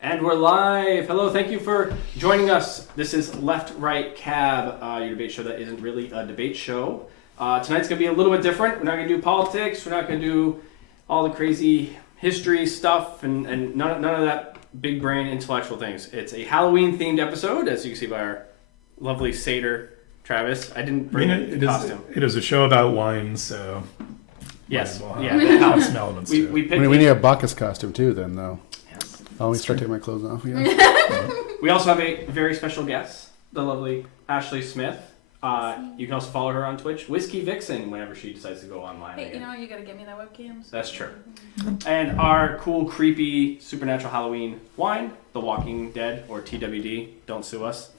And we're live. Hello, thank you for joining us. This is Left, Right, Cab, your debate show that isn't really a debate show. Tonight's going to be a little bit different. We're not going to do politics. We're not going to do all the crazy history stuff and none of that big brain intellectual things. It's a Halloween-themed episode, as you can see by our lovely satyr, Travis. I didn't bring a costume. It is a show about wine, so... Yes. Have some elements to it. We need a Bacchus costume too, then, though. I'll only start taking my clothes off. Yeah. We also have a very special guest, the lovely Ashley Smith. You can also follow her on Twitch, Whiskey Vixen, whenever she decides to go online. Hey, again. you gotta get me that webcam. That's true. And our cool, creepy, supernatural Halloween wine, The Walking Dead, or TWD. Don't sue us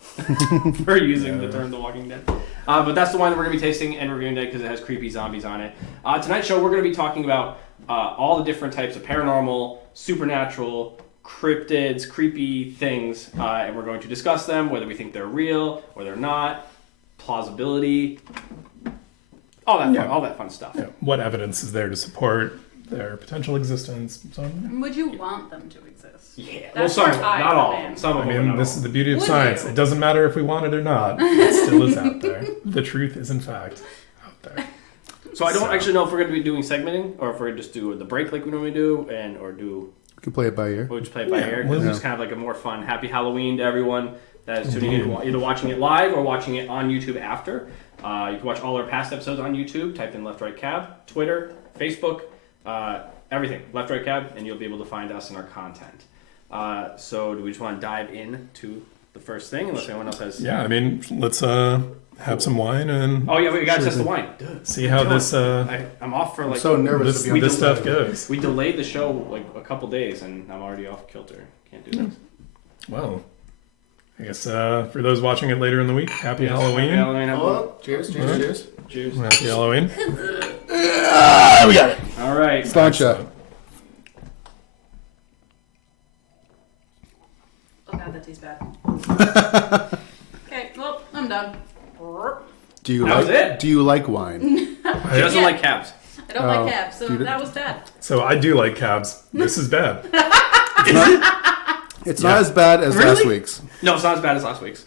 for using the term The Walking Dead. But that's the wine that we're going to be tasting and reviewing today because it has creepy zombies on it. Tonight's show, we're going to be talking about all the different types of paranormal, supernatural, cryptids, creepy things, and we're going to discuss them, whether we think they're real or they're not, plausibility, all that fun stuff. Yeah. What evidence is there to support their potential existence? So on. Would you want them to exist? Yeah, That's well, some, where I not all. come in. Some of I them. mean, this is the beauty of Would science. you? It doesn't matter if we want it or not. It still is out there. The truth is, in fact, out there. So I don't actually know if we're going to be doing segmenting or if we're going to just do the break like we normally do, or do. We can play it by ear. We'll just play it by ear. we'll- It's kind of like a more fun, happy Halloween to everyone that is tuning in, either watching it live or watching it on YouTube after. You can watch all our past episodes on YouTube. Type in Left Right Cab, Twitter, Facebook, everything. Left Right Cab, and you'll be able to find us and our content. So do we just want to dive into the first thing, unless anyone else has... Yeah, I mean, let's have some wine and Oh, yeah, we got to test the wine. see how this I'm off for I'm like... so nervous to be on this stuff goes. We delayed the show like a couple days, and I'm already off kilter. Can't do this. Well, I guess for those watching it later in the week, happy Halloween. Happy Halloween. Oh, cheers, cheers, cheers. Cheers. Happy Halloween. We got it. All right. Slancha. Oh god, that tastes bad. Okay, well, I'm done. Do you That was like? it? Do you like wine? She doesn't Yeah. like cabs. I don't Oh, like cabs, so dude. that was bad. So I do like cabs. This is bad. It's not as bad as last Really? week's. No, it's not as bad as last week's.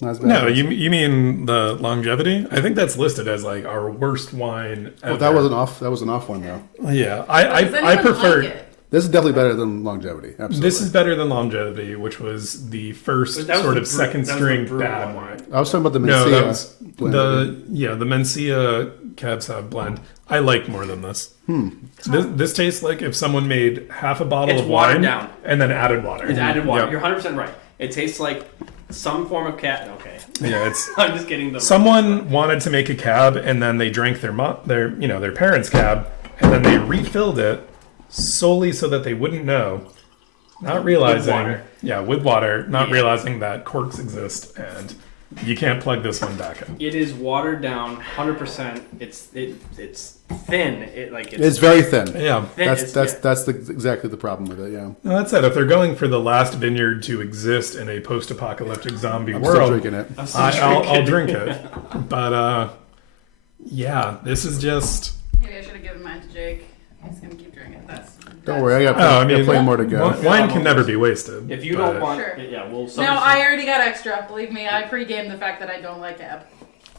Not as bad. No, you mean the longevity? I think that's listed as like our worst wine ever. Well, that wasn't off. That was an off one though. Yeah, Does I anyone prefer. like it? This is definitely better than longevity. Absolutely. This is better than longevity, which was the first But that was sort the of brew- second that was the string brew bad one, wine. I was talking about the No, Mencia that was blend. the Mencia Cab Sav blend. I like more than this. This tastes like if someone made half a bottle It's of watered wine down. and then added water. It's added water. Yep. You're 100% right. It tastes like some form of cat. Okay. Yeah, it's I'm just getting the... someone wanted to make a cab and then they drank their parents' cab and then they refilled it solely so that they wouldn't know, not realizing With water. not Yeah. realizing that corks exist and you can't plug this one back in. It is watered down 100%. It's thin. It's very thin. Yeah. thin. That's exactly the problem with it. Yeah. No, that said, if they're going for the last vineyard to exist in a post-apocalyptic zombie I'm still world, drinking it. I'll drink it. But yeah, this is just. Maybe I should have given mine to Jake. He's gonna keep drinking it. Don't worry, I got plenty more to go. Wine can never be wasted. If you but- don't want... Sure. Yeah, we'll... No, I already got extra. Believe me, I pre-gamed the fact that I don't like cab.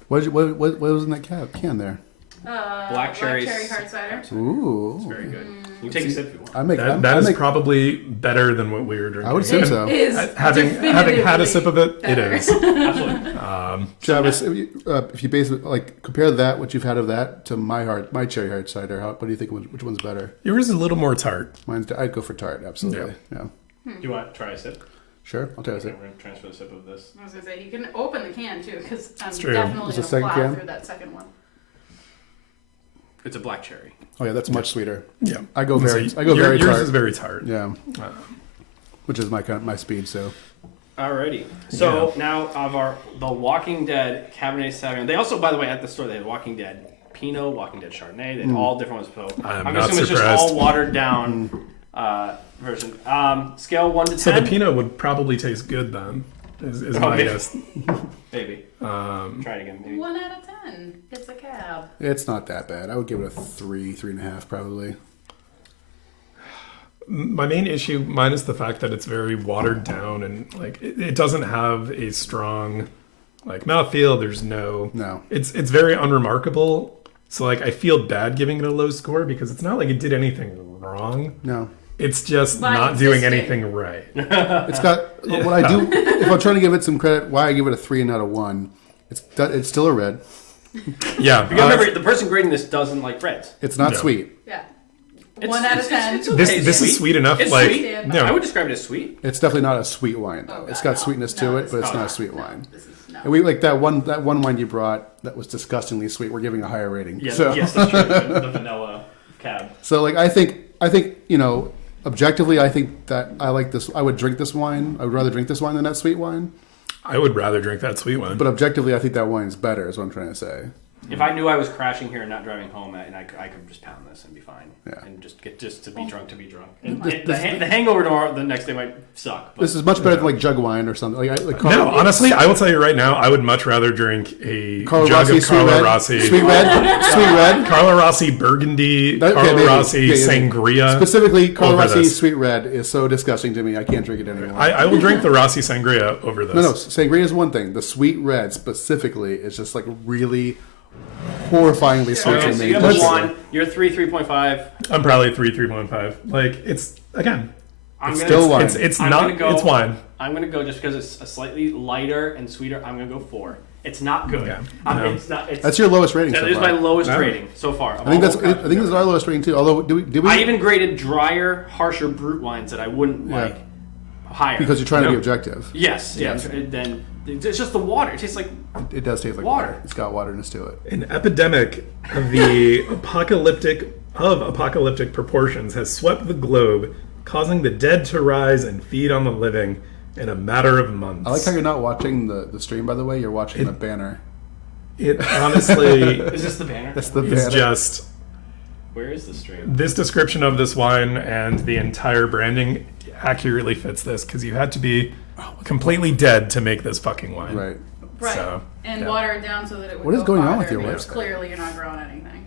What was in that can there? Black cherry hard cider. Ooh. It's very good. You can take a sip if you want. I make That is probably better than what we were drinking. I would assume so. Is Having had a sip of it, it better. is. Absolutely. Travis, if you base it, like compare that what you've had of that to my cherry hard cider, what do you think? Which one's better? Yours is a little more tart. I'd go for tart, absolutely. Yeah. Do you want to try a sip? Sure, I'll try Okay, it. we're going to transfer the sip of this. I was gonna say you can open the can too, because I'm true. definitely Is the gonna second plow can? through that second one. It's a black cherry. Oh yeah, that's much sweeter. Yeah, I go very yours tart. is very tart. Yeah, which is my speed. So Alrighty. So now of the Walking Dead Cabernet Sauvignon. They also, by the way, at the store they had Walking Dead Pinot, Walking Dead Chardonnay. They had all different ones. So I'm I'm not assuming it's just surprised. all watered down version. Scale 1 to 10. So the Pinot would probably taste good then. Is my Probably. guess. Maybe. Try it again. Maybe. 1 out of 10. It's a cab. it's not that bad. I would give it a 3.5 probably. my main issue, minus the fact that it's very watered down and like it doesn't have a strong like mouthfeel. There's no. It's very unremarkable. So like I feel bad giving it a low score because it's not like it did anything wrong. No. It's just By not doing existing. anything right. It's got what I do. If I'm trying to give it some credit, why I give it a 3 out of 1. It's still a red. Yeah. Because remember, the person grading this doesn't like reds. It's not No. sweet. Yeah. It's- 1 out of 10. it's okay. This is sweet enough. It's like sweet. no, I would describe it as sweet. It's definitely not a sweet wine. Though. Oh, It's God, got no. sweetness No, to it, this but it's is not a not. sweet No, wine. this is no. And we like that one wine you brought that was disgustingly sweet. We're giving a higher rating. Yeah, So, yes, that's true. The vanilla cab. so like I think objectively, I think that I like this. I would drink this wine. I would rather drink this wine than that sweet wine. I would rather drink that sweet one. But objectively, I think that wine is better. Is what I'm trying to say. If I knew I was crashing here and not driving home, and I could just pound this and be fine, Yeah. and just to be drunk to be drunk. And This- the hangover tomorrow, the next day might suck. But This is much better than like jug wine or something. No, honestly, I will tell you right now, I would much rather drink a Carlo jug Rossi, of sweet Carlo red, Rossi, sweet red. Carlo Rossi Burgundy, Okay, Carlo maybe. Rossi Yeah. Sangria. Specifically, Carlo over Rossi this. sweet red is so disgusting to me. I can't drink it anymore. I will drink the Rossi Sangria over this. No, sangria is one thing. The sweet red specifically is just like really horrifyingly sweet okay, to so me. you have That's- a 1. You're 3.5. I'm probably 3.5. Like it's again, I'm It's gonna, still wine. it's I'm not. gonna go- It's wine. I'm gonna go just because it's a slightly lighter and sweeter. I'm gonna go 4. It's not good. Okay. No. No. It's not. It's, That's your lowest rating that so is far. my lowest No. rating so far. I think that's our lowest rating too. Although did we? I even graded drier, harsher brute wines that I wouldn't Yeah. like higher. because you're trying to No. be objective. yes, yeah. Then it's just the water. It tastes like It does taste like Water. water. It's got waterness to it. An epidemic of the apocalyptic proportions has swept the globe, causing the dead to rise and feed on the living in a matter of months. I like how you're not watching the stream. By the way, you're watching the banner. It honestly Is this the banner? That's the is banner. just Where is the stream? this description of this wine and the entire branding accurately fits this because you had to be completely dead to make this fucking wine. Right. Right. So, and yeah. water it down so that it would What is go going on farther, with your because website? clearly you're not growing anything.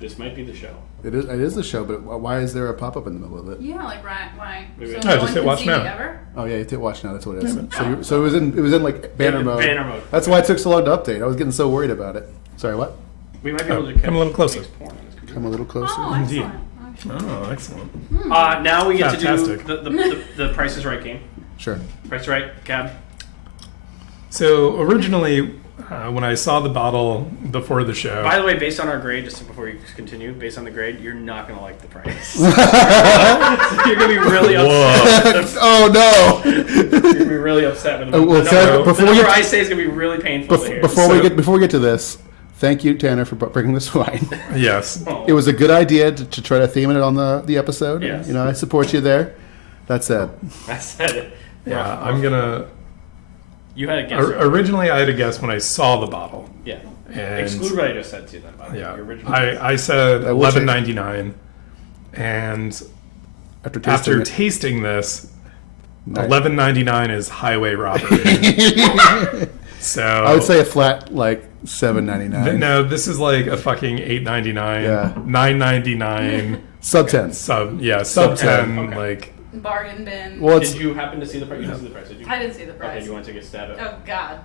This might be the show. It is the show, but why is there a pop up in the middle of it? Yeah, like why? Maybe So it's- no Oh, one just hit can watch see now. me ever? Oh yeah, you hit watch now. That's what it is. So it was in like banner mode. Banner mode. That's why it took so long to update. I was getting so worried about it. Sorry, what? We might be able to come a little closer. porn on this computer. Come a little closer. Oh, Indeed. excellent. Oh, excellent. Now we get Fantastic. to do the Price is Right game. Sure. Price is Right, Cab. So originally, when I saw the bottle before the show, By the way, based on our grade, just before you continue, based on the grade, you're not gonna like the price. You're gonna be really upset. Oh no! You're gonna be really upset with the well, number. Ted, The before we number get- I say is gonna be really painful to hear. Before So- we get to this, thank you, Tanner, for bringing this wine. yes, Oh. It was a good idea to try to theme it on the episode. Yes. You know, I support you there. That's it. I said it. yeah, I'm gonna. You had a guess. Originally, I had a guess when I saw the bottle. Yeah. And Exclude what I just said to you then. By the way. yeah, Your original I said I will change. $11.99, and After tasting after it. tasting this, Nice. $11.99 is highway robbery. So I would say a flat like $7.99. no, this is like a fucking $8.99, Yeah. $9.99 Sub 10. sub 10, 10 okay. like Bargain bin. Well, it's Did you happen to see the price? You didn't see the price, did you? I didn't see the Okay, price. do you want to take a stab at it? Oh God.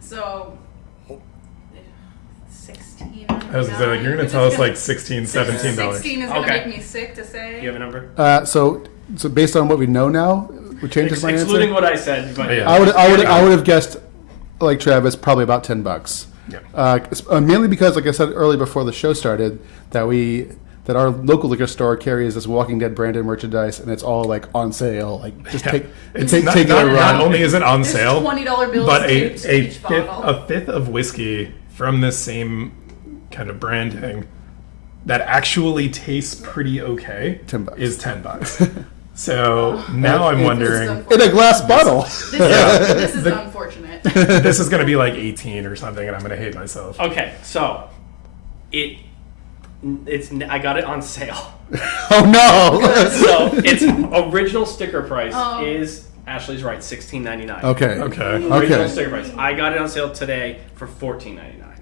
So. 16. I was gonna say, like, you're gonna tell us like $16, $17. 16 is gonna Okay. make me sick to say. Do you have a number? so based on what we know now, we changes my Excluding answer. what I said. But Yeah. I would have guessed like Travis probably about $10. Yeah. Mainly because, like I said earlier before the show started, that our local liquor store carries this Walking Dead branded merchandise, and it's all like on sale. Like just take It's take not, take it not, a not run. only is it on There's sale, $20 bills but taped to each bottle. a fifth of whiskey from this same kind of branding that actually tastes pretty okay $10. is $10. So now I'm It- wondering, In a glass bottle. This is unfortunate. this is going to be like 18 or something, and I'm going to hate myself. Okay, so I got it on sale. Oh no! So its original sticker price Oh. is Ashley's right, $16.99. Okay. Okay. Original Okay. sticker price. I got it on sale today for $14.99.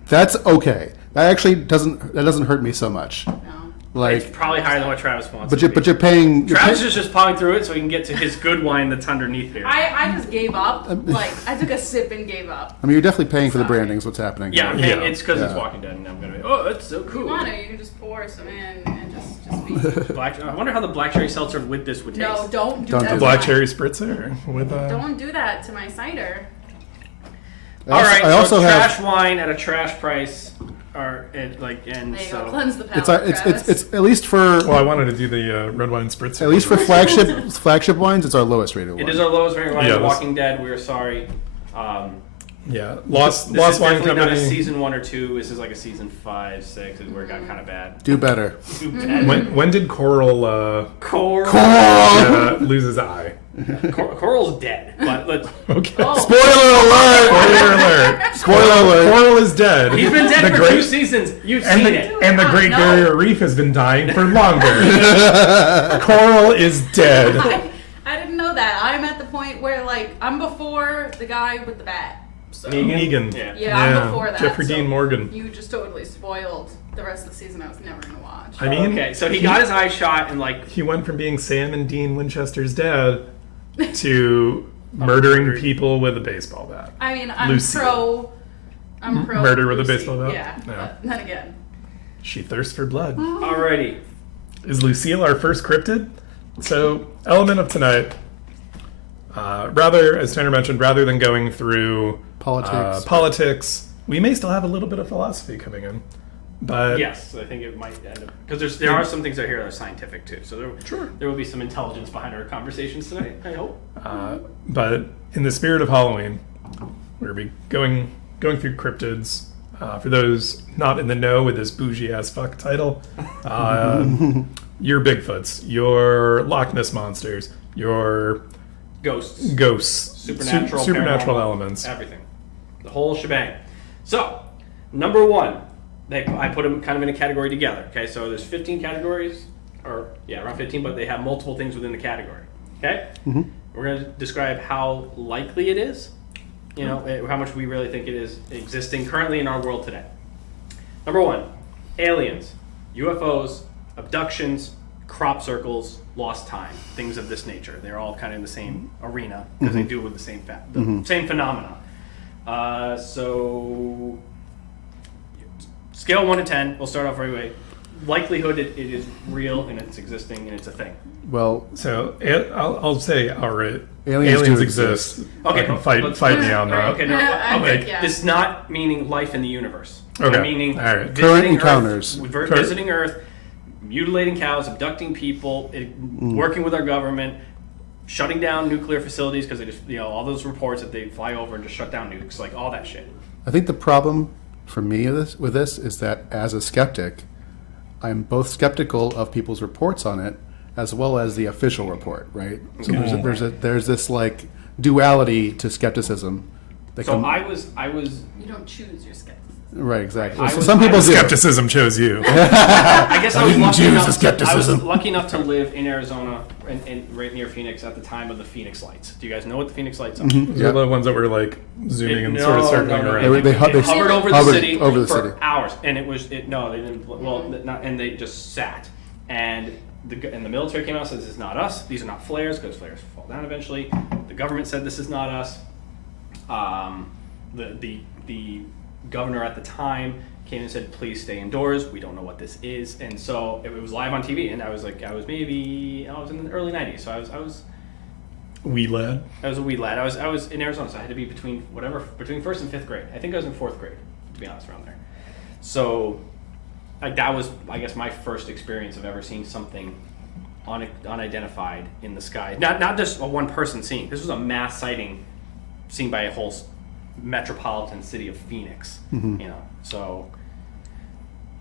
That's okay. That actually doesn't hurt me so much. No. It's probably higher than what Travis wants. But you're paying. Travis is just plowing through it so he can get to his good wine that's underneath here. I just gave up. Like, I took a sip and gave up. I mean, you're definitely paying for the branding. Is what's happening. Yeah, it's because it's Walking Dead, and I'm gonna be. Oh, that's so cool. If you want to, you can just pour some in and just be. I wonder how the black cherry seltzer with this would taste. No, don't do Don't that. do The black cherry spritzer with Don't do that to my cider. All right, I also trash have. wine at a trash price, and There you so. go. Cleanse the palate. It's at least for. Well, I wanted to do the red wine spritzer. At least for flagship wines, it's our lowest rated wine. It is our lowest rated wine. Yeah, The Walking Dead. We are sorry. Yeah, This is Lost Wine definitely not a Company. season 1 or 2. This is like a season 5, 6, is where it got kind of bad. Do better. Too bad. When did Coral Coral. lose his eye? Coral's dead. But let's. Okay. Oh. Spoiler alert! Spoiler alert! Spoiler alert! Coral is dead. He's been dead The for great- 2 seasons. You've And seen the, it. and the Great No. Barrier Reef has been dying for longer. Coral is dead. I didn't know that. I'm at the point where, like, I'm before the guy with the bat. So. Negan. Yeah. I'm before that. Jeffrey so Dean Morgan. You just totally spoiled the rest of the season I was never going to watch. I mean, Okay, so he got his eye shot and like. he went from being Sam and Dean Winchester's dad to murdering people with a baseball bat. I mean, I'm Lucille. pro Murder with a Lucy, baseball bat? Yeah, Yeah. but then again. She thirsts for blood. Alrighty. Is Lucille our first cryptid? So, element of tonight. Rather, as Tanner mentioned, rather than going through politics, we may still have a little bit of philosophy coming in. But Yes, I think it might end up because there are some things out here that are scientific too. So there will be some intelligence behind our conversations tonight. I hope. But in the spirit of Halloween, we'll be going through cryptids. For those not in the know with this bougie ass fuck title, your Bigfoots, your Loch Ness monsters, your Ghosts, supernatural, supernatural paranormal, elements, everything, the whole shebang. So, number 1, I put them kind of in a category together. Okay, so there's 15 categories, around 15, but they have multiple things within the category. Okay, we're going to describe how likely it is, how much we really think it is existing currently in our world today. Number 1, aliens, UFOs, abductions, crop circles, lost time, things of this nature. They're all kind of in the same arena because they do with the same same phenomena. So, scale 1 to 10. We'll start off right away. Likelihood it is real and it's existing and it's a thing. Well, So I'll say outright, Aliens do exist. Okay, Fight me on that. Okay, no, Okay, yeah. This is not meaning life in the universe. Okay, Meaning all right. Current visiting encounters. Visiting Earth, mutilating cows, abducting people, working with our government, shutting down nuclear facilities because they just, all those reports that they fly over and just shut down nukes, like all that shit. I think the problem for me with this is that as a skeptic, I'm both skeptical of people's reports on it as well as the official report, right? So there's this like duality to skepticism. So I was. You don't choose your skepticism. Right, exactly. I So was- some people do. Skepticism chose you. I guess I was didn't lucky choose enough. the skepticism. I was lucky enough to live in Arizona and right near Phoenix at the time of the Phoenix Lights. Do you guys know what the Phoenix Lights are? Those are the ones that were like zooming and sort of circling no. around. They They hovered over the hovered city over the for city. hours, and it was no, they didn't. Well, not, and they just sat. And the military came out and said, "This is not us. These are not flares because flares fall down eventually." The government said, "This is not us." The governor at the time came and said, "Please stay indoors. We don't know what this is." And so it was live on TV, and I was in the early '90s, so I was Wee lad. I was a wee lad. I was in Arizona, so I had to be between first and fifth grade. I think I was in fourth grade, to be honest, around there. So, like, that was, I guess, my first experience of ever seeing something unidentified in the sky. Not just a one person seeing. This was a mass sighting seen by a whole metropolitan city of Phoenix. So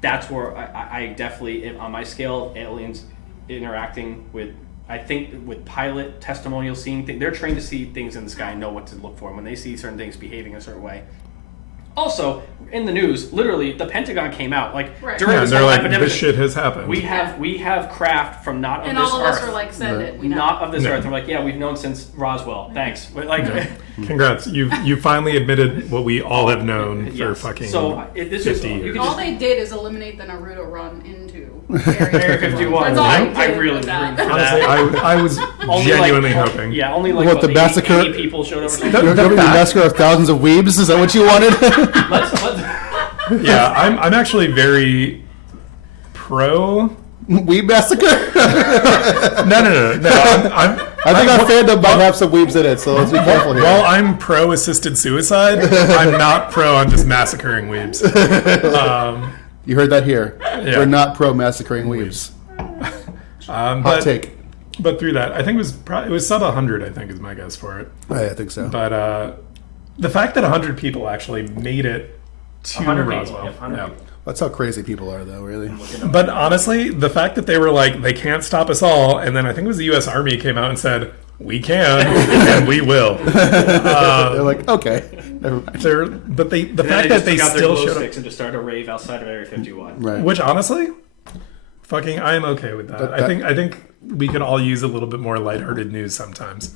that's where I definitely, on my scale, aliens interacting with. I think with pilot testimonial, seeing things, they're trained to see things in the sky and know what to look for. And when they see certain things behaving a certain way. Also, in the news, literally, the Pentagon came out during this they're whole like, epidemic. this shit has happened. We have craft from not of And this all of us earth. were like, send it. We know. Not of this No. earth. I'm like, yeah, we've known since Roswell. Thanks. But Congrats, you finally admitted what we all have known for Yes. fucking So this 50 was, you years. could All just, they did is eliminate the Naruto run into Area 51. That's all I did really with rooting that. for Honestly, that. I was genuinely hoping. Yeah, only like What, the 80 massacre- 80 people showed up. You're going to be the massacre of thousands of weebs? Is that what you wanted? Let's Yeah, I'm actually very pro. Weeb massacre? No. I think our fandom might have some weebs in it, so let's be careful here. While I'm pro assisted suicide, I'm not pro on just massacring weebs. You heard that here. Yeah. We're not pro massacring weebs. Hot But take. but through that, I think it was sub 100. I think is my guess for it. I think so. But the fact that 100 people actually made it to 100 people, Roswell, yeah, 100 yeah. people. That's how crazy people are, though, really. But honestly, the fact that they were like, they can't stop us all, and then I think it was the U.S. Army came out and said, we can, and we will. They're like, okay, never mind. The fact that they still showed up, and just started a rave outside of Area 51. Right. which honestly, fucking, I am okay with that. I think we could all use a little bit more lighthearted news sometimes.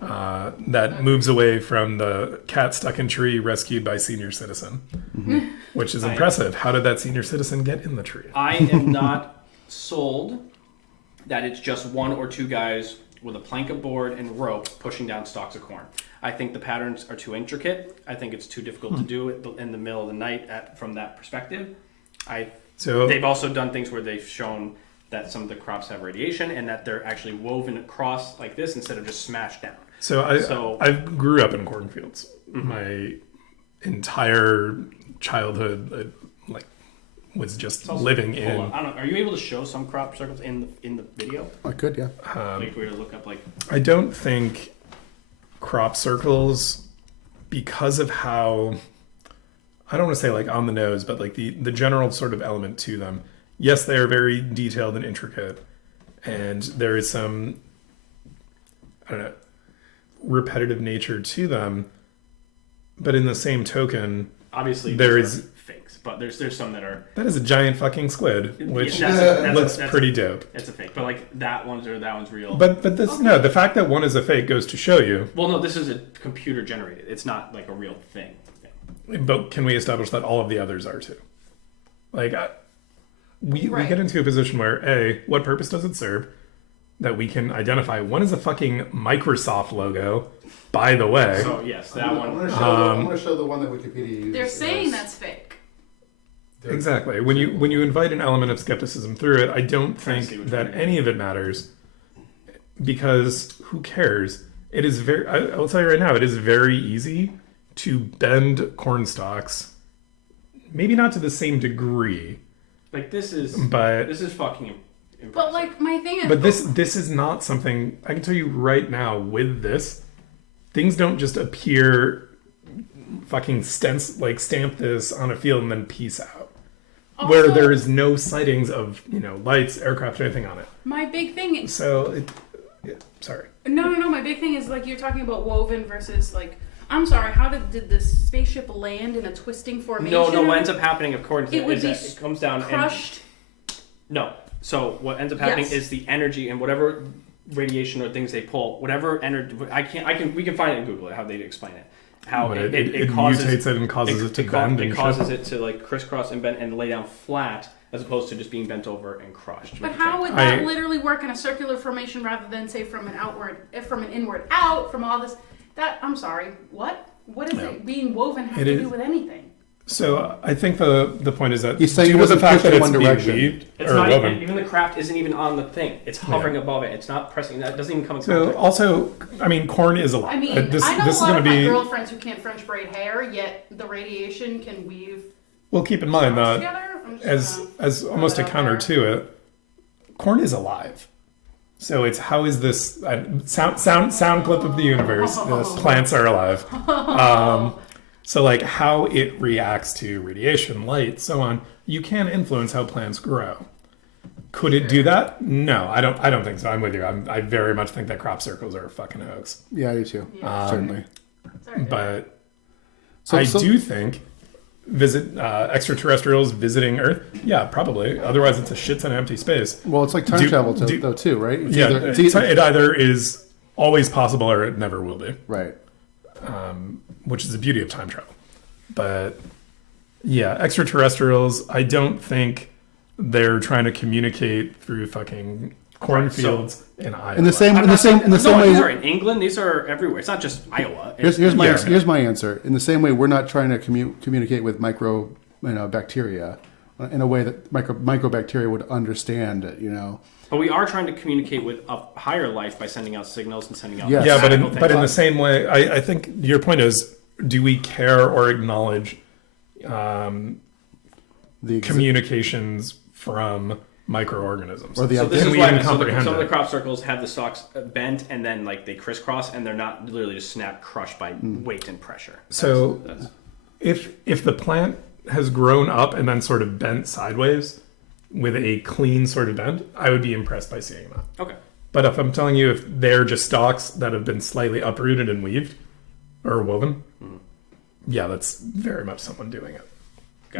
That moves away from the cat stuck in tree rescued by senior citizen, which is impressive. How did that senior citizen get in the tree? I am not sold that it's just one or two guys with a plank of board and rope pushing down stalks of corn. I think the patterns are too intricate. I think it's too difficult to do it in the middle of the night from that perspective. They've also done things where they've shown that some of the crops have radiation and that they're actually woven across like this instead of just smashed down. So I grew up in cornfields. My entire childhood, was just living in. Hold on, I don't know. Are you able to show some crop circles in the video? I could, yeah. If we were to look up I don't think crop circles, because of how, I don't want to say on the nose, but the general sort of element to them. Yes, they are very detailed and intricate, and there is some, I don't know, repetitive nature to them. But in the same token, obviously there these is are fakes, but there's some that are. That is a giant fucking squid, which that's looks pretty dope. It's a fake, but that one's real. But this no, the fact that one is a fake goes to show you. Well, no, this is a computer generated. It's not a real thing. Yeah. But can we establish that all of the others are too? We get into a position where what purpose does it serve? That we can identify one is a fucking Microsoft logo, by the way. So yes, that one. I'm going to show the one that Wikipedia uses. They're saying that's fake. Exactly. When you invite an element of skepticism through it, I don't think that any of it matters, because who cares? It is I will tell you right now, it is very easy to bend corn stalks, maybe not to the same degree. This is fucking impressive. But my thing is, But this is not something I can tell you right now. With this, things don't just appear, fucking stamp this on a field and then peace out. also, Where there is no sightings of lights, aircraft, or anything on it. my big thing is, So, sorry. no. My big thing is you're talking about woven versus I'm sorry. How did the spaceship land in a twisting formation? No. What ends up happening, according to It would is be that it comes down crushed. No. So what ends up happening is the energy and whatever radiation or things they pull, whatever energy. We can find it in Google how they explain it. How it causes mutates it and causes it to bend. It causes it to crisscross and bend and lay down flat, as opposed to just being bent over and crushed. But how would that literally work in a circular formation rather than say from an inward out, from all this? I'm sorry. What? What is it being woven have to do with anything? So I think the point is that he's saying due to the fact that it's one being direction. weaved It's or not woven. even the craft isn't even on the thing. It's hovering above it. It's not pressing. That doesn't even come in So contact. also, I mean, corn is alive. I mean, This I know is a lot going of to my be. girlfriends who can't French braid hair, yet the radiation can weave Well, keep in mind that together. I'm just as almost a that out counter there. to it, corn is alive. So it's how is this sound clip of the universe? Plants are alive. So how it reacts to radiation, light, so on. You can influence how plants grow. Could it do that? No, I don't think so. I'm with you. I very much think that crop circles are a fucking hoax. Yeah, I do too. Certainly. Sorry. But So I do think extraterrestrials visiting Earth. Yeah, probably. Otherwise, it's a shit ton of empty space. Well, it's like time travel though too, right? It's It either is always possible or it never will be. right. Which is the beauty of time travel. But yeah, extraterrestrials, I don't think they're trying to communicate through fucking cornfields in Iowa. In the same way. These are in England. These are everywhere. It's not just Iowa. Here's my answer. In the same way, we're not trying to communicate with bacteria in a way that microbacteria would understand it. But we are trying to communicate with a higher life by sending out signals and sending out. Yes. Yeah, but in the same way, I think your point is: do we care or acknowledge the communications from microorganisms? Or so this is why some of the crop circles have the stalks bent and then they crisscross, and they're not literally just crushed by weight and pressure. That's... if the plant has grown up and then sort of bent sideways with a clean sort of bend, I would be impressed by seeing that. Okay. But if I'm telling you if they're just stalks that have been slightly uprooted and weaved or woven, yeah, that's very much someone doing it.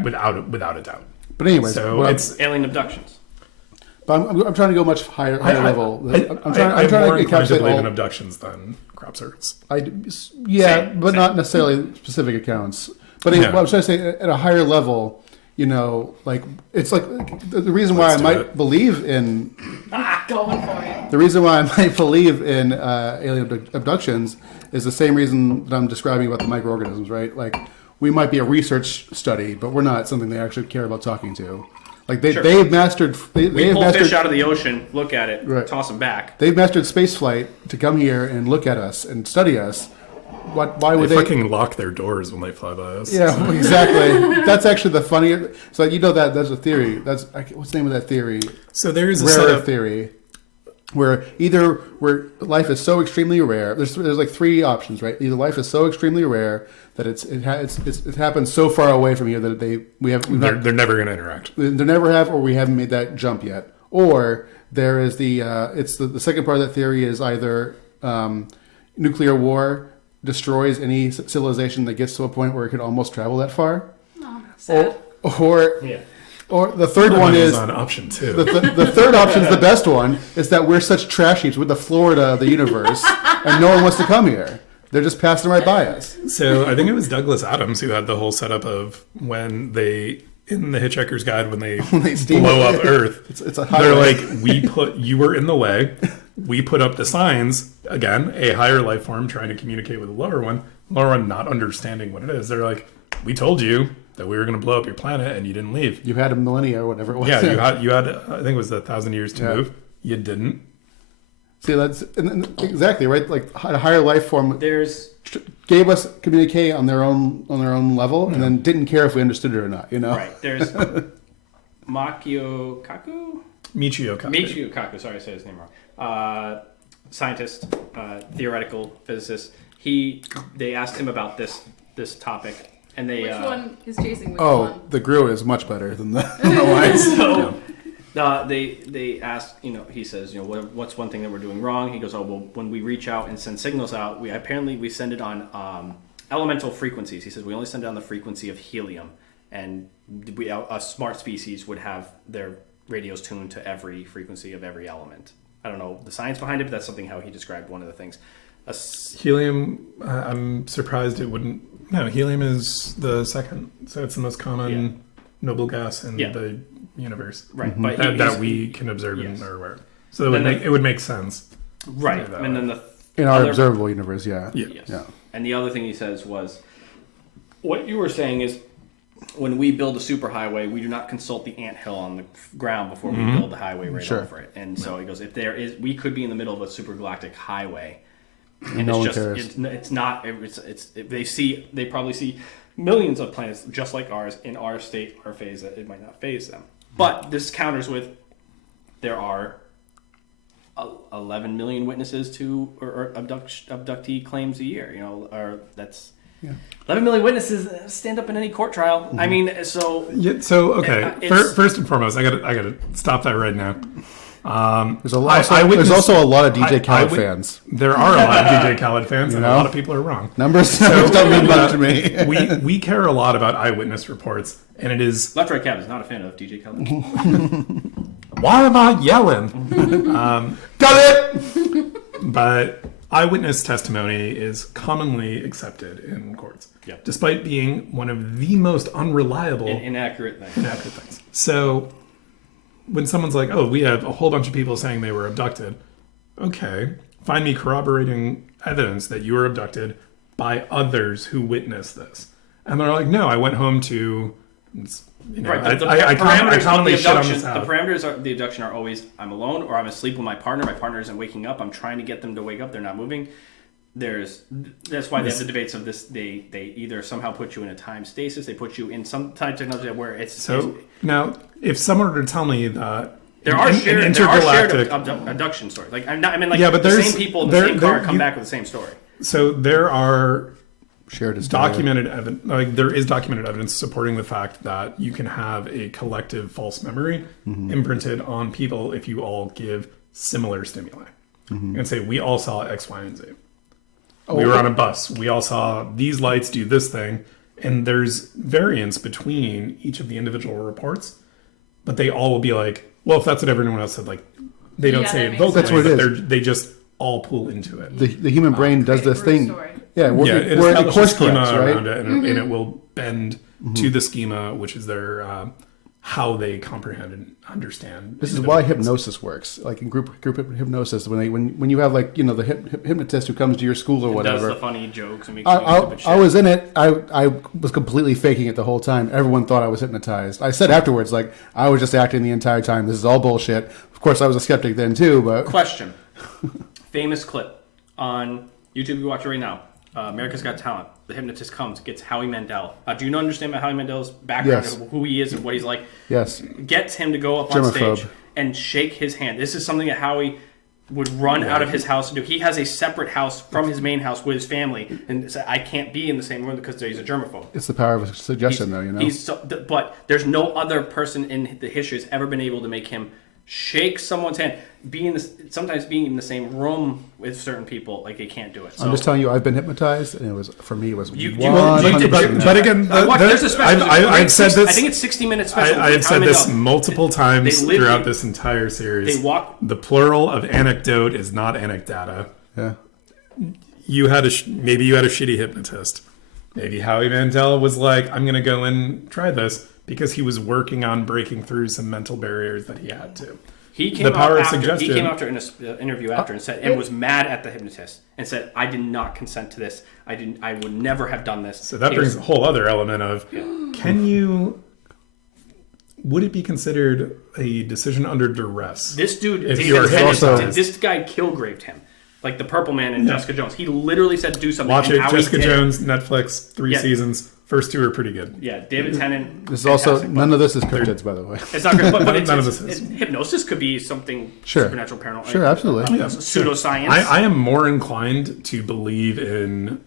Without a doubt. But anyway, so it's alien abductions. But I'm trying to go much higher level. I'm trying to encapsulate in abductions than crop circles. Same. Not necessarily specific accounts. But what I'm trying to say, at a higher level, it's like the reason why I might believe in going for it. The reason why I might believe in alien abductions is the same reason that I'm describing about the microorganisms, right? Like, we might be a research study, but we're not something they actually care about talking to. Like they've mastered. We pull fish out of the ocean, look at it, toss them back. They've mastered space flight to come here and look at us and study us. Why would they fucking lock their doors when they fly by us? Yeah, exactly. That's actually the funnier. So that's a theory. That's what's the name of that theory? So there's a rare theory, where life is so extremely rare. There's like three options, right? Either life is so extremely rare that it happens so far away from here that they're never going to interact. They never have, or we haven't made that jump yet. Or there is the second part of that theory is either nuclear war destroys any civilization that gets to a point where it could almost travel that far. Oh, sad. Or the third one is on option two. The third option is the best one. Is that we're such trash heaps with the Florida of the universe, and no one wants to come here. They're just passing right by us. So I think it was Douglas Adams who had the whole setup of when they, in the Hitchhiker's Guide, when they blow up Earth, it's a they're like, you were in the way. We put up the signs, again, a higher life form trying to communicate with a lower one not understanding what it is. They're like, we told you that we were going to blow up your planet and you didn't leave. You had a millennia or whatever it was. Yeah, you had I think it was 1,000 years to move. You didn't. See, that's exactly right. Like a higher life form gave us communique on their own level, and then didn't care if we understood it or not. Right. There's Michio Kaku. Sorry, I said his name wrong. Scientist, theoretical physicist. They asked him about this topic, and they. Which one is chasing which one? The Grue is much better than the wine. So. They asked, he says, what's one thing that we're doing wrong? He goes, when we reach out and send signals out, we send it on elemental frequencies. He says we only send it on the frequency of helium, and a smart species would have their radios tuned to every frequency of every element. I don't know the science behind it, but that's something how he described one of the things. Helium, I'm surprised it wouldn't. No, helium is the second, so it's the most common noble gas in the universe, right? Mm-hmm. But that we can observe in our world, so it would make sense, right? And then in our observable universe, yeah. And the other thing he says was, what you were saying is, when we build a superhighway, we do not consult the anthill on the ground before we build the highway over it. And so he goes, we could be in the middle of a supergalactic highway, and they probably see millions of planets just like ours in our state, our phase, that it might not phase them. But this counters with there are 11 million witnesses to or abductee claims a year. 11 million witnesses stand up in any court trial. I mean, so okay. First and foremost, I gotta stop that right now. There's also a lot of DJ Khaled fans. There are a lot of DJ Khaled fans, and a lot of people are wrong. Numbers don't mean much to me. we care a lot about eyewitness reports, and it is. Left Right Cab is not a fan of DJ Khaled. Why am I yelling? Got it. But eyewitness testimony is commonly accepted in courts, despite being one of the most unreliable, inaccurate things. So. when someone's like, oh, we have a whole bunch of people saying they were abducted. Okay, find me corroborating evidence that you were abducted by others who witnessed this. And they're like, no, I went home to, Right, the parameters of the abduction are always I'm alone or I'm asleep with my partner. My partner isn't waking up. I'm trying to get them to wake up. They're not moving. That's why they have the debates of this. They either somehow put you in a time stasis. They put you in some type of technology where it's now. If someone were to tell me that there are shared abduction stories, like but the same people in the same car come back with the same story. So there are. Shared documented evidence, like there is documented evidence supporting the fact that you can have a collective false memory imprinted on people if you all give similar stimuli. And say, we all saw X, Y, and Z. We were on a bus. We all saw these lights do this thing. And there's variance between each of the individual reports, but they all will be like, well, if that's what everyone else said, like, they don't say it vocally, that's what it is. They just all pull into it. The human brain does this thing. Story. Yeah, it establishes schema right? around it, and it will bend to the schema, which is their how they comprehend and understand. This is why hypnosis works. Like in group hypnosis, when you have like the hypnotist who comes to your school or whatever, does the funny jokes and makes I was in it. I was completely faking it the whole time. Everyone thought I was hypnotized. I said afterwards, like, I was just acting the entire time. This is all bullshit. Of course, I was a skeptic then too. But question, famous clip on YouTube. You watch it right now. America's Got Talent. The hypnotist comes, gets Howie Mandela. Do you understand about Howie Mandela's background, Yes. and who he is and what he's like? Yes. Gets him to go up on stage and shake his hand. This is something that Howie would run out of his house to do. He has a separate house from his main house with his family, and say, I can't be in the same room because he's a germaphobe. It's the power of suggestion, But there's no other person in the history that's ever been able to make him shake someone's hand. Sometimes being in the same room with certain people, like, they can't do it. So, I'm just telling you, I've been hypnotized, and it was 100%. But again, there's a special. I've said this. I think it's 60 minutes special. I have said this multiple times throughout this entire series. The plural of anecdote is not anecdata. Yeah. Maybe you had a shitty hypnotist. Maybe Howie Mandela was like, I'm going to go and try this because he was working on breaking through some mental barriers that he had to. He came out after in an interview after and said, and was mad at the hypnotist and said, I did not consent to this. I would never have done this. So that brings a whole other element of, would it be considered a decision under duress? This dude, this guy killgraved him. Like the Purple Man and Jessica Jones. He literally said do something. Watch it, Jessica Jones, Netflix, 3 seasons. First 2 are pretty good. Yeah, David Tennant. This is also none of this is cryptids, by the way. It's not good, but none of this is. Hypnosis could be something supernatural, paranormal. Sure, absolutely. Pseudoscience. I am more inclined to believe in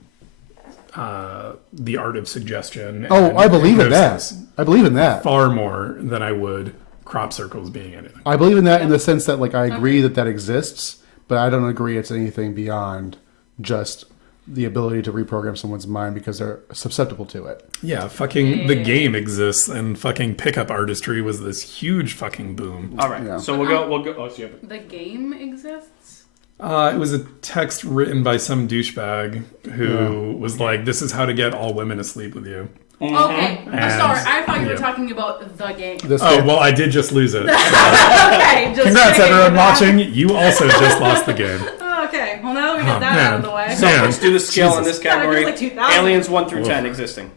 the art of suggestion. I believe in that. I believe in that far more than I would crop circles being anything. I believe in that in the sense that, like, I agree that exists, but I don't agree it's anything beyond just the ability to reprogram someone's mind because they're susceptible to it. Yeah, the game exists, and fucking pickup artistry was this huge fucking boom. All right, so we'll go. Oh, so the game exists? It was a text written by some douchebag who was like, "This is how to get all women to sleep with you." Mm-hmm. Okay, I'm sorry. I thought you were talking about the game. Well, I did just lose it. So. Okay, congrats, everyone watching. You also just lost the game. Okay, well, now that we got that out of the way. So let's do the scale in this category. Aliens 1 through 10 existing.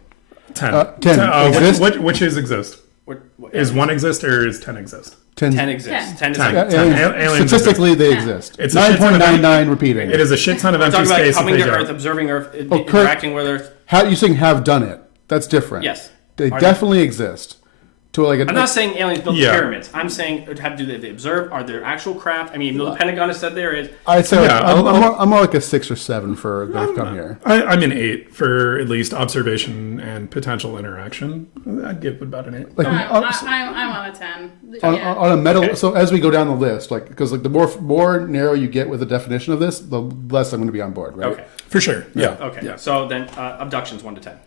10. 10. Which exist? Is 1 exist or is 10 exist? 10 exists. 10 is aliens statistically, they exist. It's 9.99 repeating. It is a shit ton of empty space. Coming to Earth, observing Earth, interacting with Earth. How you saying have done it? That's different. Yes. They definitely exist. I'm not saying aliens built the pyramids. I'm saying, do they observe? Are there actual craft? I mean, the Pentagon has said there is. I'd say I'm more like a 6 or 7 for they've come here. I'm an 8 for at least observation and potential interaction. I'd give about an 8. Like, I'm on a 10. On a metal. Okay. So as we go down the list, like, because like the more narrow you get with the definition of this, the less I'm going to be on board, right? Okay. For sure. Yeah. Okay. Yeah. So then abductions 1 to 10.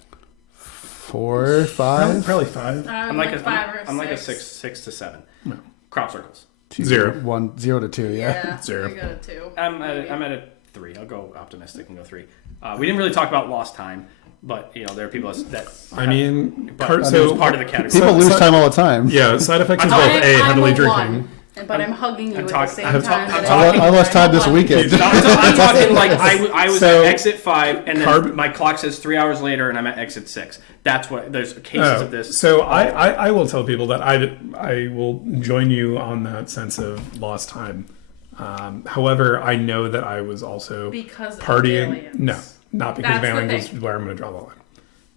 4, 5, probably 5. I'm like a 6 to 7. No. Crop circles. 0. 1, 0 to 2. Yeah. 0. I got a 2. I'm at a 3. I'll go optimistic and go 3. We didn't really talk about lost time. But there are people that. I mean, but it was part of the category. People lose time all the time. Yeah, side effects of both heavily drinking. But I'm hugging you at the same I'm time. I lost time this weekend. I'm talking like I was at exit 5, and then my clock says 3 hours later, and I'm at exit 6. That's what there's cases of this. So I will tell people that I will join you on that sense of lost time. However, I know that I was also because partying. Of aliens. No, not because of aliens. Is where I'm going to draw the line.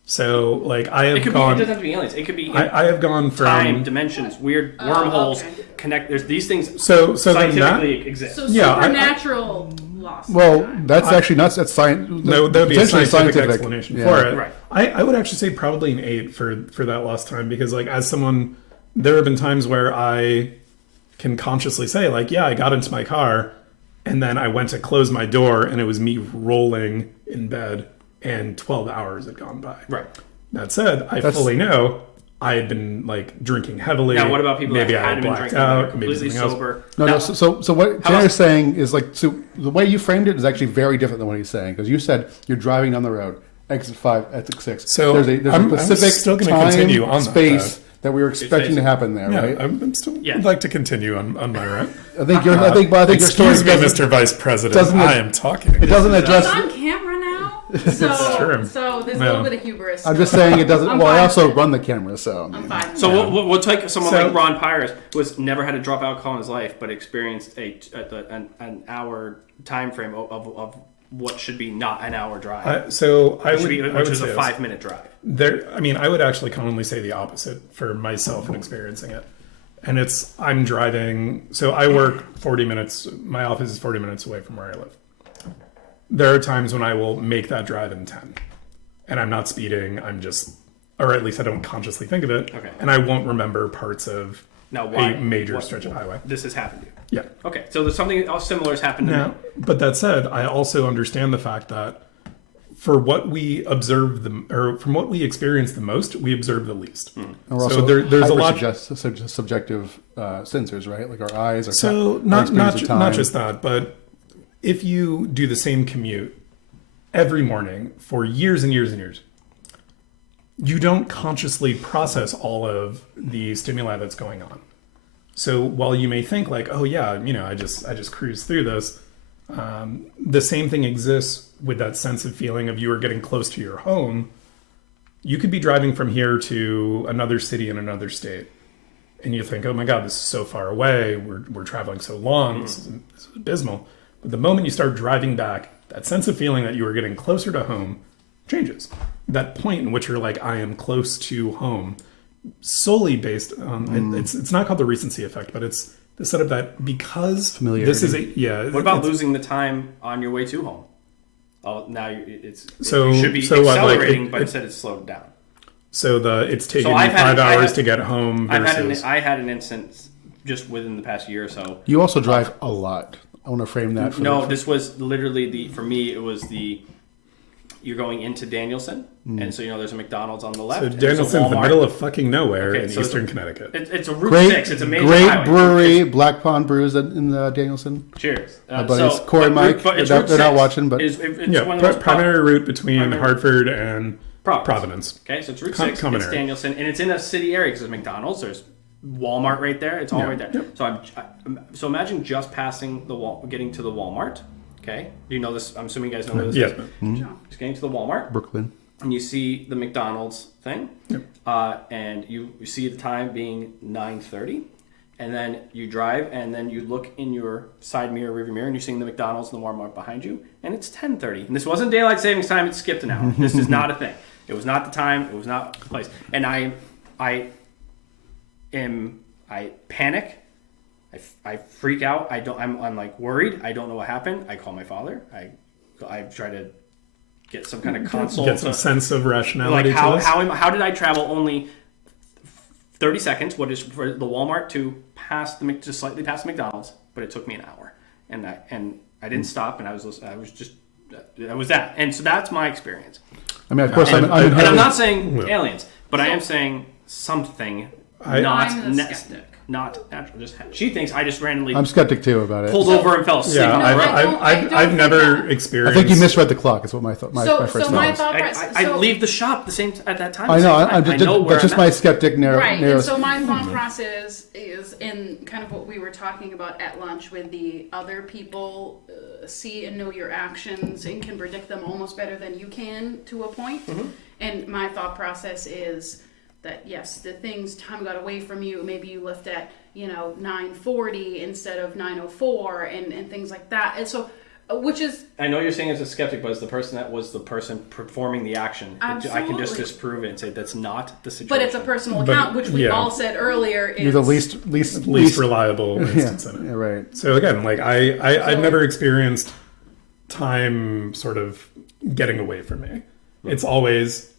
So like I have it gone. It doesn't have to be aliens. It could be. I have gone from time, dimensions, weird wormholes. Okay. Connect. There's these things. So scientifically exist. So supernatural loss. Well, that's actually not that's science. No, that would be a scientific explanation for it. Right. I would actually say probably an 8 for that lost time because like as someone, there have been times where I can consciously say like, yeah, I got into my car, and then I went to close my door, and it was me rolling in bed. And 12 hours had gone by. Right. That said, I fully know I had been like drinking heavily. Now, what about people maybe that I had had been blacked drinking out, maybe completely something sober? else. No. So what Tanner's saying is like, so the way you framed it is actually very different than what he's saying because you said you're driving down the road, exit 5, exit 6. So there's a specific still gonna time, continue on space that we were expecting to happen there, Yeah, right? I'm still would like to continue on my right. I think your story Excuse me, Mr. Vice President. I am talking. It doesn't address. It's on camera now. That's true. So there's a little bit of hubris. I'm just saying it doesn't. Well, I also run the camera, so. I'm fine. So we'll take someone like Ron Pires, who has never had to drop alcohol in his life, but experienced an hour time frame of what should be not an hour drive. I would is say a 5-minute drive. I would actually commonly say the opposite for myself in experiencing it. And I'm driving. So I work 40 minutes. My office is 40 minutes away from where I live. There are times when I will make that drive in 10. And I'm not speeding. I'm just, or at least I don't consciously think of it. Okay. And I won't remember parts of a major stretch of highway. This has happened to you. Yeah. Okay. So there's something else similar has happened to me. But that said, I also understand the fact that for what we observe from what we experience the most, we observe the least. So there's a lot of subjective sensors, right? Like our eyes, our so not just that, but if you do the same commute every morning for years and years and years, you don't consciously process all of the stimuli that's going on. So while you may think like, oh yeah, I just cruise through this, the same thing exists with that sense of feeling of you are getting close to your home. You could be driving from here to another city in another state, and you think, oh my God, this is so far away. We're traveling so long. This is abysmal. But the moment you start driving back, that sense of feeling that you are getting closer to home changes. That point in which you're like, I am close to home, solely based on it's not called the recency effect, but it's the setup that because this is What about losing the time on your way to home? Oh, now you should be so accelerating, but instead it's slowed down. So it's taken me 5 hours to get home. I had an instance just within the past year or so. You also drive a lot. I want to frame that. This was literally for me, it was you're going into Danielson, and so there's a McDonald's on the left. So Danielson's the middle of fucking nowhere in eastern Connecticut. It's a Route 6. It's a major highway. Brewery, Black Pond Brews in Danielson. Cheers. My buddies Corey and Mike. They're not watching, but it's one of the most primary route between Hartford and Providence. Okay, so it's Route 6. It's Danielson, and it's in a city area because there's McDonald's. There's Walmart right there. It's all right there. Yep. So imagine just passing the wall, getting to the Walmart. Okay, do you know this? I'm assuming you guys know where this is. Mm-hmm. Just getting to the Walmart, Brooklyn, and you see the McDonald's thing, and you see the time being 9:30, and then you drive, and then you look in your side mirror, rearview mirror, and you're seeing the McDonald's and the Walmart behind you, and it's 10:30. And this wasn't daylight savings time; it skipped an hour. This is not a thing. It was not the time. It was not the place. And I panic. I freak out. I'm like worried. I don't know what happened. I call my father. I try to get some kind of console. Get some sense of rationality. Like how did I travel only 30 seconds? What is for the Walmart to slightly past the McDonald's? But it took me an hour, and I didn't stop, and I was that. And so that's my experience. I mean, of course, and I'm not saying aliens, but I am saying something. I'm the skeptic. not natural. She thinks I just randomly I'm skeptic too about it. pulled over and fell asleep. Yeah, I don't I've think never that. experienced. I think you misread the clock. Is what my first So thought my was. thought I leave the shop at that time. I know. I know where That's just I'm my at. skeptic narrow. Right, narrow and so my thought process is in kind of what we were talking about at lunch with the other people see and know your actions and can predict them almost better than you can to a point. Mm-hmm. And my thought process is that yes, the time got away from you. Maybe you left at 9:40 instead of 9:04 and things like that. And so, which is I know you're saying as a skeptic, but as the person that was the person performing the action, I can just Absolutely. disprove it and say that's not the situation. but it's a personal But, account, which we yeah. all said earlier. Is, You're the least reliable instance in it. Yeah, right. So again, like I've never experienced time sort of getting away from me. It's always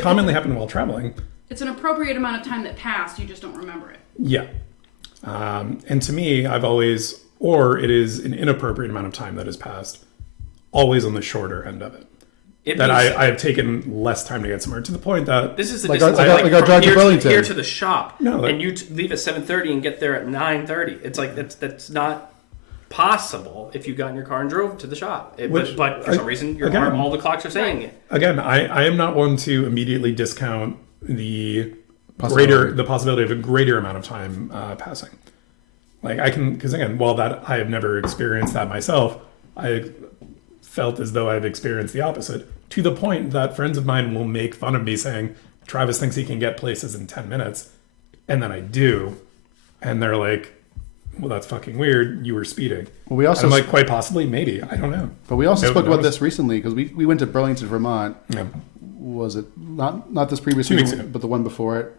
commonly happened while traveling. It's an appropriate amount of time that passed. You just don't remember it. Yeah. And to me, it is an inappropriate amount of time that has passed, always on the shorter end of it. I have taken less time to get somewhere, to the point that this is the Like distance our from drive to here Burlington. here to the shop, No, like- and you leave at 7:30 and get there at 9:30. It's like that's not possible if you got in your car and drove to the shop. But for some reason, all the clocks are saying it. Again, I am not one to immediately discount the possibility of a greater amount of time passing. Like because again, while that I have never experienced that myself, I felt as though I've experienced the opposite, to the point that friends of mine will make fun of me saying, Travis thinks he can get places in 10 minutes. And then I do. And they're like, well, that's fucking weird. You were speeding. Well, we also I'm like, quite possibly, maybe. I don't know. But we also No- spoke about no- this recently because we went to Burlington, Vermont. Yeah. Was it not this previous 2 weeks week, ago. but the one before it?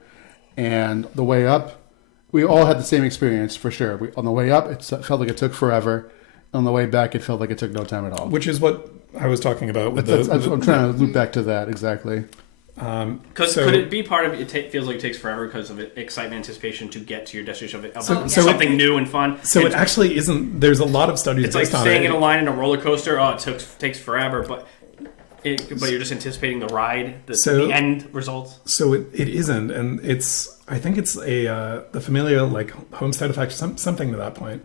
And the way up, we all had the same experience for sure. On the way up, it felt like it took forever. On the way back, it felt like it took no time at all. Which is what I was talking about with I'm trying to loop back to that exactly. Because could it be part of it? Feels like it takes forever because of excitement, anticipation to get to your destination of something new and fun. So it actually isn't. There's a lot of studies. It's like based on staying it. in a line in a roller coaster. Oh, it takes forever, but you're just anticipating the ride, the end results. So it isn't, and I think it's the familial like homestead effect, something to that point,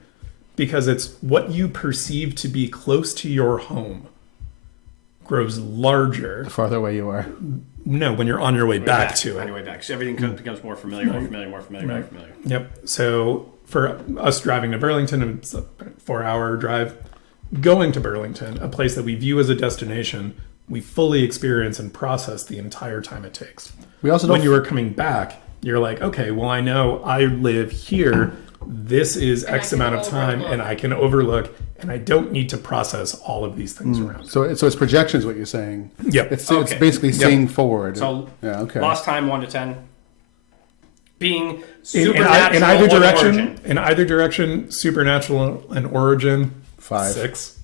because it's what you perceive to be close to your home grows larger The farther away you are. No, when you're on your way back to it. On your way back. So everything becomes more familiar, more familiar, more familiar, more familiar. Yep. So for us driving to Burlington, it's a 4-hour drive. Going to Burlington, a place that we view as a destination, we fully experience and process the entire time it takes. We also when you are coming back, you're like, okay, well, I know I live here. This is X amount of time, and I can overlook, and I don't need to process all of these things around. So it's projections, what you're saying. Yep. It's basically seeing forward. So yeah, okay. Lost time 1 to 10. Being supernatural in either direction. origin. In either direction, supernatural and origin. 5. 6.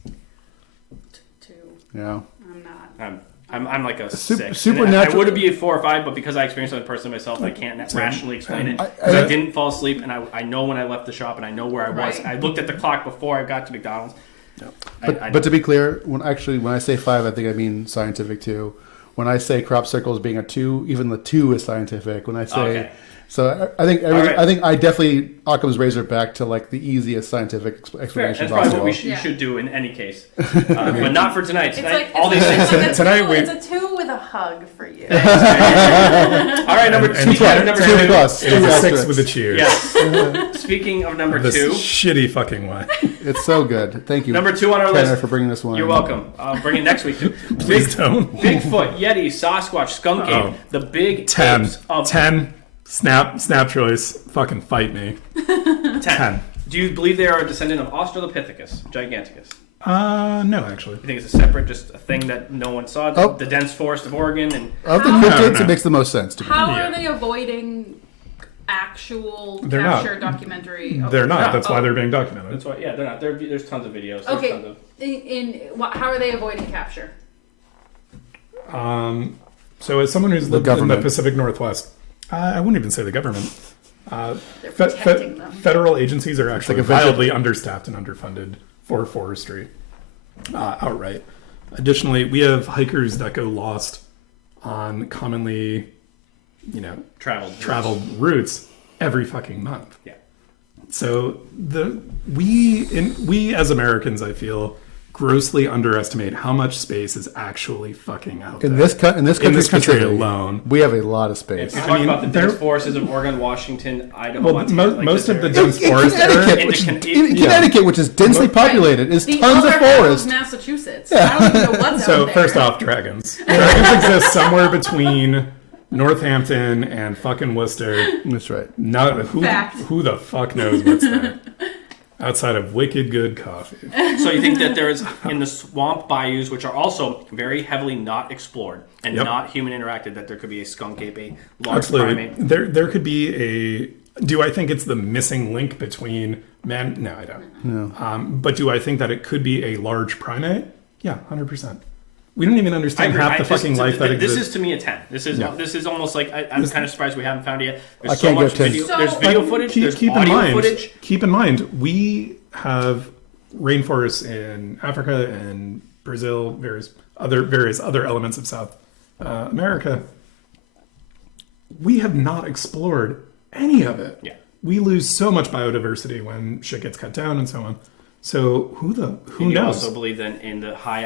2. Yeah. I'm not. I'm like a 6. Supernatural. I would be a 4 or 5, but because I experienced it personally myself, I can't rationally explain it. Because I didn't fall asleep, and I know when I left the shop, and I know where I was. Right. I looked at the clock before I got to McDonald's. But to be clear, when I say 5, I think I mean scientific too. When I say crop circles being a 2, even the 2 is scientific. When I say, so I think I definitely Occam's razor back to like the easiest scientific explanation That's probably possible. what we should do in any case, but not for tonight. Tonight, It's all these things. like Tonight we- it's a 2 with a hug for you. All right, number And 2. Number 2. plus. It is a 6 Asterisks. with a cheers. Yes. Speaking of number This 2, shitty fucking wine. It's so good. Thank you, number 2 on our Tanner, list. for bringing this one. You're welcome. I'll bring it next week too. Please don't. Bigfoot, Yeti, Sasquatch, Skunk Ape, Oh. the big 10. apes of 10. Snap choice. Fucking fight me. 10. Do you believe they are a descendant of Australopithecus giganticus? No, actually. You think it's a separate, just a thing that no one saw? Oh. The dense forest of Oregon and Of the How- cryptids, No. it makes the most sense to me. How Yeah. are they avoiding actual They're not. capture documentary? They're not. No. That's why they're being documented. that's why. Yeah, they're not. There's tons of videos. There's Okay. Tons of, How are they avoiding capture? So as someone who's lived in the government. Pacific Northwest, I wouldn't even say the government. They're protecting them. Federal agencies are actually like a venture- wildly understaffed and underfunded for forestry outright. Additionally, we have hikers that go lost on commonly traveled routes every fucking month. Yeah. So we as Americans, I feel, grossly underestimate how much space is actually fucking out there. In this country alone, we have a lot of space. If you're talking about the dense forests of Oregon, Washington, Idaho, Montana, most of the dense forests Connecticut, which is densely populated, is tons of forest. Massachusetts. Yeah. I don't even know what's so out there. First off, dragons. Dragons exist somewhere between Northampton and fucking Worcester. That's right. Who the fuck knows what's there? Outside of wicked good coffee. So you think that there is, in the swamp bayous, which are also very heavily not explored and not human interacted, that there could be a skunk ape, a large primate? There could be a... Do I think it's the missing link between man? No, I don't. No. But do I think that it could be a large primate? Yeah, 100%. We don't even understand half the fucking life that exists. This is to me a 10. This is almost like I'm kind of surprised we haven't found it yet. There's so much video. There's video footage. There's audio footage. Keep in mind, we have rainforests in Africa and Brazil, various other elements of South America. We have not explored any of it. Yeah. We lose so much biodiversity when shit gets cut down and so on. So who knows? You also believe that in the high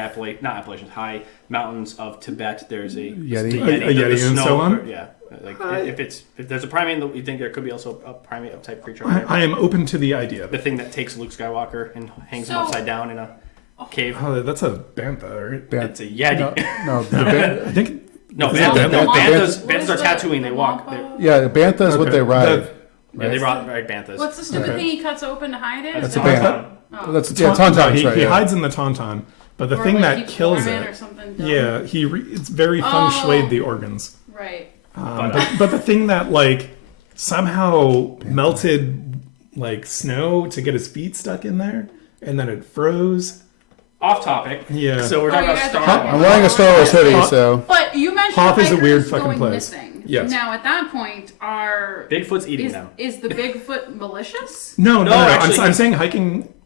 mountains of Tibet, there's a Yeti and so on. Yeah, like if there's a primate, you think there could be also a primate of type creature. I am open to the idea. The thing that takes Luke Skywalker and hangs him upside down in a cave. Oh, that's a bantha, right? It's a Yeti. I think. No, banthas are tattooing. They walk. Yeah, the bantha is what they ride. Yeah, they ride banthas. What's the stupid thing he cuts open to hide it? That's a bantha. That's tauntaun. He hides in the tauntaun, but the thing that kills it, it's very feng shuied the organs. Right. But the thing that somehow melted snow to get his feet stuck in there, and then it froze. Off topic. Yeah. So we're talking about Star Wars. I'm wearing a Star Wars hoodie, so. But you mentioned Hoth is a weird hikers fucking going place. missing. Yes. Now at that point, Bigfoot's eating them. Is the Bigfoot malicious? No. Actually, I'm saying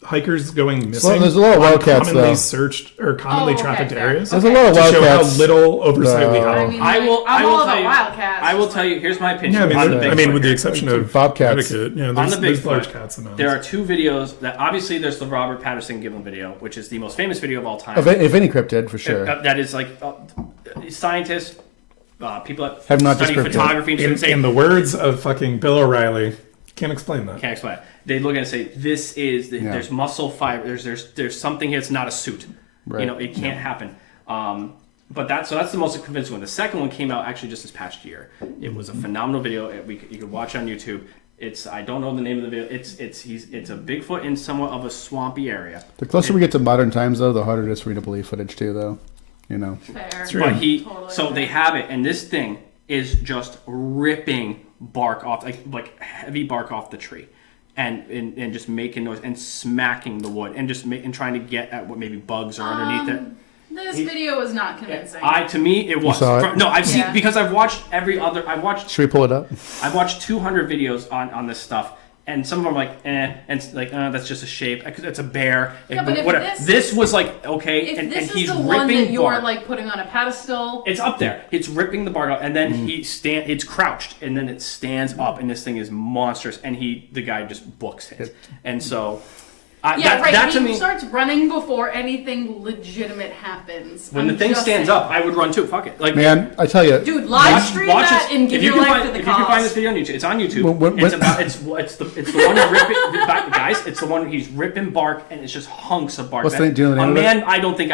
hikers going missing. Well, there's a lot of wildcats, commonly though. searched or commonly trafficked areas. There's a lot of to show wildcats. how little oversight we have. I'm all about wildcats. I will tell you. Here's my opinion. Yeah, on the Bigfoot with the here. exception of bobcats. Connecticut, On the there's Bigfoot, large cats in those. there are two videos that obviously there's the Robert Patterson Gibbon video, which is the most famous video of all time. If any cryptid, for sure. That is scientists, people that Have not study descripted. photography and say, in the words of fucking Bill O'Reilly, can't explain that. can't explain it. They look at it and say, this is, there's muscle fiber, there's something here, it's not a suit. Right. It can't happen. But that's the most convincing one. The second one came out actually just this past year. It was a phenomenal video. You could watch it on YouTube. I don't know the name of the video. It's a Bigfoot in somewhat of a swampy area. The closer we get to modern times, though, the harder it is for me to believe footage, too, though. Fair. But they have it, and this thing is just ripping bark off, like heavy bark off the tree, and just making noise and smacking the wood, and just trying to get at what maybe bugs are underneath it. This video is not convincing. To me, it was. saw it? No, I've seen because I've watched every other. Should we pull it up? I've watched 200 videos on this stuff, and some of them are like, and it's like, that's just a shape. It's a bear. Yeah, but whatever. This was like okay, and he's is the ripping one that you're bark. putting on a pedestal. It's up there. It's ripping the bark off, and then it's crouched, and then it stands up, and this thing is monstrous, and the guy just books it, and so. That to me starts running before anything legitimate happens. When the thing stands up, I would run too. Fuck it, Man, I tell you, dude, live stream that and give your life to the cause. If you can find this video on YouTube, it's on YouTube. It's the one ripping guys. It's the one he's ripping bark, and it's just hunks of bark. Do you know the name of it? I don't think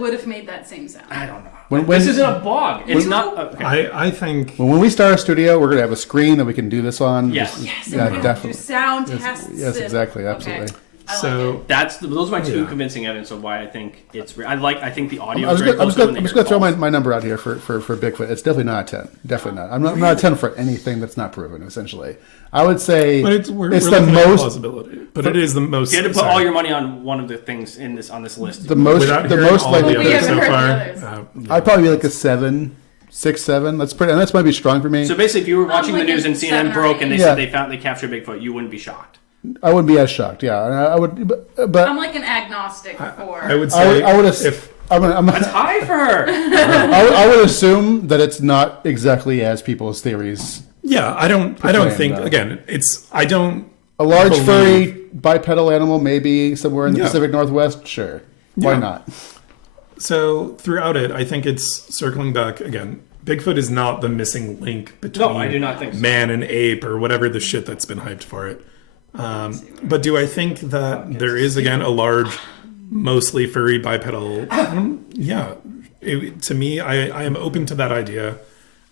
would have made that same sound. I don't know. When this isn't a bog. It's not. Okay. I think when we start our studio, we're gonna have a screen that we can do this on. Yes. Definitely. Sound tests. Yes, exactly, absolutely. Okay. so. Those are my two convincing evidence of why I think it's. I think the audio. I'm is very just gonna throw my number out here for Bigfoot. It's definitely not a 10. Definitely not. I'm not a 10 for anything that's not proven. Essentially, I would say But we're the most plausibility. But it is the most. You had to put all your money on one of the things on this list. the most likely. the others so We haven't far. heard the others. I'd probably be like a 7, 6, 7. That's pretty, and that's might be strong for me. So basically, if you were watching the like news a and CNN 7 or broke and 8. they said they captured Bigfoot, you wouldn't be shocked. I wouldn't be as shocked. Yeah, I would. But I'm like an agnostic for. I would say I would That's high for her. I would assume that it's not exactly as people's theories. Yeah, I don't think, again, a large furry bipedal animal, maybe somewhere in the Pacific Northwest, sure. Why not? So throughout it, I think it's circling back again. Bigfoot is not the missing link between I do not think so. Man and ape or whatever the shit that's been hyped for it. But do I think that there is, again, a large, mostly furry bipedal? To me, I am open to that idea.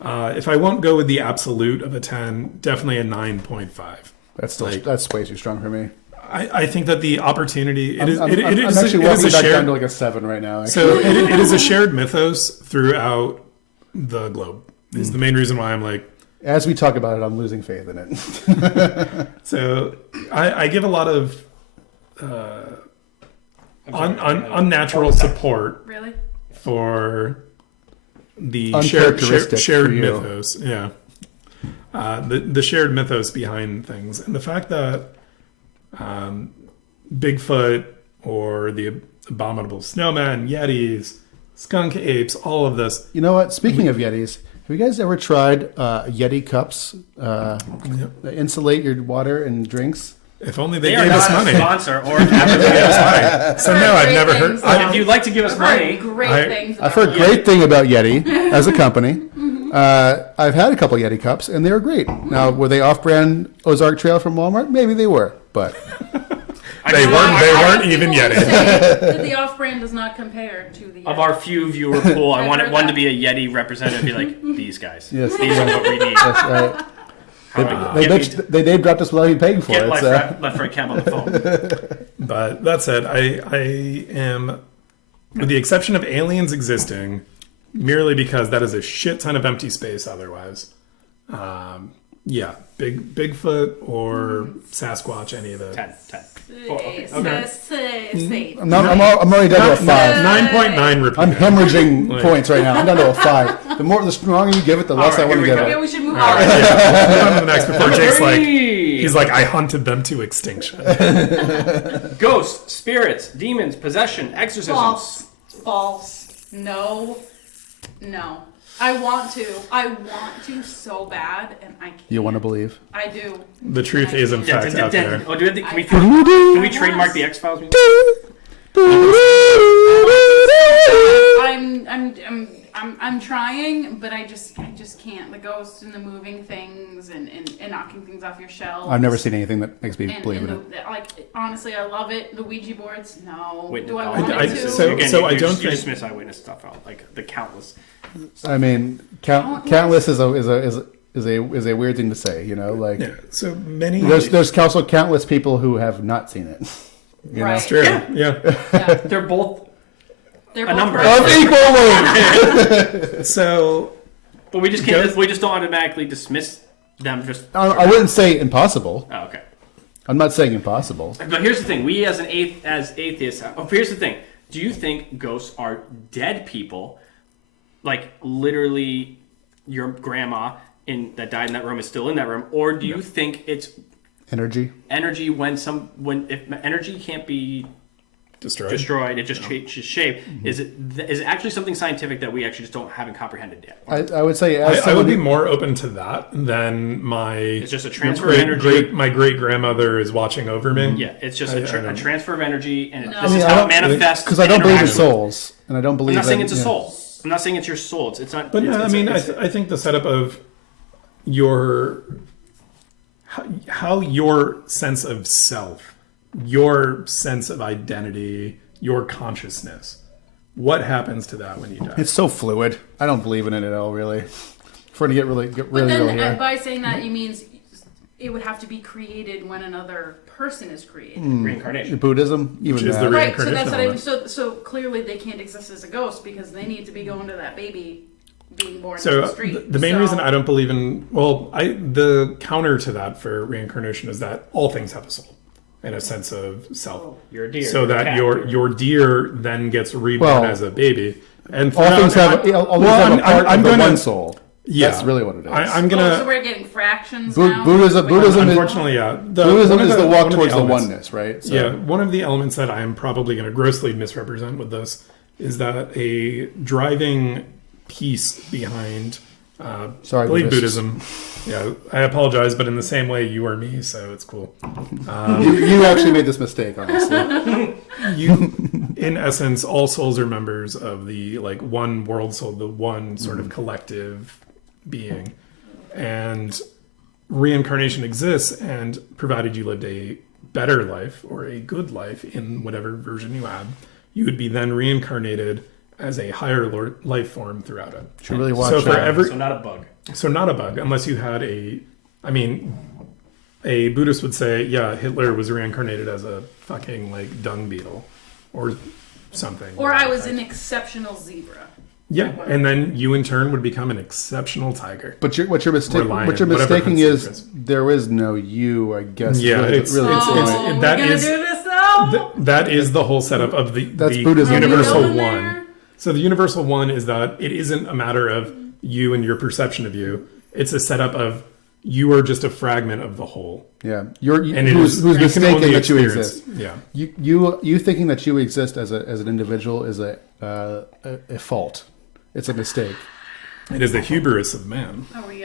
If I won't go with the absolute of a 10, definitely a 9.5. That's way too strong for me. I think that the opportunity I'm actually walking back down to like a 7 right now. Actually. So it is a shared mythos throughout the globe. Is the main reason why I'm like. As we talk about it, I'm losing faith in it. So I give a lot of unnatural support. Really? For the Uncharacteristic shared for you. mythos. Yeah. The shared mythos behind things. And the fact that Bigfoot or the abominable snowman, Yetis, skunk apes, all of this. You know what? Speaking of Yetis, have you guys ever tried Yeti cups that insulate your water and drinks? If only they They gave are us not money. a sponsor or So no, I've never heard. if you'd like to give us money, I've heard great thing about Yeti as a company. I've had a couple Yeti cups, and they were great. Now, were they off-brand Ozark Trail from Walmart? Maybe they were, but They weren't even Yeti. That the off-brand does not compare to the of our few viewer pool, I wanted one to be a Yeti representative. Be like, these guys. Yes. These are what we need. that's right. They name dropped us without even paying for Get it. left right cab on the phone. But that said, I am, with the exception of aliens existing, merely because that is a shit ton of empty space otherwise. Bigfoot or Sasquatch, any of the 10. I'm already down to a 5. 9.9 repeat. I'm hemorrhaging points right now. I'm down to a 5. The stronger you give it, the less I want to give Okay, it. we should move All on. right, yeah. On to the next before Jake's like, Three. he's like, I hunted them to extinction. Ghosts, spirits, demons, possession, exorcisms. False. No. I want to so bad, and I can't. You want to believe? I do. The truth is, in fact, out there. Oh, can we trademark the X-Files music? I'm trying, but I just can't. The ghosts and the moving things and knocking things off your shelves. I've never seen anything that makes me And believe in it. Honestly, I love it. The Ouija boards, no. Wait, Do I no. want I- it to? so- Again, I don't you think- dismiss eyewitness stuff out, like the countless. I mean, countless is a weird thing to say. You know, like Yeah, so many. there's also countless people who have not seen it. You Right. know? It's true. Yeah. Yeah. They're both They're a both number. right. Of equal weight. So But we just can't. We just don't automatically dismiss them. Just. I wouldn't say impossible. Oh, okay. I'm not saying impossible. But here's the thing: we as atheists. Here's the thing: do you think ghosts are dead people, like literally your grandma that died in that room is still in that room, or do you think it's Energy. energy if energy can't be destroyed, it just changes shape? Is it actually something scientific that we actually just don't haven't comprehended yet? I would say I would be more open to that than my. It's just a transfer of energy. My great grandmother is watching over me. Yeah, it's just a don't know. transfer of energy, and No. this I mean, is I how don't- it manifests. because I and don't believe in interacts. souls, and I don't believe. I'm not saying it's a that, soul. I'm not saying it's your soul. It's not. But it's, no, I it's- mean, it's- I think the setup of how your sense of self, your sense of identity, your consciousness, what happens to that when you die? It's so fluid. I don't believe in it at all, really. For it to get really But real then here. by saying that, you means it would have to be created when another person is created. reincarnation. Buddhism, even Which is that. the Right, so reincarnation that's what element. so clearly they can't exist as a ghost because they need to be going to that baby being born So in the street. the main reason I don't believe in the counter to that for reincarnation is that all things have a soul and a sense of self. You're a deer. So you're a that cat, your deer then gets reborn Well, as a baby, and all things have a part of the one soul. Yeah, That's really what it is. I'm Oh, gonna. so we're getting fractions now? Buddhism Unfortunately, yeah. Buddhism is the walk towards the elements- oneness, right? So, Yeah, one of the elements that I am probably going to grossly misrepresent with this is that a driving piece behind Sorry, believe Buddhists. Buddhism. Yeah, I apologize, but in the same way, you are me, so it's cool. You actually made this mistake, honestly. In essence, all souls are members of the like one world soul, the one sort of collective being, and reincarnation exists. And provided you lived a better life or a good life in whatever version you had, you would be then reincarnated as a higher life form throughout it. Should really watch So for every So not a bug. So not a bug, unless you had a Buddhist would say, yeah, Hitler was reincarnated as a fucking like dung beetle or something. Or I was an exceptional zebra. Yeah, and then you in turn would become an exceptional tiger. But what you're Or lion, what you're whatever mistaking hunts is it is. there is no you, I guess. Yeah, really, it's- really it's- the it's- point. that we're gonna is- do this now? That is the whole setup of the Buddhism. universal Are we one. going there? So the universal one is that it isn't a matter of you and your perception of you. It's a setup of you are just a fragment of the whole. Yeah, And it who's is, you can mistaken only that you experience- exist. Yeah. You thinking that you exist as an individual is a fault. It's a mistake. It is the hubris of man. Are we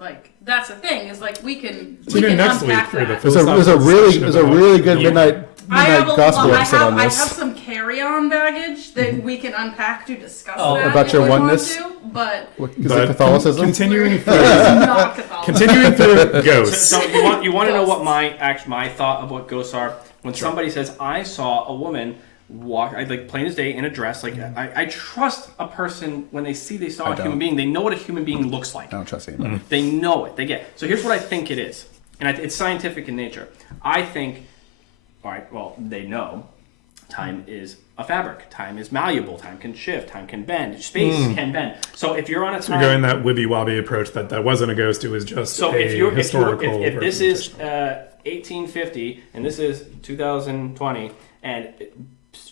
like, that's the thing, is like, we can Tune in next week unpack for the that. There's a really good Yeah. midnight I have gospel episode on I this. have some carry-on baggage that we can unpack to discuss that About if your we want oneness? to, but Is it Catholicism? Continuing through, it's not Catholic. continuing through ghosts. So you want to know what Ghosts. my thought of what ghosts are? When somebody says, I saw a woman walk, I like plain as day in a dress. Like I trust a person when they saw a human don't. being. They know what a human being looks like. I don't trust anybody. They know it. They get. So here's what I think it is, and it's scientific in nature. I think. All right. Well, they know. Time is a fabric. Time is malleable. Time can shift. Time can bend. Space can bend. So if you're on a time, You're going that wibby wobby approach that wasn't a ghost, it was just so a historical. if this is 1850 and this is 2020 and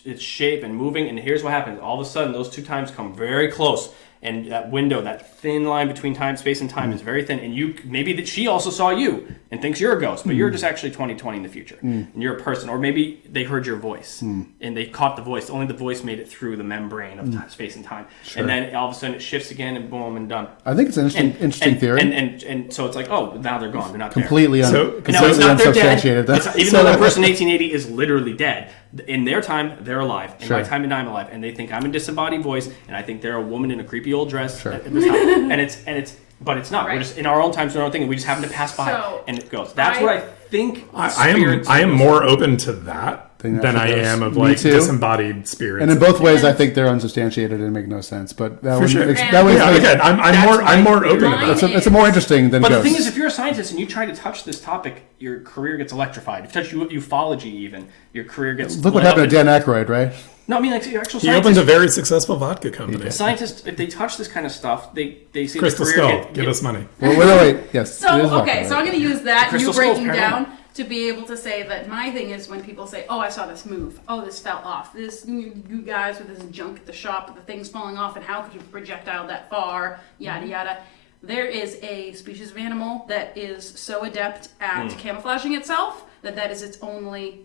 it's shape and moving, and here's what happens: all of a sudden those two times come very close, and that window, that thin line between time, space, and time is very thin. And you maybe that she also saw you and thinks you're a ghost, but you're just actually 2020 in the future, and you're a person. Or maybe they heard your voice and they caught the voice. Only the voice made it through the membrane of space and time, and then all of a sudden it shifts again, and boom, and done. I think it's an interesting theory. And so it's like, oh, now they're gone. They're not completely there. So- And now it's completely not they're dead. unsubstantiated. Even though that person in 1880 is literally dead, in their time they're alive. In Sure. my time, and I'm alive, and they think I'm a disembodied voice, and I think they're a woman in a creepy old dress. Sure. At this house. But it's not. Right. We're just in our own time, doing our own thing, and we just happen to pass by, So, and it goes. That's what I think. I am spirits more open to that Think than I actually am goes. of Me like too. disembodied spirits. And in both ways, I think they're unsubstantiated and make no sense. But that For one, sure. that one, Yeah, again, I'm more open Mine about it. it's more interesting than But ghosts. the thing is, if you're a scientist and you try to touch this topic, your career gets electrified. If you touch ufology, even your career gets. Look what lit happened to up. Dan Aykroyd, right? No, I mean like actual He scientists. opened a very successful vodka company. Scientists, if they touch this kind of stuff, they see Crystal the career Skull, get, give us money. Well, wait. Yes. So, it is vodka, okay, right? so I'm going to use that, Crystal you breaking Skull's down, paranormal. to be able to say that my thing is when people say, oh, I saw this move. Oh, this fell off. This, you guys with this junk at the shop with the things falling off, and how could you projectile that far, yada, yada. There is a species of animal that is so adept at camouflaging itself that is its only...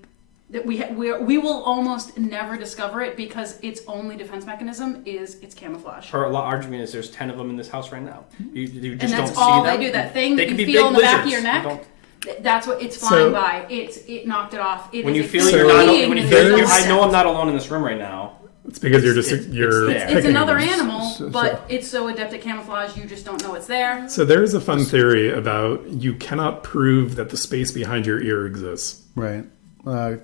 That we will almost never discover it because its only defense mechanism is its camouflage. Her argument is there's 10 of them in this house right now. You just And that's don't all see them. they do. That thing They that can you be feel big in the back of lizards. your You neck. don't- That's what it's flying So- by. It knocked it off. It When is you a feel you're not, fleeing when you there's- feel, I know I'm not alone in this room right now. It's because you're just It's you're there. It's picking another them. animal, but it's so adept at camouflage, you just don't know it's there. So there is a fun theory about you cannot prove that the space behind your ear exists. Right. I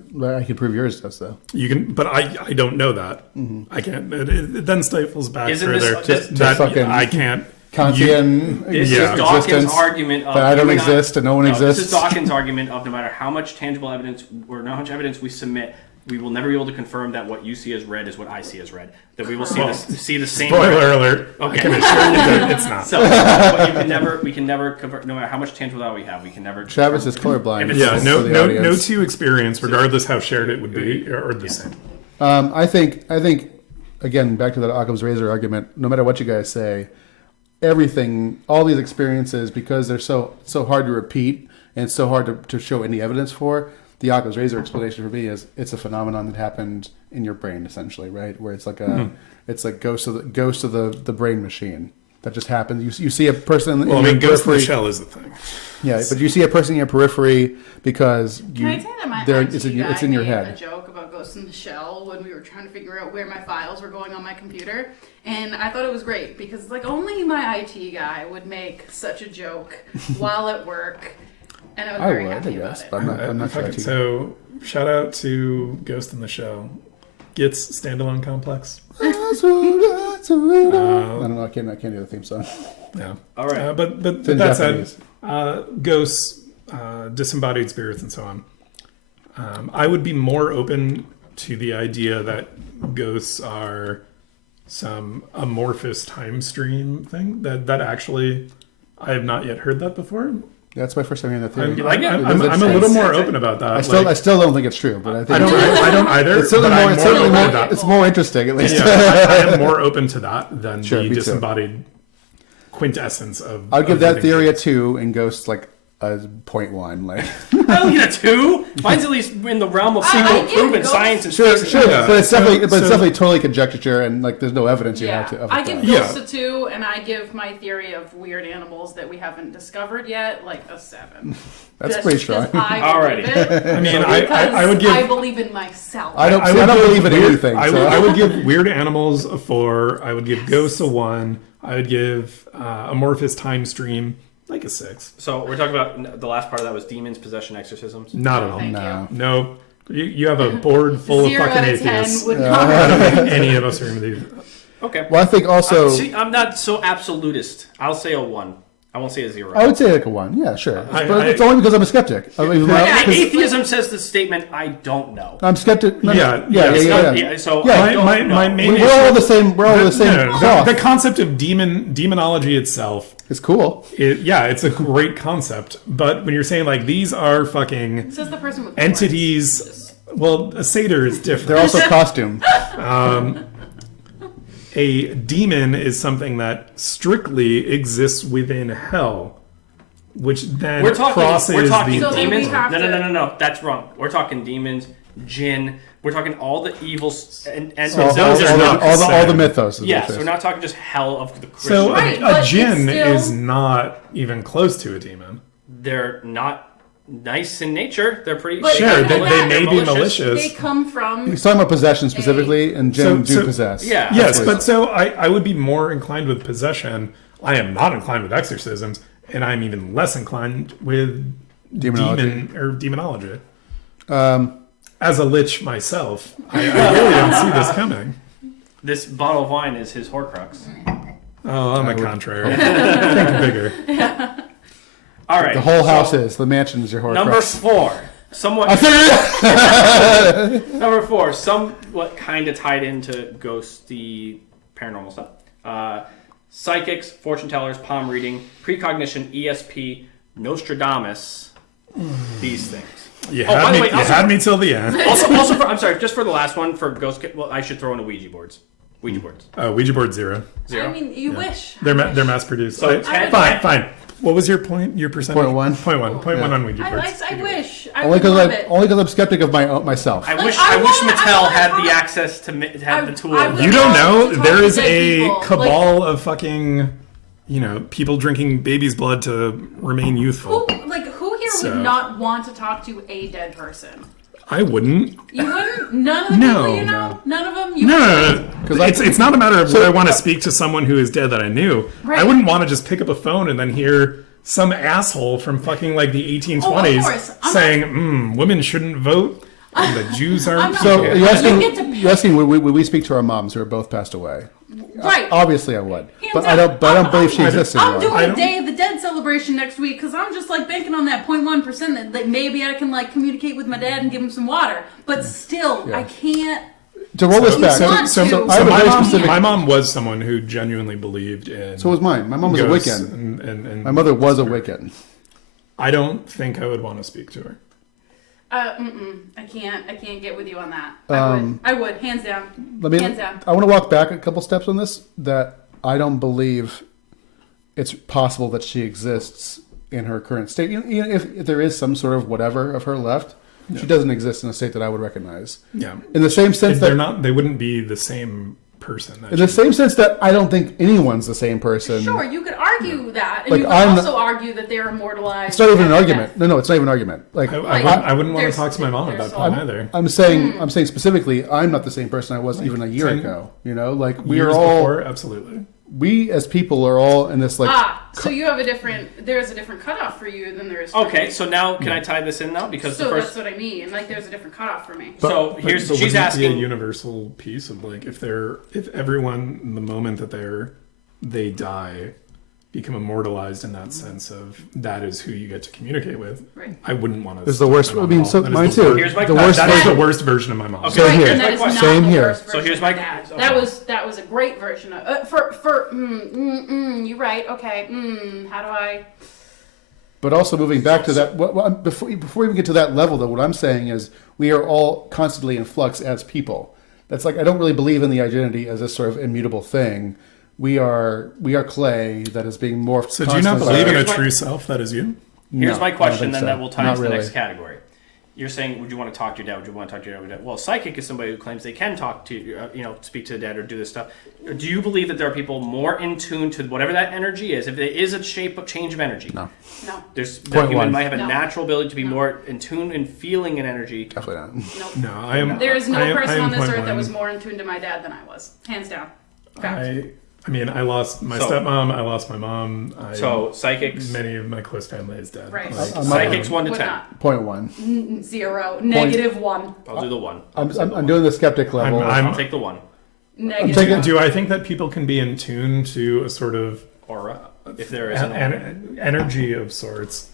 can prove yours does, though. You can, but I don't know that. I can't. It then stifles back Isn't further. this- that fucking I can't. Kantian This Yeah. is Dawkins' existence. argument of But I don't you exist and no one This exists. is Dawkins' argument of no matter how much tangible evidence or how much evidence we submit, we will never be able to confirm that what you see as red is what I see as red. That we will see the same. Spoiler alert. I Okay. can assure you that it's not. So but we can never convert, no matter how much tangible doubt we have, we can never. Travis is colorblind. If it's- Yeah, for no, the no, audience. no two experience, regardless how shared it would be, are the same. I think again, back to that Occam's razor argument. No matter what you guys say, everything, all these experiences, because they're so hard to repeat and so hard to show any evidence for, the Occam's razor explanation for me is it's a phenomenon that happened in your brain, essentially, right? Where it's like it's like ghost of the brain machine that just happens. You see a person. Well, I mean, ghost in the shell is the thing. Yeah, but you see a person in your periphery because Can I say that my it's in your head. A joke about Ghost in the Shell when we were trying to figure out where my files were going on my computer, and I thought it was great because like only my IT guy would make such a joke while at work, and I was very happy about it. But I'm not sure. So shout out to Ghost in the Shell. Gets standalone complex. I don't know. I can't do the theme song. Yeah. All right. But that said, ghosts, disembodied spirits, and so on. I would be more open to the idea that ghosts are some amorphous time stream thing. That actually, I have not yet heard that before. That's my first time hearing that theory. I'm a little more open about that. I still don't think it's true, but I think I don't either. It's more interesting, at least. Yeah, I am more open to that than the me disembodied quintessence of. I'll give that theory a 2 and ghosts like a 0.1. Like, I'll get a 2. Mine's at least in the realm of proven science and sure, space. but it's definitely totally conjecture, and like there's no evidence you have to. I give ghosts a 2, and I give my theory of weird animals that we haven't discovered yet like a 7. That's pretty strong. Alrighty. I mean, I would give. I believe in myself. I don't believe in anything. I would give weird animals a 4. I would give ghosts a 1. I would give amorphous time stream like a 6. So we're talking about the last part of that was demons, possession, exorcisms. Not at all. No. No. You have a board full of fucking atheists. Would not Any of us are going to do. Okay. Well, I think also. I'm not so absolutist. I'll say a 1. I won't say a 0. I would say like a 1. Yeah, sure. But it's only because I'm a skeptic. Atheism says the statement, "I don't know." I'm skeptic. No, Yeah. So my main we're all the same. We're all the same. No. The concept of demonology itself is cool. It's a great concept. But when you're saying like these are fucking says the person with entities, well, a satyr is different. They're also costume. A demon is something that strictly exists within hell, which then crosses we're talking the demons. No. That's wrong. We're talking demons, jinn. We're talking all the evils and all the mythos. Yes, we're not talking just hell of the Christian. So a jinn is not even close to a demon. They're not nice in nature. They're pretty. Sure, they may be malicious. They come from. He's talking about possession specifically, and jinn do possess. Yeah. Yes, but so I would be more inclined with possession. I am not inclined with exorcisms, and I'm even less inclined with demonology. As a lich myself, I really don't see this coming. This bottle of wine is his Horcrux. Oh, on the contrary. Think bigger. Yeah. All right. The whole house is. The mansion is your Horcrux. Number 4. Number 4. Somewhat kind of tied into ghosty paranormal stuff. Psychics, fortune tellers, palm reading, precognition, ESP, Nostradamus. These things. You had me till the end. I'm sorry, just for the last one, for ghost... Well, I should throw in the Ouija boards. Ouija boards. Ouija board 0. I mean, you wish. They're mass produced. So fine. What was your point? Your percentage? 0.1. 0.1 on Ouija boards. I wish. Only because I'm skeptic of myself. I wish Mattel had the access to have the tool. You don't know. There is a cabal of fucking, people drinking baby's blood to remain youthful. Who here would not want to talk to a dead person? I wouldn't. You wouldn't? None of the people you know? None of them? No. Because it's not a matter of would I want to speak to someone who is dead that I knew. Right. I wouldn't want to just pick up a phone and then hear some asshole from fucking like the 1820s saying, women shouldn't vote and the Jews aren't. So you're asking would we speak to our moms who are both passed away? Right. Obviously I would. But I don't believe she exists anymore. I'm doing a Day of the Dead celebration next week because I'm just banking on that 0.1% that maybe I can communicate with my dad and give him some water. But still, I can't. To roll this back. So my mom was someone who genuinely believed in. So was mine. My mom was a Wiccan. And my mother was a Wiccan. I don't think I would want to speak to her. I can't get with you on that. I would, hands down. Hands down. I want to walk back a couple steps on this. That I don't believe it's possible that she exists in her current state. Even if there is some sort of whatever of her left, She doesn't exist in a state that I would recognize. Yeah. In the same sense They wouldn't be the same person. In the same sense that I don't think anyone's the same person. Sure, you could argue that, and Like, you could also argue that they're immortalized. It's not even an argument. No, it's not even an argument. Like I wouldn't want to talk to my mom about that either. I'm saying specifically, I'm not the same person I was even a year ago. You know, like we are all before, absolutely. We as people are all in this like. So you have there's a different cutoff for you than there is. For Okay, me. so now can I tie this in now because So the first. that's what I mean. Like there's a different cutoff for me. So here's she's asking a universal piece of like if everyone in the moment that they die become immortalized in that sense of that is who you get to communicate with. Right. I wouldn't want to. It's the worst. I mean, so mine too. Here's my the worst. That is the worst version of my mom. Okay. Same here. And that is not Same the here. worst So version here's of my dad. okay. That was a great version of you're right. Okay. How do I? But also moving back to that, before we even get to that level, though, what I'm saying is we are all constantly in flux as people. That's like I don't really believe in the identity as this sort of immutable thing. We are clay that is being morphed. So do you not believe in a Here's my- true self that is you? Here's my I don't question, think then so. that will tie Not into the really. next category. You're saying, would you want to talk to your dad? Would you want to talk to your dad? Well, psychic is somebody who claims they can talk to, speak to the dead or do this stuff. Do you believe that there are people more in tune to whatever that energy is? If there is a change of energy, No, there's that Point human one. might have a No. natural ability to be No. more in tune and feeling an energy. definitely not. Nope. No, I am. There is no I am- person I am on this point earth that one. was more in tune to my dad than I was, hands down. Fact. I mean, I lost my So- stepmom. I lost my mom. So psychics, Many of my close family is dead. Right. psychics 1 to Would 10. not. Point one. Zero. Negative one. I'll do the 1. I'm doing the skeptic level. I'll take the 1. Negative taking- one. Do I think that people can be in tune to a sort of Aura, if there is an aura. an energy of sorts?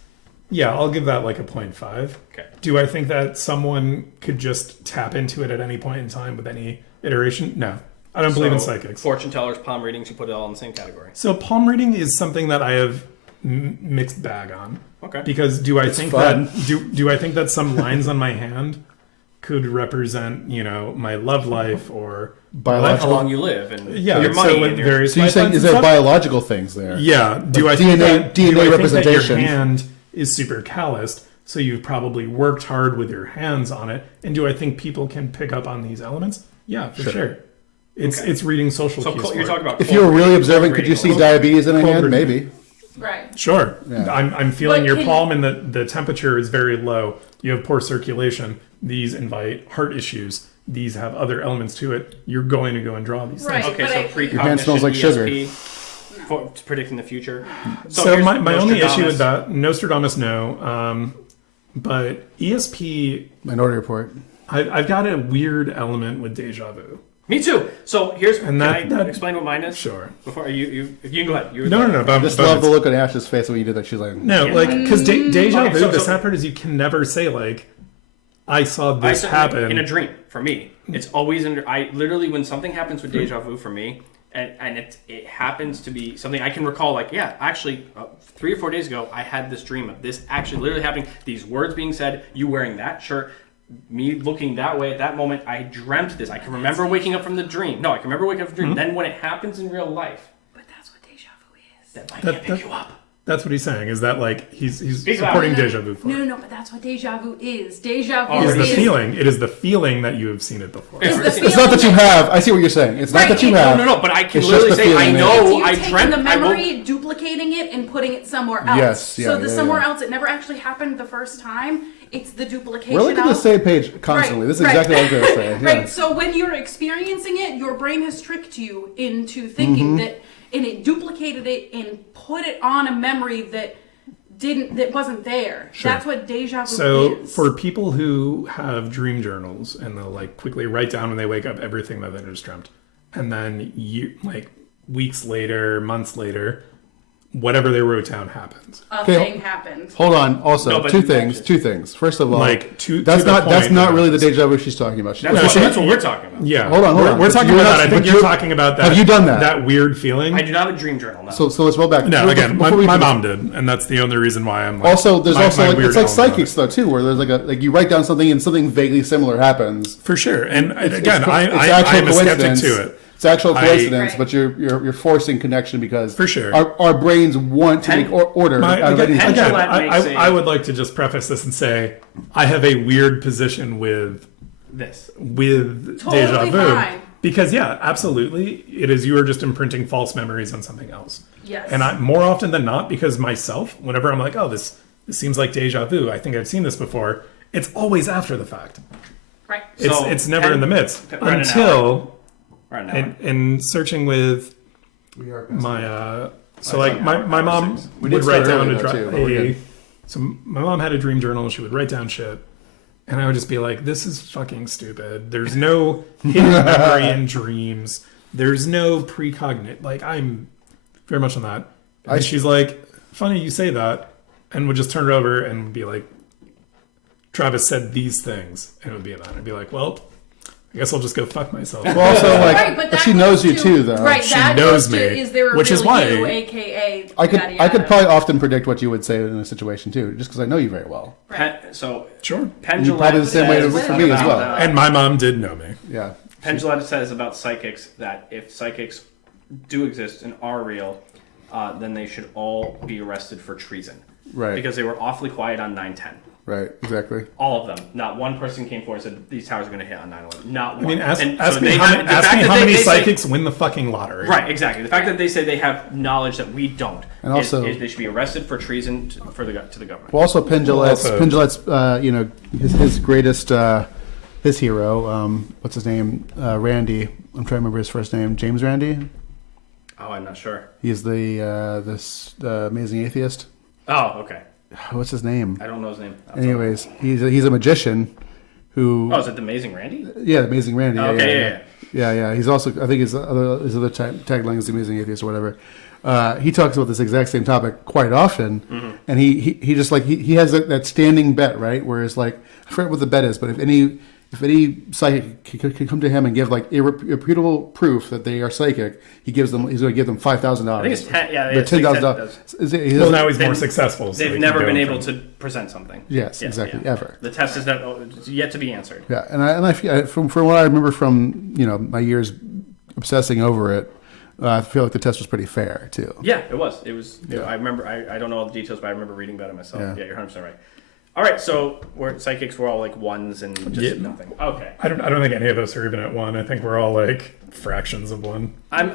Yeah, I'll give that like a 0.5. Okay. Do I think that someone could just tap into it at any point in time with any iteration? No. I don't believe in psychics. Fortune tellers, palm readings, you put it all in the same category. So palm reading is something that I have mixed bag on. Okay. Because do I It's think fun. that do I think that some lines on my hand could represent, my love life or Biological. How long you live and yeah, your money so and your various So you're saying is there stuff? biological things there? Yeah. Do Like I think DNA that, do I think that your representation. hand is super calloused, so you've probably worked hard with your hands on it? And do I think people can pick up on these elements? Yeah, for sure. It's reading social So cues. you're for it. talking about If you were really cold observant, could you see reading. diabetes in a Cold hand? reading. Maybe. Right. Sure. Yeah. I'm feeling But your can- palm and the temperature is very low. You have poor circulation. These invite heart issues. These have other elements to it. You're going to go and draw these Right. things. Okay, But so I- precognition, Your hand smells like sugar. ESP, for predicting the future. So here's my only issue Nostradamus. with that, Nostradamus, no. But ESP, Minority Report. I've got a weird element with deja vu. Me too. So here's And can that- I explain what mine is? Sure. Before you can go ahead. You No. I just love the look on Ash's face when you did that. She's like, No, Yeah. like because deja Okay, vu. so- the sad part is you can never say like, I saw I this said happen in a dream. For me, it's always under. I literally when something happens with deja vu for me, and it happens to be something I can recall. Like actually, 3 or 4 days ago, I had this dream of this actually literally happening. These words being said. You wearing that shirt. Me looking that way at that moment. I dreamt this. I can remember waking up from the dream. No, I can remember waking up from the dream. Then when it happens in real life, But that's what deja vu is. that might can't pick you up. That's what he's saying. Is that like he's Speak supporting louder. deja vu for? No, but that's what deja vu is. Deja vu Is the is feeling? It is the feeling that you have seen it before. Yeah. Is the it's not that you feeling have. I see what you're saying. It's not Right, that you it's- have. No, but I can It's literally just the say I feeling there. know. It's you I taking dreamt. the I woke. memory, duplicating it, and putting it somewhere else. Yes, yeah, so the yeah, somewhere yeah. else, it never actually happened the first time. It's the duplication. We're looking at the of- same page constantly. This is Right. exactly what I was going to say. Yeah. Right. So when you're experiencing it, your brain has tricked you into thinking that, and it duplicated it and put it on a memory that wasn't there. Sure. That's what deja vu So is. for people who have dream journals and they'll like quickly write down when they wake up everything that they just dreamt, and then weeks later, months later, whatever they wrote down happens. a Okay. thing happened. Hold on. Also, No, but two you things. mentioned- Two things. First of all, Like, to that's the not point really the that- deja vu she's talking about. That's what we're talking about. Yeah. Hold on. We're talking You're about not- that. I think but you're you're- talking about that. Have you done that? That weird feeling? I do not have a dream journal now. So let's roll back. No, again, my Before we- mom did, and that's the only reason why I'm like. Also, there's my also like, weird it's like element of psychics it. though too, where there's like you write down something and something vaguely similar happens. For sure, and again, it's I actual am a skeptic coincidence. to it. It's actual coincidence, Right. but you're forcing connection because For sure. our brains want to make order out of anything. Pendulum Again, makes I would like to just preface this and say I have a weird position with this. Totally deja vu. fine. Because absolutely, it is you are just imprinting false memories on something else. Yes. And I more often than not, because myself, whenever I'm like, oh, this seems like deja vu, I think I've seen this before, it's always after the fact. Right. It's never in the midst. Right Until now. in searching with my my mom We would did write start down early, though, too, but we're good. so my mom had a dream journal and she would write down shit. And I would just be like, this is fucking stupid. There's no hidden memory in dreams. There's no precognitive. Like, I'm very much on that. And she's like, funny you say that. And would just turn it over and be like, Travis said these things. And it would be that. I'd be like, well, I guess I'll just go fuck myself. Well, also, like, Right, but that she knows goes you too, though. Right, She that knows goes to, me, is there a which real is why- you, aka I could yada, I could yada. probably often predict what you would say in a situation too, just because I know you very well. So Sure. Pendulum Probably the same way says for me as well. And my mom did know me. Yeah. Pendulum says about psychics that if psychics do exist and are real, then they should all be arrested for treason. Right. Because they were awfully quiet on 9/10. Right. Exactly. All of them. Not one person came forward and said these towers are going to hit on 9/11. Not one. I mean, ask And me so they how, have- the ask fact me that how they many say- psychics win the fucking lottery. Right, exactly. The fact that they say they have knowledge that we don't, And also- is they should be arrested for treason to the government. Well, also Pendulet's Also- his greatest his hero. What's his name? Randy. I'm trying to remember his first name. James Randi. Oh, I'm not sure. He's the amazing atheist. Oh, okay. What's his name? I don't know his name. Anyways, he's a magician who. Oh, is it the Amazing Randy? Yeah, Amazing Randy. Okay, Yeah. He's also, I think his other tagline is the Amazing Atheist or whatever. He talks about this exact same topic quite often, and he just like he has that standing bet, right? Whereas like I forget what the bet is, but if any psychic could come to him and give like irrefutable proof that they are psychic, he's going to give them $5,000. I think it's $10,000. Well, now he's more successful. So They've never been able to present something. Yes, exactly, ever. The test is that it's yet to be answered. Yeah, and I feel, from what I remember from my years obsessing over it, I feel like the test was pretty fair too. Yeah, it was. Yeah. I remember. I don't know all the details, but I remember reading about it myself. Yeah. Yeah, you're 100% right. All right, so we're psychics. We're all like ones and just nothing. Okay. I don't think any of us are even at one. I think we're all like fractions of one. I'm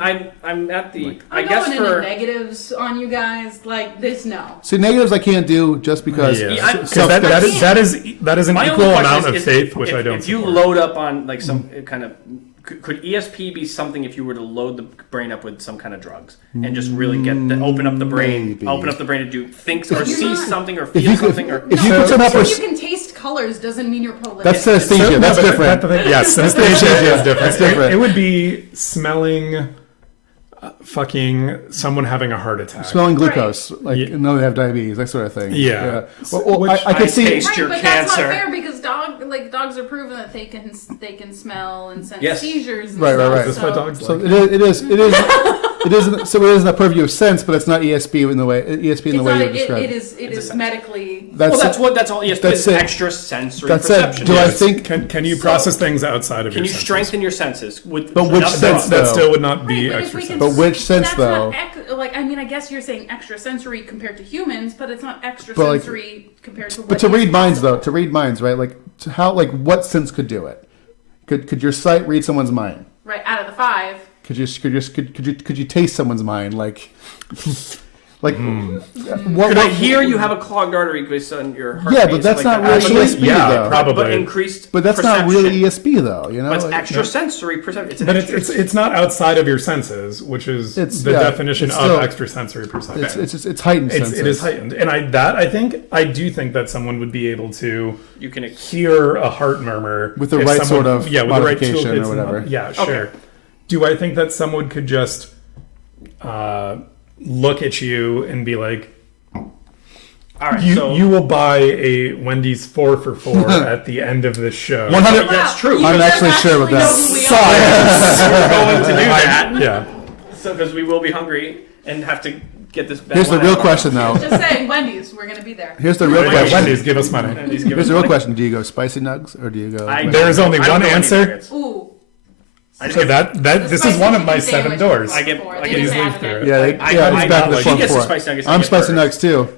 at the. I'm I guess going for into negatives on you guys like this. No. See, negatives I can't do just because. Yeah. Because that is an my equal only amount question of is faith, which if, I don't. If you support. load up on like some kind of. Could ESP be something if you were to load the brain up with some kind of drugs and just really open up the brain, Maybe. open up the brain to do think or see not- something or If feel you could, something or if you could turn up So a, you can taste colors doesn't mean you're prolific. that's synesthesia. That's but different. Yes, synesthesia is different. That's different. It would be smelling, fucking someone having a heart attack. Smelling glucose, like Yeah. know they have diabetes, that sort of thing. Yeah. Well, Which I could I see. taste Right, your but cancer. that's not fair because dogs are proven that they can smell and sense Yes. seizures. And Right, stuff, right. That's why dogs So like it isn't. So it isn't a purview of sense, but it's not ESP in the way you described. It is medically. That's that's all ESP that's is it. extra sensory That's it. perception. Do I Yes. think? Can you process things outside of Can your you senses? strengthen your senses with But which enough sense, drugs? That though? still would not be Right, but if extra we can- sensitive. But which sense, that's though? Not I mean, I guess you're saying extra sensory compared to humans, but it's not extra But, like- sensory compared to. But what to is read minds, possible. though, to read minds, right? Like what sense could do it? Could your sight read someone's mind? Right out of the 5. Could you taste someone's mind? Like what? Could I hear you have a clogged artery based on your heart Yeah, rate, but that's something not like really that? ESP, yeah, though. probably. But increased But that's perception. not really ESP, though. You know, But it's Like, extra sensory perception. It's an But extra. it's not outside of your senses, which is It's- the yeah, definition it's of still- extrasensory perception. it's heightened senses. It is heightened, and I do think that someone would be able to You can hear a heart murmur With the if right someone- sort of with the right modification or toolkits and whatever. Yeah, sure. Okay. Do I think that someone could just look at you and be like, All right, you will buy a Wendy's 4 for $4 at the end of this show. 100. That's true. You I'm guys actually sure with know that. who we are. We're going to do that. Yeah. So because we will be hungry and have to get this. Here's the real question, though. Just saying, Wendy's, we're gonna be there. Here's the real question. Wendy's, give us money. Here's the real question. Do you go spicy nugs or do you go? I There is only I don't one know any answer. nuggets. Ooh, So this is one of my 7 doors. I get Please leave through it. Yeah, he's back to the front He gets the four. spicy nuggets. I'm spicy nuggets too.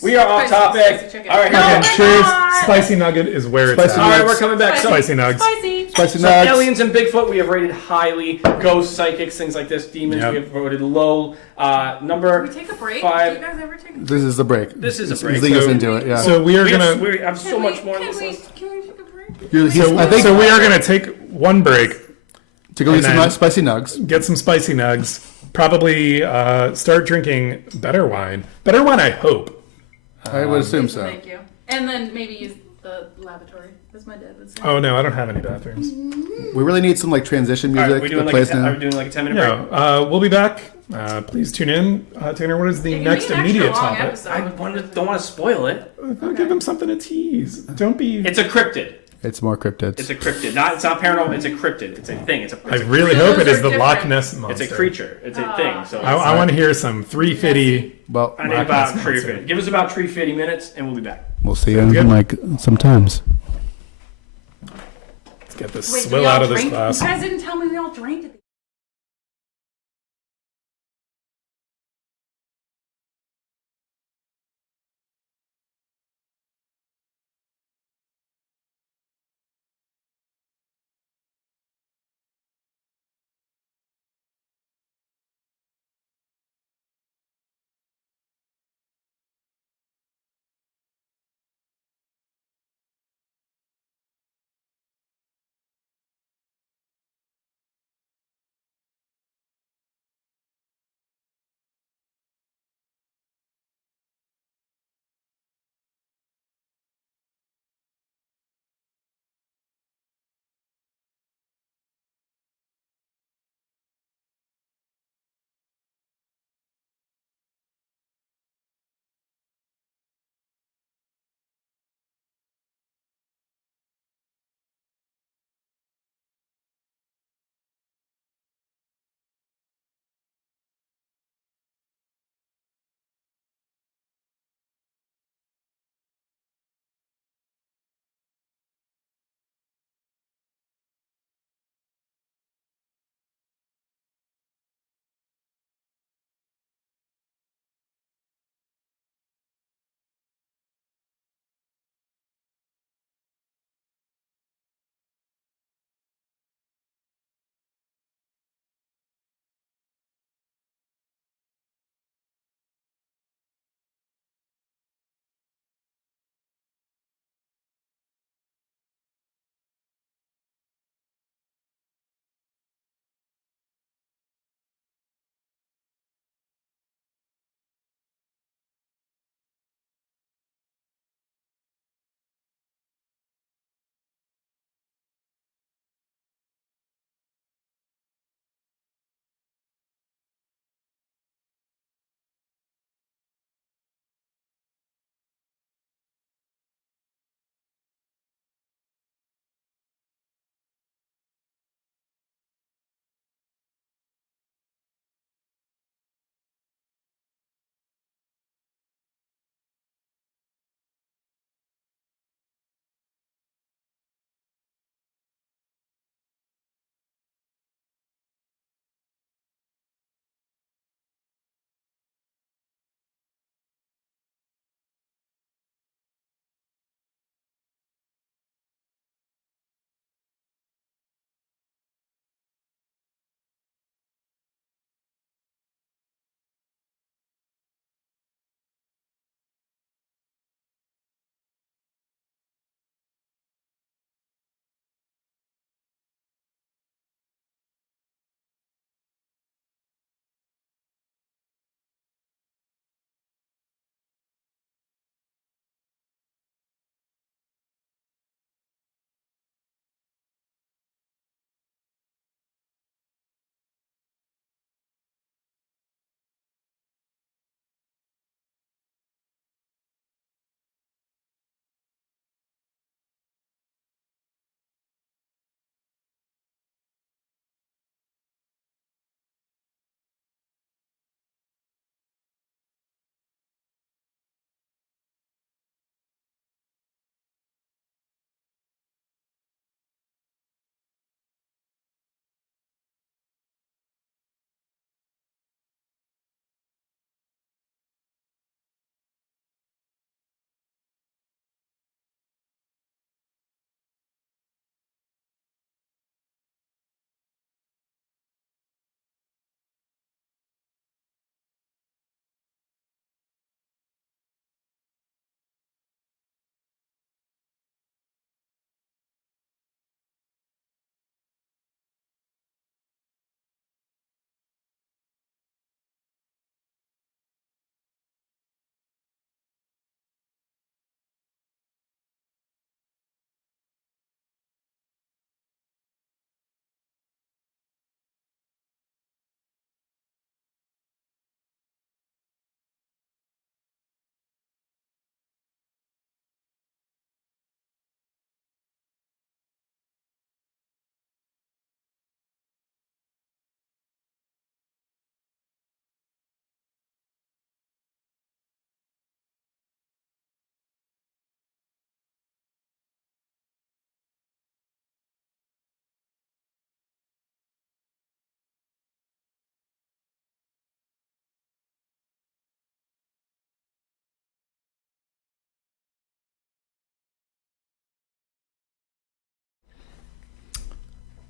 We are off topic. All right, Again, No, cheers. not. Spicy nugget is where it's Spicy at. all right, nuggets. we're coming back. So, Spicy nugs. Spicy. Spicy so nuggets. aliens and Bigfoot, we have rated highly. Ghosts, psychics, things like this. Demons, Yep. we have rated low. Number Can we take a break? 5. Do you guys ever take a break? This is the break. This is a He's break. leading us So- into it. Yeah. So we are We gonna. have so much more on this list. Can we take a break? I think So we are gonna take one break, to go get and some then- spicy nugs. get some spicy nugs, probably start drinking better wine. Better wine, I hope. I would assume so. Thank you. And then maybe use the lavatory, as my dad would say. Oh no, I don't have any bathrooms. We really need some like transition All right, music we that doing like plays are we in. doing like a 10-minute break? No, we'll be back. Please tune in. Tanner, what is the It can next be an immediate extra long topic? episode. I don't want to spoil it. I'll give him something to tease. Don't be. It's a cryptid. It's more cryptids. It's a cryptid. It's not paranormal. It's a cryptid. It's a thing. It's I a really So hope those it is are the Loch different. Ness monster. It's a creature. It's a thing. So I want to hear some 350. Well, I need Loch about Ness 350. monster. Give us about 350 minutes, and we'll be back. we'll see you Sounds in good. like sometimes. Let's get this Wait, swill we all out of this drank? glass. You guys didn't tell me we all drank at the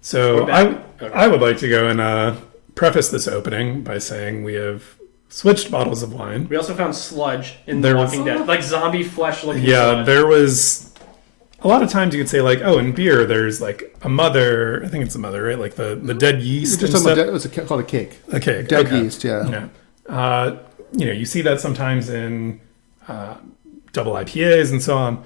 So Okay. I would like to go and preface this opening by saying we have switched bottles of wine. We also found sludge in There The was- Walking Dead, like zombie flesh looking. Yeah, sludge. there was a lot of times you could say like, oh, in beer there's like a mother. I think it's a mother, right? Like the dead yeast. Just and talking stuff. about it was called a cake. A cake. Dead okay. yeast, yeah. Yeah. You see that sometimes in double IPAs and so on.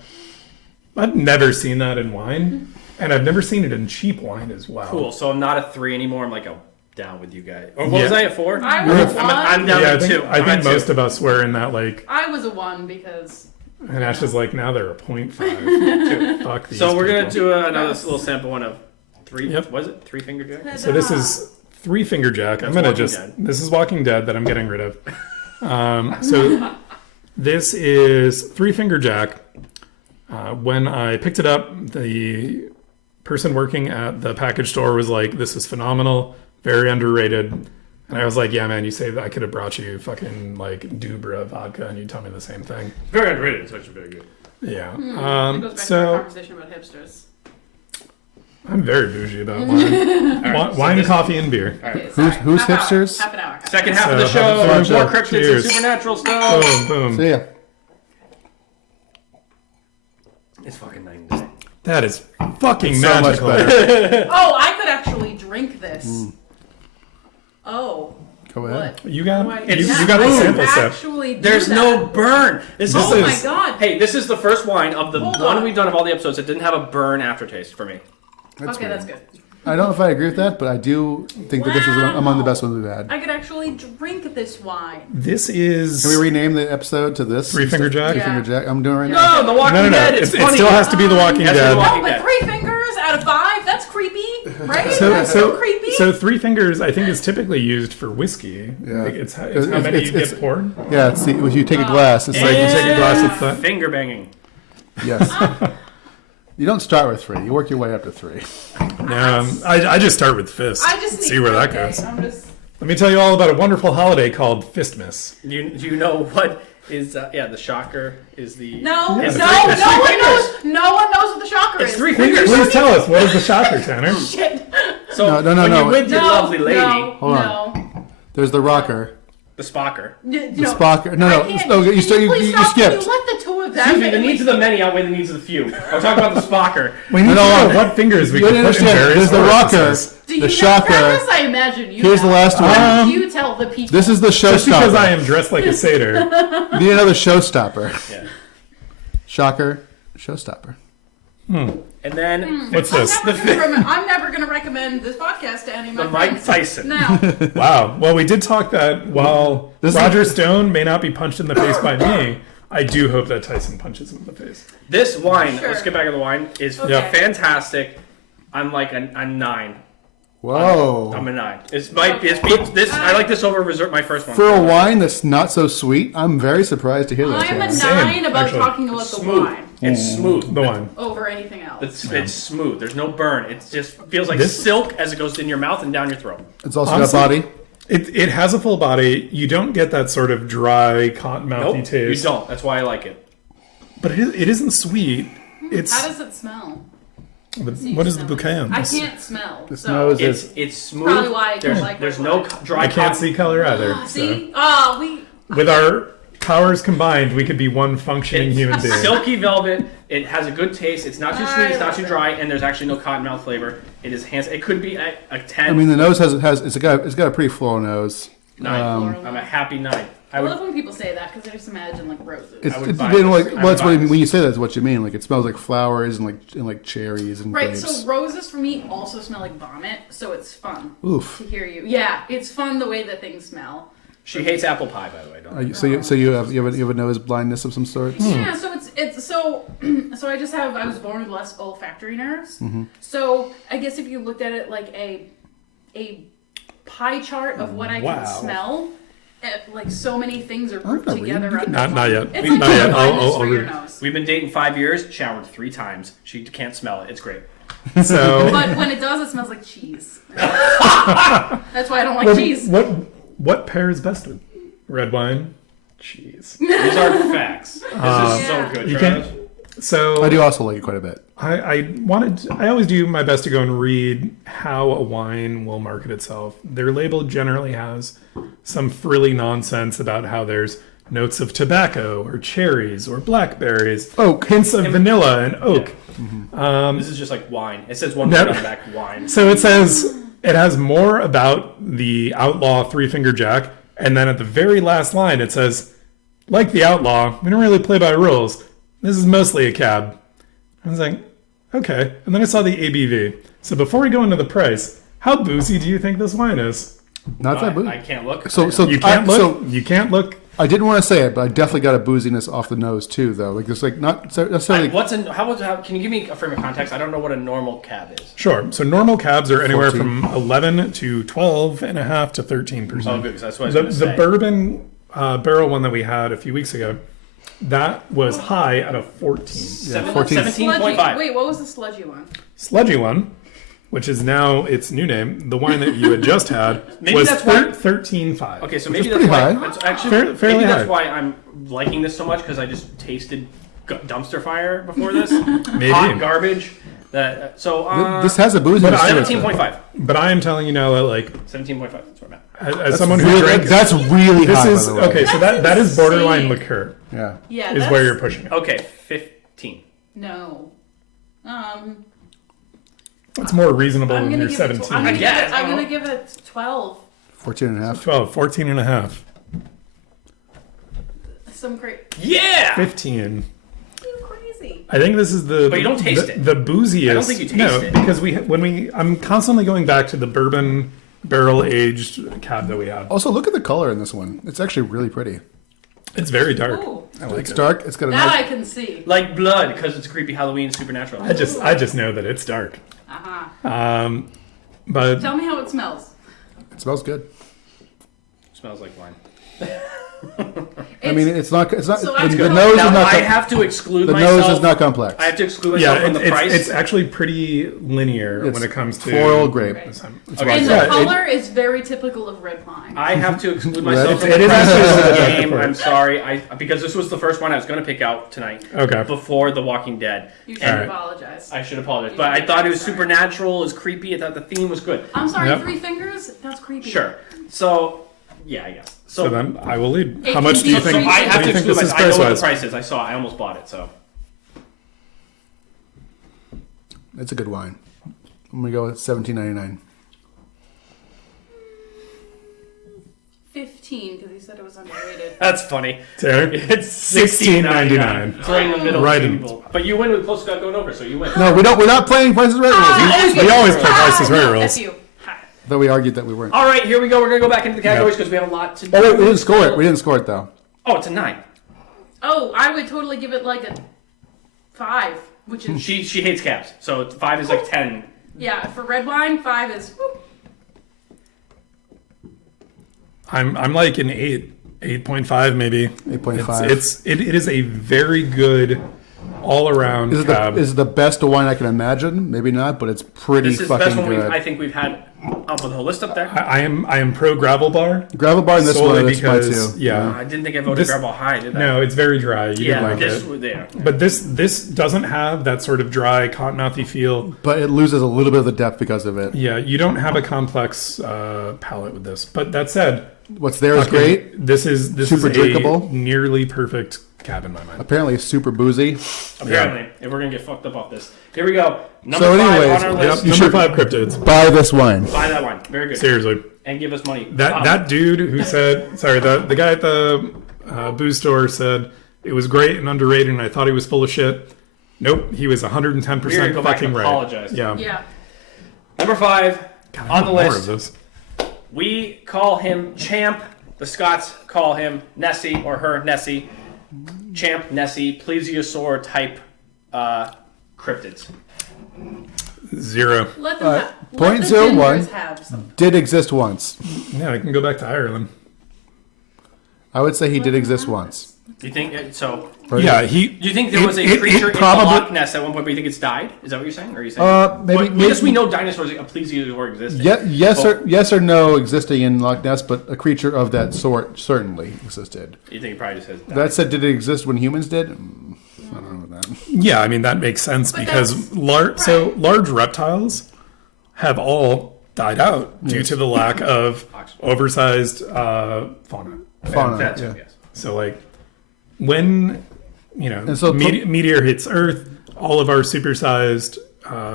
I've never seen that in wine, and I've never seen it in cheap wine as well. Cool. So I'm not a 3 anymore. I'm like down with you guys. Or what was I at 4? I was a 1. I'm down Yeah, to 2. I think most of us were in that like, I was a 1 because... and Ash is like, now they're a 0.5. Fuck these So we're gonna people. do another little sample one of 3. Yep. Was it 3 Finger Jack? So this is 3 Finger Jack. I'm gonna Walking just Dead. this is Walking Dead that I'm getting rid of. So this is 3 Finger Jack. When I picked it up, the person working at the package store was like, "This is phenomenal, very underrated." And I was like, "Yeah, man, you say that I could have brought you fucking like Dubra vodka, and you tell me the same thing." Very underrated. It's actually very good. Yeah. It goes back to our So conversation about hipsters. I'm very bougie about wine, Alright, so wine, this- coffee, and beer. All right. Sorry, who's half hour, hipsters? Half an hour. Second half of So, the show. half More of the- cryptids cheers. and supernatural stuff. Boom, boom. See ya. It's fucking night and day. That is fucking So much magical. better. Oh, I could actually drink this. Oh. Go ahead. What? You got What? you, It's- you got I the could sample set. actually do There's that. no burn. This Oh is my is- god. Hey, this is the first wine of the Hold one on. we've done of all the episodes that didn't have a burn aftertaste for me. That's Okay, weird. that's good. I don't know if I agree with that, but I do think that this is among the best ones we've had. I could actually drink this wine. This is Can we rename the episode to this? 3 Finger Jack? 3 Finger Jack. I'm doing it right now. No, The Walking no. Dead. It's It funny. still has to be The Walking That's Dead. The Walking No, but Dead. 3 fingers out of 5? That's creepy, right? So, That's so creepy. so 3 Fingers, I think, is typically used for whiskey. Yeah. Like it's how It's- many you it's- get poured. Yeah, it's the, you take a glass. It's like you take a glass of that. Finger banging. yes. You don't start with 3. You work your way up to 3. I just start with fist. I just See where that okay, goes. I'm just... Let me tell you all about a wonderful holiday called Fistmas. Do you know what is? The shocker is the. No, It's no, three- it's no three one fingers. knows. No one knows what the shocker It's is. 3 fingers. Please tell us, what is the shocker, Tanner? Shit. So No. when you're with your No, lovely lady, no, Hold on. no. There's the rocker. the Spocker. The Spocker. No. You skipped. You let the two of them. Excuse me, the needs of the many outweigh the needs of the few. I'm talking about the Spocker. We need to No, know what fingers we You can don't put in understand. various There's the rocker, orifices. Do you the know shocker. Travis? I imagine you. Here's the know. last Why one. don't you tell the people. This is the Just because I showstopper. am dressed like a satyr. You need another showstopper. Yeah. Shocker, showstopper. And then What's this? I'm never going to recommend this podcast to any of my the Mike friends. Tyson. Now, Wow. Well, we did talk that while This is- Roger Stone may not be punched in the face by me, I do hope that Tyson punches him in the face. This wine, Sure. let's get back to the wine, is Okay. fantastic. I'm like a 9. Whoa. I'm a 9. I like this over my first one. For a wine that's not so sweet, I'm very surprised to hear that. I'm a Tanner. Same, 9 about actually. talking about the Smooth. wine It's smooth. The wine. over anything else. It's smooth. There's no burn. It just feels like This- silk as it goes in your mouth and down your throat. It's also Honestly, got body. It has a full body. You don't get that sort of dry, cotton mouthy Nope, taste. you don't. That's why I like it. But it isn't sweet. It's How does it smell? what is the bouquet on I this? can't smell. The so. smells It's smooth. probably why I don't there's like there's red no wine. dry I can't cotton. see color either. So. See? With our powers combined, we could be one functioning It's human being. silky velvet. It has a good taste. It's not too sweet. It's not love too it. dry, and there's actually no cotton mouth flavor. It is hands. It could be a 10. I mean, the nose it's got a pretty floral nose. 9. I'm a happy 9. I love when people say that because I just imagine like roses. It's, I would it's buy been this. like I well, would that's buy what this. when you say that's what you mean. Like it smells like flowers and like cherries and Right, grapes. so roses for me also smell like vomit, so it's fun Oof. to hear you. Yeah, it's fun the way that things smell. She hates apple pie, by the way. Don't So you have a nose blindness of some sort. Yeah, so it's so I just have I was born with less olfactory nerves. Mm-hmm. So I guess if you looked at it like a pie chart of what I Wow. can smell, like so many things are grouped gonna read. together. under Not one. yet. It's Not like yet. blindness I'll for your read it. nose. We've been dating 5 years. Showered 3 times. She can't smell it. It's great. So But when it does, it smells like cheese. That's why I don't like cheese. what pairs best with red wine? Cheese. These are facts. This is so Yeah. good. You Travis. can't. So I do also like it quite a bit. I always do my best to go and read how a wine will market itself. Their label generally has some frilly nonsense about how there's notes of tobacco or cherries or blackberries, Oak. hints of vanilla and oak. This is just like wine. It says one word on the back, wine. So it says it has more about the outlaw three-finger jack, and then at the very last line it says, like the outlaw, we don't really play by rules. This is mostly a cab. I was like, okay. And then I saw the ABV. So before we go into the price, how boozy do you think this wine is? Not that boozy. I can't look. So You can't look. You can't look. I didn't want to say it, but I definitely got a booziness off the nose too, though. Like it's like not necessarily. Can you give me a frame of context? I don't know what a normal cab is. Sure. So normal cabs are anywhere 14. from 11 to 12.5 to 13%. Oh, good. That's what I was going to The say. bourbon barrel one that we had a few weeks ago, that was high at a 14. 14. 17.5. Wait, what was the sludgy one? Sludgy one, which is now its new name, the wine that you had just had, Maybe was that's why- 13.5. Okay, so maybe is that's pretty why. high. That's actually Fairly maybe that's high. why I'm liking this so much because I just tasted dumpster fire before this. Maybe. Hot garbage. This has a booziness to it. 17.5. But I am telling you now that, like, 17.5. That's where I'm at. as someone who Really, drank, that's really this high. is by the way. okay. So That's that is borderline insane. liqueur. Yeah. Yeah, Is where you're pushing it. Okay, 15. No. What's more reasonable I'm than gonna your give 17? it. I'm gonna, I guess, give it, I I'm don't gonna know. give it 12. 14 and a half. 12, 14 and a half, Some great. Yeah. 15. You crazy. I think this is the But you don't taste it. the booziest. I don't think you taste no, it. because I'm constantly going back to the bourbon barrel aged cab that we had. Also, look at the color in this one. It's actually really pretty. It's very dark. Ooh, I like It's it. dark. It's got a that nice. I can see. Like blood because it's a creepy Halloween supernatural. I just know that it's dark. Uh-huh. But Tell me how it smells. It smells good. Smells like wine. I mean, it's not. It's not. So the, that's the good. nose Now is not. I have to exclude the myself. nose is not complex. I have to exclude myself yeah, from the price. it's actually pretty linear It's when it comes to floral grape. It's Okay, And so the it- color is very typical of red wine. I have to exclude myself from It the is price actually of the a game. different I'm sorry, because this was the first one I was going to pick out tonight. Okay. Before The Walking Dead. You should Alright. apologize. I should apologize, You but I should- thought it was sorry. supernatural, it was creepy. I thought the theme was good. I'm sorry, Yep. 3 fingers? That's creepy. Sure. So, yeah, I guess. So then I will lead. It How much can do you be think? So I what have do to you think exclude this is myself. I know what the price-wise? price is. I saw. I almost bought it. So It's a good wine. I'm gonna go with $17.99. 15, because he said it was underrated. that's funny. Sarah? It's $16.99. It's right in the middle. Right of in- people. But you win with close to going over, so you win. No, we don't. We're not playing Prices Right rules. We always play Price is Right No, rules. F you. Though we argued that we weren't. All right, here we go. We're gonna go back into the categories because we have a lot to do. Oh wait, we didn't score it. We didn't score it though. Oh, it's a 9. Oh, I would totally give it like a 5, which is, She hates cabs, so 5 is like 10. yeah, for red wine, 5 is, whew. I'm like an 8.5 maybe. 8.5. It is a very good all around Is it cab. is it the best wine I can imagine? Maybe not, but it's pretty This is the best fucking one good. I think we've had up on the whole list up there. I am pro gravel bar. Gravel bar in this solely one, that's fine because too. yeah. I didn't think I voted This- Gravel High, did I? No, it's very dry. You Yeah, didn't like this it. was there. But this doesn't have that sort of dry cottonmouthy feel. But it loses a little bit of the depth because of it. Yeah, you don't have a complex palate with this. But that said, What's there is fucking- great. This is Super a drinkable. nearly perfect cab in my mind. Apparently, it's super boozy. Apparently, if we're gonna get fucked up off this. Here we go. Number So 5 anyways, on our yep, list. you Number should- 5 cryptids. Buy this wine. Buy that one. Very good. Seriously. And give us money. That dude who said, sorry, the guy at the booze store said it was great and underrated, and I thought he was full of shit. Nope, he was 110% We're gonna go back fucking and right. apologize. Yeah. yeah. Number 5 God, I on want the more list. of this. We call him Champ. The Scots call him Nessie or her Nessie. Champ Nessie, plesiosaur type cryptids. 0. Let them have, point let the zero gingers one. have some. Did exist once. Yeah, I can go back to Ireland. I would say he did exist once. Do you think so? Yeah, Do you think there was a creature in the Loch Ness at one point, but you think it's died? Is that what you're saying? Or are you saying? Maybe. Well, yes, we know dinosaurs, a plesiosaur existed. Yes or no existing in Loch Ness, but a creature of that sort certainly existed. You think it probably just says died. That said, did it exist when humans did? I don't know about that. Yeah, I mean that makes sense because large reptiles have all died out due to the lack of oversized fauna. That's yeah. yes. So like when meteor hits Earth, all of our supersized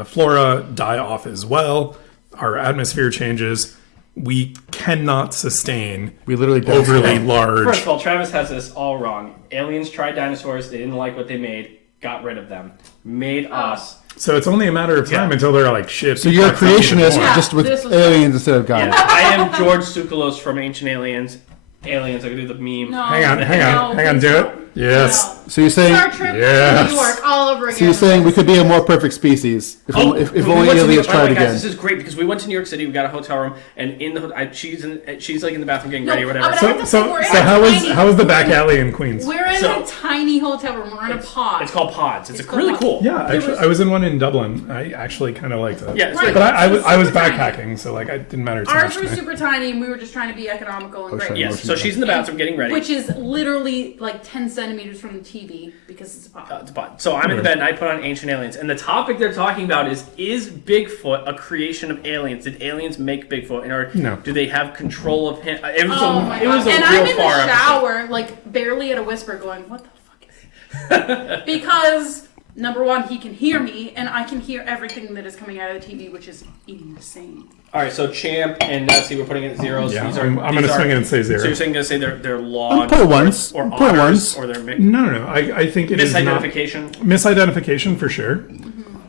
flora die off as well. Our atmosphere changes. We cannot sustain overly large. First of all, Travis has this all wrong. Aliens tried dinosaurs. They didn't like what they made. Got rid of them. Made us. So it's only a matter of time until they're like shit. So you're a creationist just with aliens instead of God. I am George Tsoukalos from Ancient Aliens. Aliens, I can do the meme. No, Hang on, do it. Yes. No. So you're saying, Star trip to New York all over again. so you're saying we could be a more perfect species if only aliens tried again. This is great because we went to New York City. We got a hotel room, and in the she's like in the bathroom getting ready or whatever. So how was the back alley in Queens? We're in a tiny hotel room. We're in a pod. It's called Pods. It's really cool. Yeah, actually, I was in one in Dublin. I actually kind of liked it. Yeah, Right. But I was backpacking, so like it didn't matter too Ours much. was super tiny, and we were just trying to be economical and great. Yes. So she's in the bathroom getting ready. Which is literally like 10 centimeters from the TV because it's a pod. It's a pod. So I'm in the bed and I put on Ancient Aliens, and the topic they're talking about is Bigfoot a creation of aliens? Did aliens make Bigfoot, or do they have control of him? It was a and real I'm in far the shower, like barely at a whisper, going, "What the fuck is this?" Because number one, he can hear me, and I can hear everything that is coming out of the TV, which is insane. All right, so Champ and Nazi, we're putting it at zeros. Yeah, these I'm going to swing in and say zero. So you're saying they're logs Put it once. or Put it otters, once. or they're No. I think it is not misidentification for sure.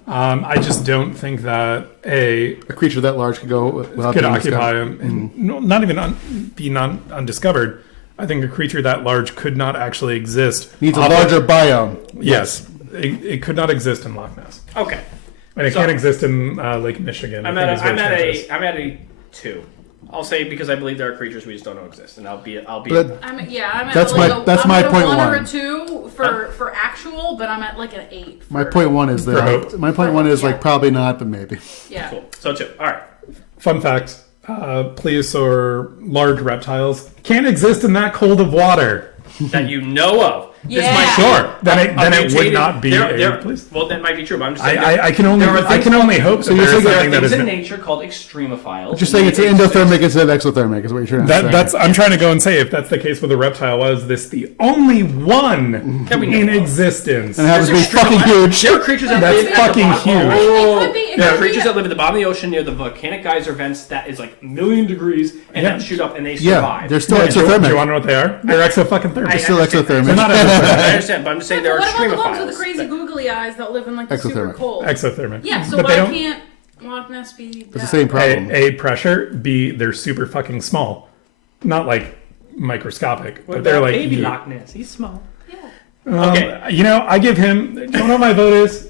I just don't think that a creature that large could go without could being occupy discovered. him and not even be undiscovered. I think a creature that large could not actually exist. Needs a larger biome. Yes, it could not exist in Loch Ness. Okay. And it can't exist in Lake Michigan. I'm at a 2. I'll say because I believe there are creatures we just don't know exist, and I'm at that's like my I'm point at a 1 or one. a 2 for actual, but I'm at like an 8. My point one is like probably not, but maybe. Yeah. Cool. So 2. All right. Fun fact: plesiosaur large reptiles can't exist in that cold of water. That you know of. Yeah. Sure. Then it would not be well, that might be true, but I'm just saying. I can only hope so. There are things in nature called extremophiles. Just saying it's endothermic instead of exothermic is what you're trying to say. I'm trying to go and say if that's the case with the reptile, was this the only one in existence? And it happens to be fucking huge. There are creatures that That's live fucking at the bottom. huge. There are creatures that live at the bottom of the ocean near the volcanic geyser vents that is like 1,000,000 degrees and then shoot up and they survive. Yeah, they're still Do exothermic. you want to know what they are? They're exo-fucking-thermic. They're still exothermic. They're not I understand, but I'm just saying there are What about the ones extremophiles. with the crazy googly eyes that live in like the super Exothermic. cold? Exothermic. Yeah, so But why they don't- can't Loch Ness be It's the that? same problem. A, pressure. B, they're super fucking small. Not like microscopic, but they're like baby huge. Loch Ness. He's small. Yeah. Okay. I give him. Do you know what my vote is?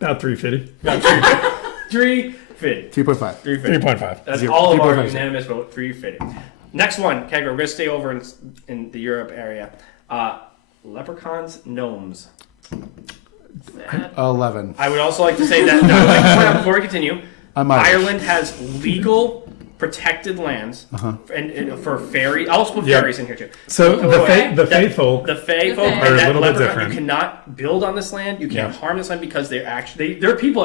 About 350. 350. 3.5. 3.5. That's all of our 3.5. unanimous vote. 350. Next one, Kegger. We're gonna stay over in the Europe area. Leprechauns, gnomes. 11. I would also like to say that. No, I'd like to point out before we continue. I'm Irish. Ireland has legal protected lands and for fairies. I'll also put fairies in here too. So the Fae folk The Fae folk are a little bit different. You cannot build on this land. You can't harm this land because they're actually there are people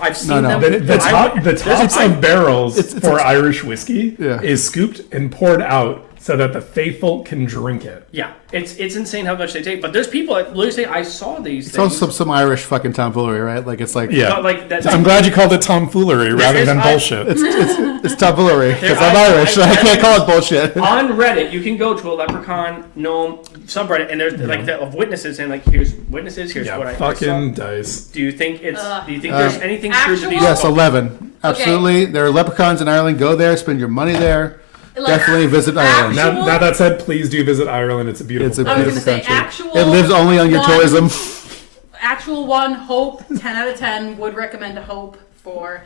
I've seen them. The tops of barrels for it's- Irish whiskey Yeah. is scooped and poured out so that the Fae folk can drink it. Yeah, it's insane how much they take. But there's people that literally say, I saw these It's things. also some Irish fucking tomfoolery, right? Like it's like Yeah. Not like that. I'm glad you called it tomfoolery rather is than I- bullshit. it's tomfoolery because I'm I- Irish, so I can't call it bullshit. On Reddit, you can go to a leprechaun gnome subreddit, and there's like of witnesses, and like here's witnesses, here's what I fucking saw. dice. Do you think there's anything true to actual- these? Yes, 11. Absolutely. There are leprechauns in Ireland. Go there, spend your money there. Definitely visit Ireland. Now that said, please do visit Ireland. It's a beautiful It's a place. I was going to say, country. actual. It lives only on your one- tourism. Actual one, Hope, 10 out of 10. Would recommend a Hope for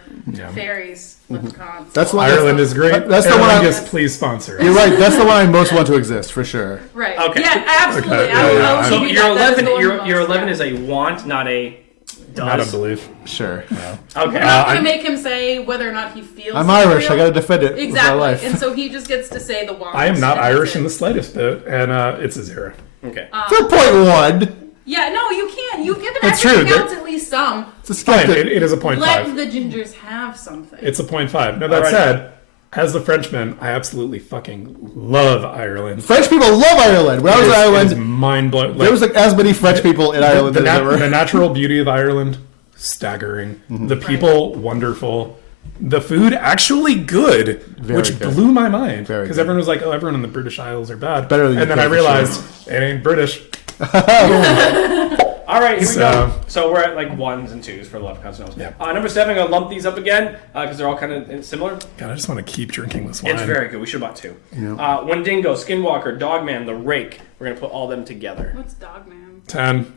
fairies, leprechauns. That's why Ireland is great. That's the one. Just please sponsor. You're right. That's the one I most want to exist for sure. Right. Okay. Yeah, absolutely. Okay. I would So give you your that. That is 11, the one your most, 11 yeah. is a want, not a does. Not a belief. Sure. Okay. We're not going to make him say whether or not he feels. I'm it's Irish. real. I got to defend it with my Exactly. life. And so he just gets to say the want. I am not and that's Irish it. in the slightest bit, and it's a 0. Okay. 4.1. Yeah, no, you can't. You give That's everything true. else at least some. It's a Fine, skeptic. it is a 0.5. Let the gingers have something. It's a 0.5. Now, that All right. said, as a Frenchman, I absolutely fucking love Ireland. French people love Ireland. When I was in It is Ireland, mind-blowing. there was like as many French people in Ireland the, as there were. the natural beauty of Ireland, staggering. The people, wonderful. The food, actually good, which good. blew my mind. Very Because good. everyone was like, oh, everyone in the British Isles are bad. Better than and then UK I for realized it ain't British. All right, here we go. So- So we're at like 1s and 2s for love consoles. Yeah. Number 7, I'm gonna lump these up again because they're all kind of similar. God, I just want to keep drinking this wine. It's very good. We should have bought 2. Yeah. Wendigo, Skinwalker, Dogman, The Rake. We're gonna put all them together. What's Dogman? 10.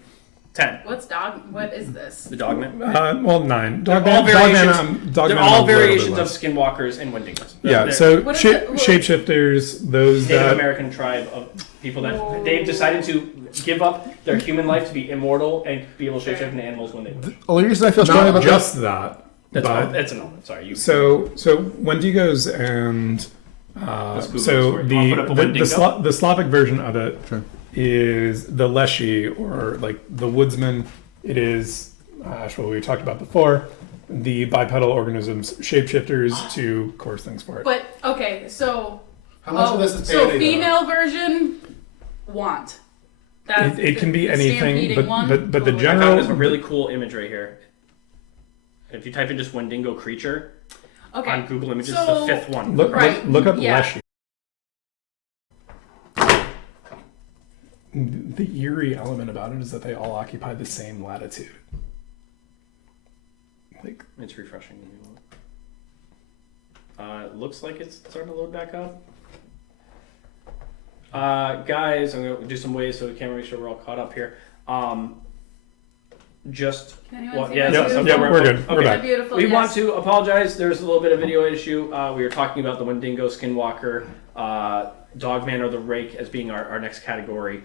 10. What is this? The Dogman. 9. They're all Dogman, variations. Dogman, They're I'm a all little bit variations of less. Skinwalkers and Wendigos. Yeah, They're so What is shape, it? What- shapeshifters, those Native that American tribe of people that they've decided to give up their human life to be immortal and be able to shapeshift into animals when they wish. Only reason I feel strongly not about just that. That's but that's a no. Sorry, you. so Wendigos and Let's Google so this for you. I'll put up a Wendigo. the Slavic version of it is Sure. the Leshy, or like the woodsman. It is what we talked about before, the bipedal organisms, shapeshifters to course things for it. But okay, so How much of this is so parody, though? female version want. That's It can be the anything, stampeding one? but the Totally. I general- found this a really cool image right here. If you type in just Wendigo creature Okay. on Google Images, So- the 5th one. Right, look up yeah. Leshy. The eerie element about it is that they all occupy the same latitude. Like, It's refreshing. It looks like it's starting to load back up. Guys, I'm gonna do some ways so we can make sure we're all caught up here. Just Can anyone well, see yeah, my so- beautiful- yeah, we're good. Okay. We're back. Beautiful. We yes. want to apologize. There's a little bit of video issue. We were talking about the Wendigo, Skinwalker, Dogman, or the Rake as being our next category.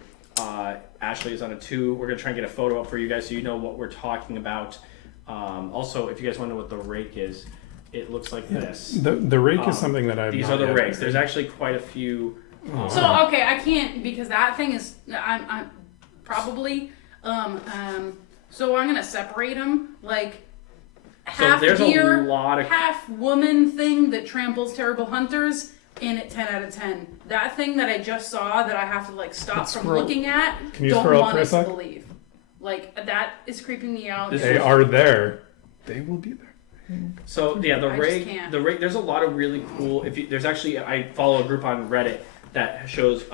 Ashley is on a 2. We're going to try and get a photo up for you guys so you know what we're talking about. Also, if you guys want to know what the Rake is, it looks like this. the rake is something that I've These not are the yet rakes. heard. There's actually quite a few. So okay, I can't because that thing is I'm probably so I'm gonna separate them like half there's a deer, lot of- half woman thing that tramples terrible hunters. In at 10 out of 10. That thing that I just saw that I have to like stop from Scroll. looking at. Can you don't scroll up want for a us sec? to believe. Like that is creeping me out. This They are there. They will be there. So yeah, the I just Rake. can't. The Rake. There's a lot of really cool. There's actually, I follow a group on Reddit that shows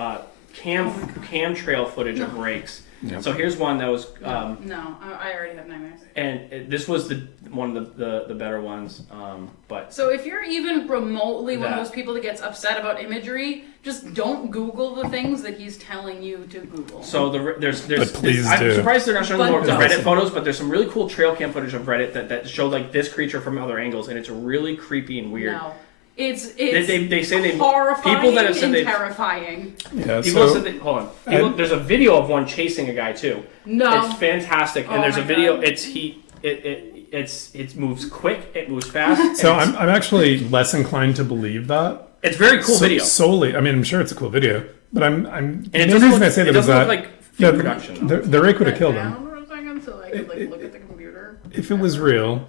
cam trail footage of rakes. Yep. So here's one that was. No, I already have nightmares. This was one of the better ones. But So if you're even remotely one of That. those people that gets upset about imagery, just don't Google the things that he's telling you to Google. so there's But please I'm do. surprised they're not showing But the don't. Reddit photos, but there's some really cool trail cam footage of Reddit that showed like this creature from other angles, and it's really creepy and weird. No. It's They say they horrifying people that have said and they terrifying. Yeah. people have So said they, hold on. People, there's a video of one chasing a guy too. No. It's fantastic, and Oh there's my a video. God. It moves quick. It moves fast. and so it's, I'm actually less inclined to believe that. it's very cool video. Solely, I mean, I'm sure it's a cool video, but And the it only doesn't reason look, I say it that is doesn't that look like film production. Though. the rake would have killed him Down for a second so I could like look at the computer. if it was real.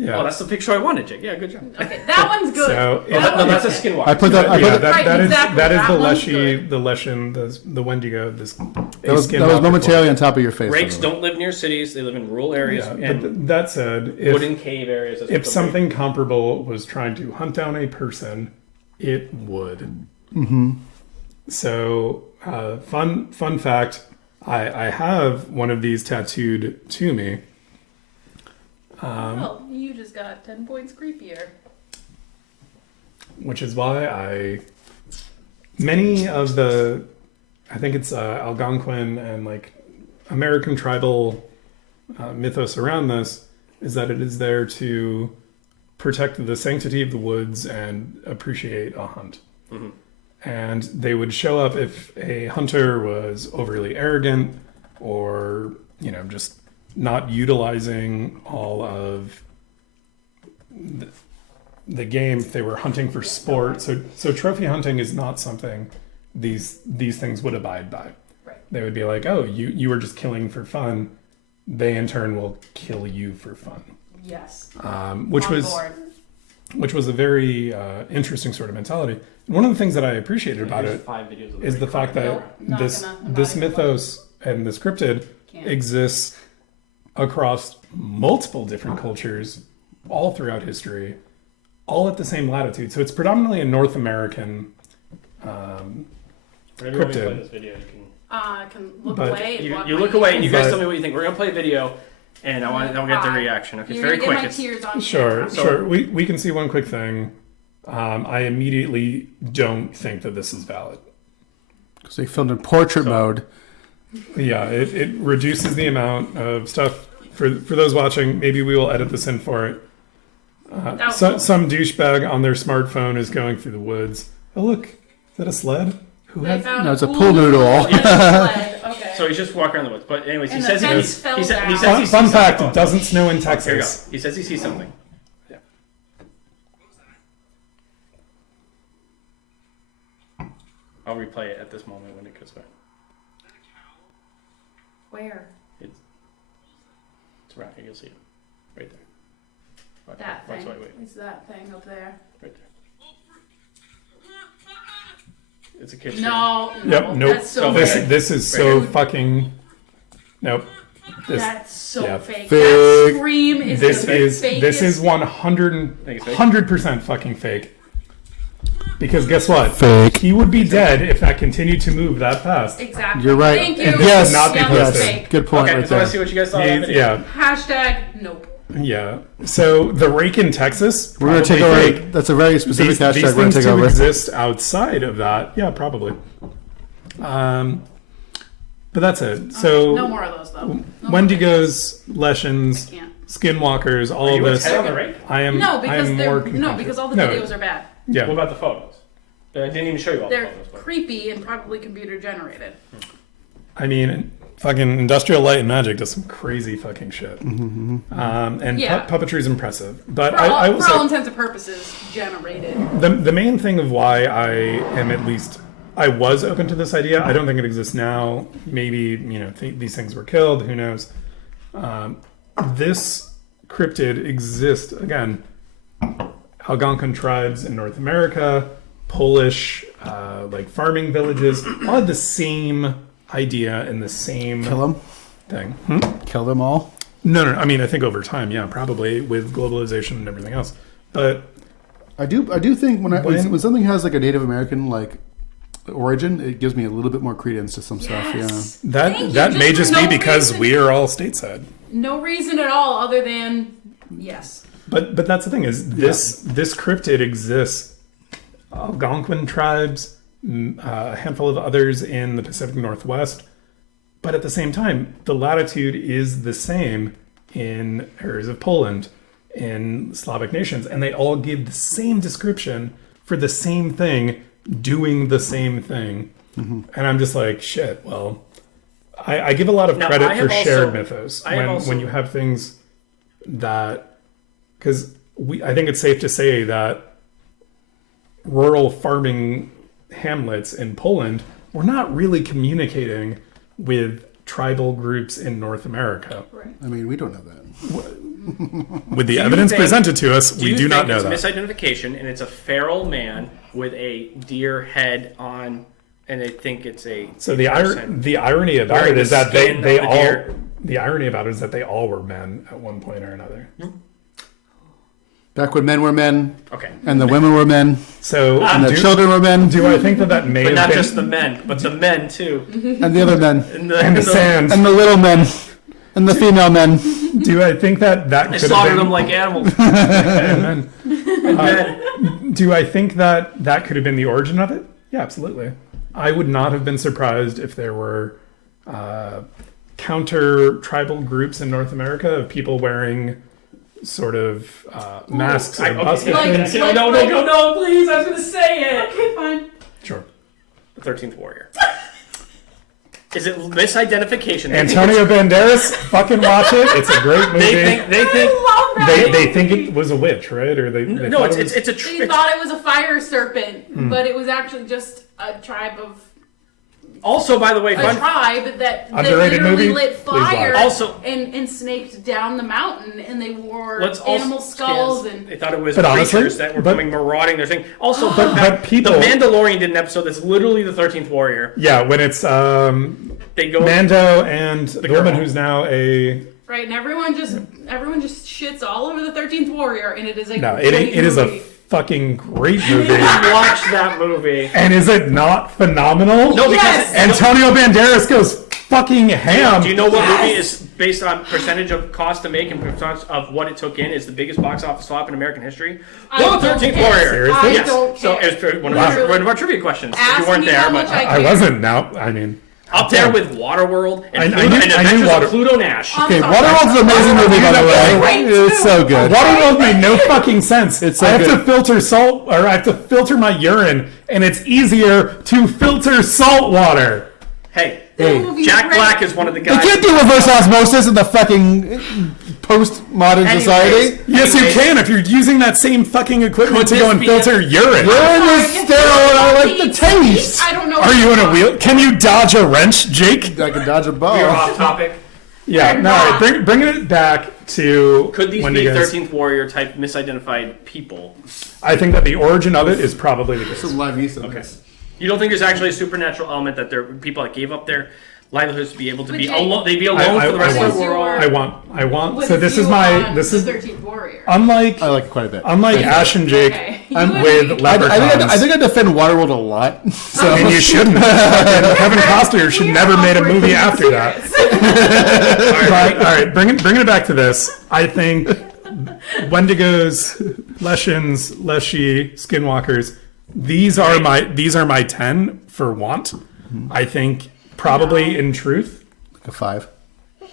Yeah. Oh, that's the picture I wanted, Jake. Yeah, good job. Okay, that one's good. So, No, that's a skinwalker. I put that. I put yeah, that, that is exactly, that is that the one's Leshy, good. the Leshin, the Wendigo. This that was momentarily on top of your face. Rakes by the way. don't live near cities. They live in rural areas Yeah, and but that said, wooden cave areas. That's what if the something comparable was trying to hunt down a person, it would. Mm-hmm. So, fun fact: I have one of these tattooed to me. Well, you just got 10 points creepier. Which is why many of the, I think it's Algonquin and like American tribal mythos around this is that it is there to protect the sanctity of the woods and appreciate a hunt. Mm-hmm. And they would show up if a hunter was overly arrogant or, just not utilizing all of the game if they were hunting for sport. So trophy hunting is not something these things would abide by. Right. they would be like, oh, you were just killing for fun. They in turn will kill you for fun. Yes. Which was a very interesting sort of mentality. And one of the things that I appreciated about it is the fact that this mythos and this cryptid exists across multiple different cultures all throughout history, all at the same latitude. So it's predominantly a North American Whenever we play this video, you can... I can look away. You look away and you guys tell me what you think. We're going to play a video and I want to get the reaction. Okay, it's very quick. My tears on Sure. We can see one quick thing. I immediately don't think that this is valid. Because they filmed in portrait mode. Yeah, it reduces the amount of stuff. For those watching, maybe we will edit this in for it. Some douchebag on their smartphone is going through the woods. Oh, look. Is that a sled? No, it's a pool noodle. Okay. So he's just walking around the woods. But anyways, he And says the he fence fell down. sees Fun fact, something. it doesn't snow in Here we go. Texas. He says he sees something. Yeah. I'll replay it at this moment when it goes by. Where? It's around here. You'll see it. Right there. Watch, That watch, thing. wait. It's that thing up there. Right there. It's a kid's No. Yep, nope. That's so This- fake. This is so fucking... Nope. That's so yeah, fake. fake. That scream is This the is fakest. 100% fucking fake. Because guess what? Fake. He would be dead if that continued to move that fast. Exactly. You're right. Thank you. And this Yes. would not be Yeah, posted. fake. Good point Okay, right so let's there. see what you guys saw of that video. Yeah, Hashtag nope. yeah. So the rake in Texas, We're going to take probably over. fake. That's a very specific These hashtag we're going things to take do over. exist outside of that. Yeah, probably. But that's it. So No more of those though. No Wendigos, Leshens, Can't. Skinwalkers, all Are of you this. on the rake? I am. No, because I am they're more no, contentious. because all the No, videos are bad. Yeah. What about the photos? I didn't even show you all the They're photos. But... creepy and probably computer generated. I mean, fucking Industrial Light and Magic does some crazy fucking shit. And Yeah. puppetry is impressive. But For all, I will for all say, intents and purposes, generated. the main thing of why I am at least, I was open to this idea. I don't think it exists now. Maybe, these things were killed. Who knows? This cryptid exists, again, Algonquin tribes in North America, Polish, farming villages, all had the same idea and the same Kill them? thing. Kill them all? No. I mean, I think over time, yeah, probably with globalization and everything else. But I do think when something has like a Native American origin, it gives me a little bit more credence to some stuff. Yeah. Yes. that Thank you, may for just no be because reason. we are all stateside. No reason at all other than yes. But that's the thing is this cryptid exists. Algonquin tribes, a handful of others in the Pacific Northwest, but at the same time, the latitude is the same in areas of Poland, in Slavic nations, and they all give the same description for the same thing, doing the same thing. And I'm just like, shit. Well, I give a lot of Now, credit I for have also- shared mythos I have also- when you have things that, because I think it's safe to say that rural farming hamlets in Poland were not really communicating with tribal groups in North America. Right. I mean, we don't know that. With the you evidence think- presented to us, we do not know that. It's misidentification, and it's a feral man with a deer head on, and they think it's a. So the irony about Wearing it is the that skin they of the all deer. the irony about it is that they all were men at one point or another. Back when men were men, Okay. and the women were men, So and the do, children were men, do I think that may But have not been just the men, but the men too. and the other men, And the, and the sand? and the little men, and the female men. Do I think that They could have slaughtered been them like animals. men? And men. Do I think that could have been the origin of it? Yeah, absolutely. I would not have been surprised if there were counter tribal groups in North America of people wearing sort of masks or Okay, buskins. no, please! I was gonna say it. Okay, fine. Sure. The 13th Warrior. Is it misidentification? Antonio Banderas, fucking watch it. It's a great movie. They think. I love that. They think it was a witch, right? Or they No, thought it's it was- a. They thought it was a fire serpent, but it was actually just a tribe of Also, by the way, a tribe that Underrated literally movie? lit Please watch. fire Also- and snaked down the mountain, and they wore Let's also- animal skulls yes, and they thought it was But creatures honestly, that were but- coming marauding their thing. Also, but people- the Mandalorian did an episode that's literally the 13th Warrior. Yeah, when it's They go Mando and the woman girl. who's now a right, and everyone just shits all over the 13th Warrior, and it is a no, great it is a movie. fucking great movie. watch that movie. And is it not phenomenal? No, because Yes! Antonio Banderas goes fucking ham. do you know what Yes! movie is based on percentage of cost to make and percentage of what it took in is the biggest box office flop in American history? I The don't 13th care. Warrior. Seriously? I Yes. don't So care. it was one Literally. of our trivia questions. If Ask you weren't me there, how but much I I wasn't. Now, I mean, up there with Waterworld and, I knew- and I knew Adventures Water- of Pluto Nash. I'm Okay, sorry. Waterworld's an amazing movie, by the way. Great It's so good. Waterworld made no fucking sense. It's so I have good. to filter salt, or I have to filter my urine, and it's easier to filter salt water. Hey, Hey, movie's Jack great. Black is one of the you guys. can't do reverse osmosis in the fucking post-modern Anyways. society. Yes, you Anyways. can if you're using that same fucking equipment Could to go this and be filter urine. Urine is Sorry, sterile, and I like the taste. I don't know. Are you in a wheel? Can you dodge a wrench, Jake? I can dodge a ball. We are off topic. Yeah, I'm no, not. bringing it back to Could these be Wendigos. 13th Warrior type misidentified people? I think that the origin of it is probably the case. Some live yeast in Okay. this. You don't think there's actually a supernatural element that there are people that gave up their livelihoods to be able to be But Jake- alone? They'd be alone for the rest I of the want- world. I want. What So is this is you my. on This the is 13th Warrior. unlike I like it quite a bit. Ash and Jake Okay. with I leprechauns. think I defend Waterworld a lot. So And you shouldn't. Fucking Kevin Costner should never made a movie after that. But, all right, bringing it back to this. I think Wendigos, Leshens, Leshy, Skinwalkers. These are my 10 for want. I think probably in truth, a 5.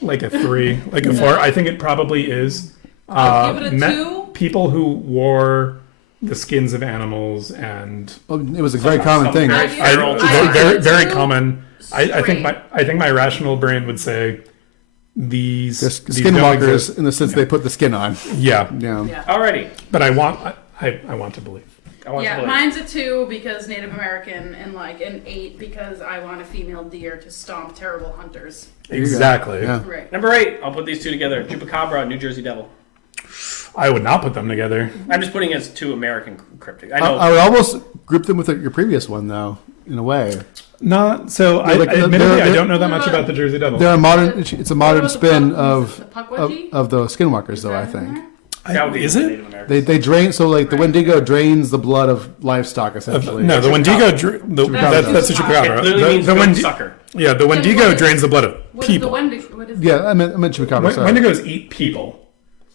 like a 3, like a 4. I think it probably is. I'll give it a 2. People who wore the skins of animals and Well, it was a very common thing. very feral- very common. I think Straight. my rational brain would say these They're these don't skinwalkers exist. in the sense they put the skin on. Yeah, Yeah. Yeah. Alrighty. but I want to believe. I want to Yeah, believe. mine's a 2 because Native American, and like an 8 because I want a female deer to stomp terrible hunters. There you go. Exactly. Yeah. Right. Number 8. I'll put these two together. Chupacabra, New Jersey Devil. I would not put them together. I'm just putting it as two American cryptic. I I, know. I would almost group them with your previous one, though, in a way. Not so. like, Admittedly, I they're- don't know that much about the Jersey Devil. They're a modern. It's a modern What about spin the of Pukwudgie? of the skinwalkers, Is though. that I in think there? That would be Is the it? Native Americans. they drain. So like the Wendigo drains the blood of livestock, essentially. No, the Wendigo. That's a It chupacabra. It literally means The goat Wendi- sucker. Yeah, the Wendigo what- drains the blood of What is the people. Wendigo? What is Yeah, I meant chupacabra. Sorry. Wendigos eat people.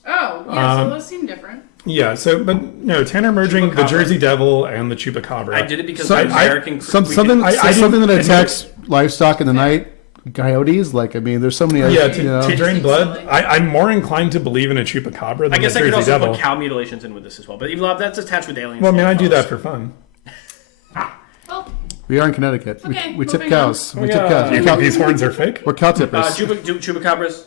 Oh, yeah, so those seem different. Yeah, so but no, Tanner merging the Chupacabra. Jersey Devil and the Chupacabra. I did it because So- the I- American. something I something that didn't- attacks livestock in the night. Coyotes, like I mean, there's so many. Yeah, you know. to drain Seems blood. silly. I'm more inclined to believe in a Chupacabra than I guess the I could Jersey also Devil. put cow mutilations in with this as well. But even though that's attached with aliens. Well, I mean, I do that for. for fun. Well, We are in Connecticut. Okay, we tip moving on. cows. We Yeah. tip cows. Do you We're, think these horns are fake? we're cow tippers. Chupacabras.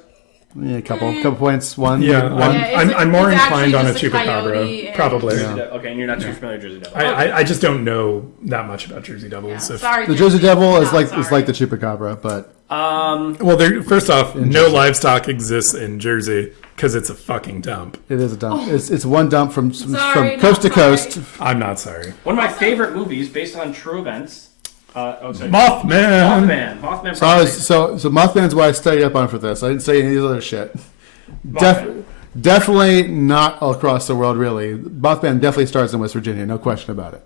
Yeah, a couple points. One. Yeah, one. Yeah, I'm more it's inclined actually on a just a Chupacabra, coyote and- probably. Jersey Devil. Okay, and you're not too familiar with Jersey Devil. I just don't know that much about Jersey yeah. Devils. If, Sorry, The Jersey Devil is Not like sorry. the chupacabra, but well, first off, no livestock exists in Jersey because it's a fucking dump. it is a dump. It's one dump from Sorry, coast to not sorry. coast. I'm not sorry. One of my favorite movies based on true events. Sorry. Mothman. Mothman. So Mothman's what I studied up on for this. I didn't say any of the other shit. Definitely not all across the world, really. Mothman definitely starts in West Virginia, no question about it.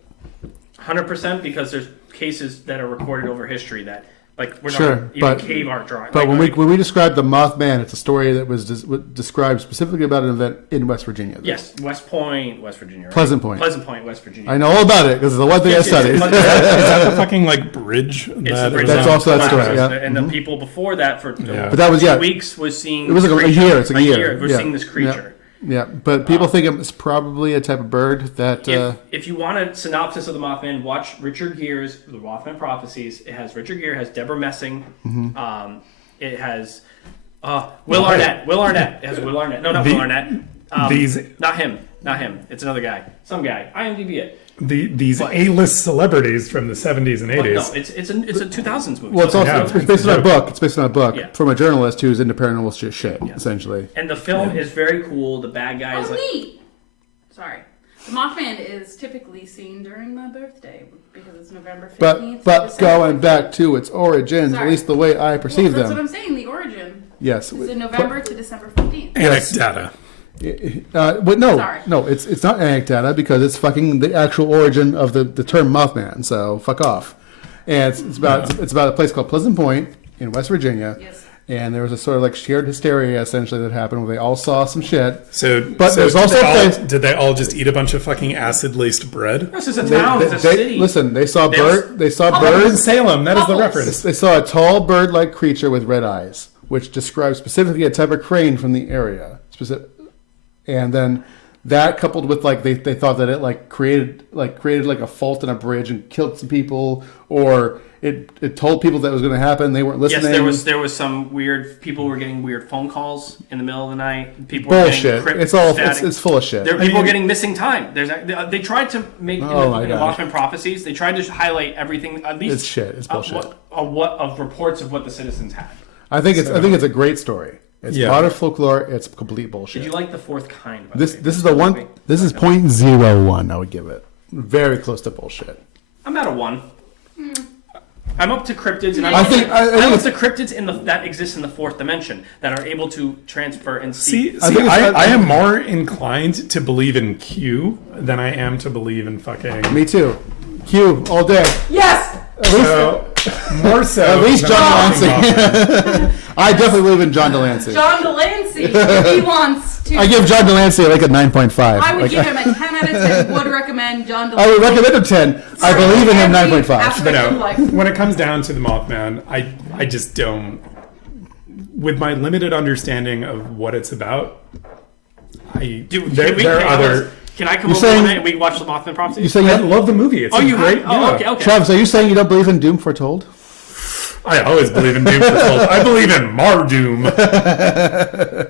100% because there's cases that are recorded over history that, like, we're Sure, not even but- cave art drawing. But like, when we describe the Mothman, it's a story that was described specifically about an event in West Virginia. yes, West Point, West Virginia. Right? Pleasant Point. Pleasant Point, West Virginia. I know all about it because it's the one thing Yes, I yes, studied. yes. Is that the fucking like bridge? It's that the bridge is That's on? also that story, Wow. yeah. And the people before that for Yeah. But that was 2 weeks was seeing. It was like a creature. year. It's like a year. We're Yeah. seeing this creature. Yeah, but people think it's probably a type of bird that. If you want a synopsis of the Mothman, watch Richard Gere's The Mothman Prophecies. It has Richard Gere, has Deborah Messing. Mm-hmm. It has Will Arnett. Will Arnett. It has Will Arnett. No, not Will Arnett. These Not him. Not him. It's another guy. Some guy. IMDb it. these A-list celebrities from the 70s and 80s. No, it's a 2000s movie. Well, it's also it's based on a book. It's based on a book from a journalist who's into paranormal shit, essentially. And the film is very cool. The bad guy is neat. Sorry. The Mothman is typically seen during my birthday because it's November 15th. But going back to its origins, at least the way I perceive that's them. what I'm saying. The origin. Yes. Is in November to December 15th. Anecdata. But no, it's not anecdata because it's fucking the actual origin of the term Mothman. So fuck off. And it's about a place called Pleasant Point in West Virginia. Yes. And there was a sort of like shared hysteria essentially that happened where they all saw some shit. But there's also did they all just eat a bunch of fucking acid-laced bread? This is a town. It's a city. Listen, they saw birds. In Salem. That is the reference. They saw a tall bird-like creature with red eyes, which describes specifically a type of crane from the area. And then that coupled with like they thought that it created like a fault in a bridge and killed some people, or it told people that was going to happen. They weren't listening. Yes, there was some weird people were getting weird phone calls in the middle of the night. People bullshit. Were getting It's full of shit. There are people getting missing time. They tried to make in the Mothman prophecies. They tried to highlight everything. At least it's shit. It's bullshit. Of reports of what the citizens had. I think it's a great story. It's modern folklore. It's complete bullshit. Did you like the fourth kind? This is the one. This is 0.01. I would give it. Very close to bullshit. I'm at a 1. I'm up to cryptids, and I'm up to cryptids that exist in the fourth dimension that are able to transfer and see. I am more inclined to believe in Q than I am to believe in fucking. Me too. Q all day. Yes. More so. At least John Delancey. I definitely believe in John Delancey. John Delancey. If he wants to. I give John Delancey like a 9.5. I would give him a 10 out of 10. Would recommend John Delancey. I would recommend him 10. I believe in him 9.5. But no, when it comes down to the Mothman, I just don't. With my limited understanding of what it's about, Can I come over one night and we can watch the Mothman prophecy? I love the movie. It's great. Okay. Travis, are you saying you don't believe in Doom Foretold? I always believe in Doom Foretold. I believe in Mardoom.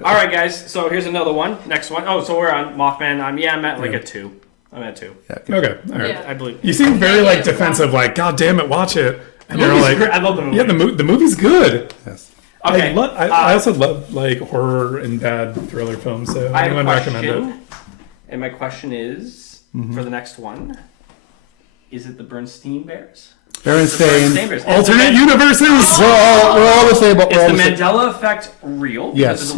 All right, guys. So here's another one. Next one. Oh, so we're on Mothman. I'm at like a 2. I'm at 2. Yeah, okay. All right. Yeah. I believe. You seem very defensive. Like, God damn it, watch it. And you're like, I love the movie. Yeah, the movie's good. Yes. Okay. I also love like horror and bad thriller films. So I would recommend it. And my question is, for the next one, is it the Bernstein Bears? Bernstein. Alternate universes! We're all the same. Is the Mandela effect real? Yes.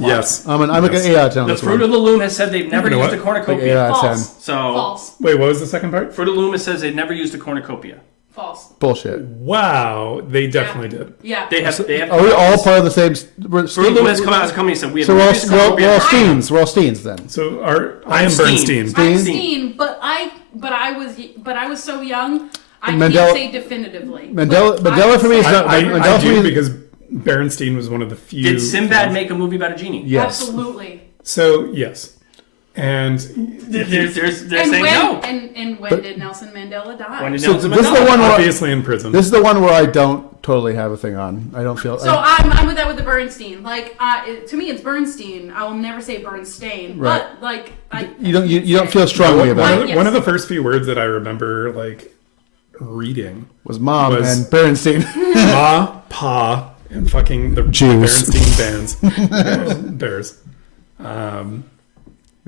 I'm like an 8 out of 10 on The this Fruit one. of the Loom has said they've never used a cornucopia. 8 out of 10. So, False. Wait, what was the second part? Fruit of the Loom says they've never used a cornucopia. False. Bullshit. Wow, they definitely did. Yeah. They have. Are we all part of the same? Fruit of the Loom has come out as a company and said we have. So we're all Steens. We're all Steens then. So I am Bernstein. I'm Steen, but I was so young. I can't say definitively. Mandela for me is not. I do because Bernstein was one of the few. Did Sinbad make a movie about a genie? Yes. Absolutely. So yes, and they're saying no. And when did Nelson Mandela die? When did So Nelson this is Mandela the one where obviously in prison. This is the one where I don't totally have a thing on. I don't feel. So I'm with that with the Bernstein. Like to me, it's Bernstein. I will never say Bernstein. Right. But like you don't feel strongly about it. One of the first few words that I remember like reading was mom and Bernstein. Ma, pa, and fucking the Jews. Bernstein bands. Bears.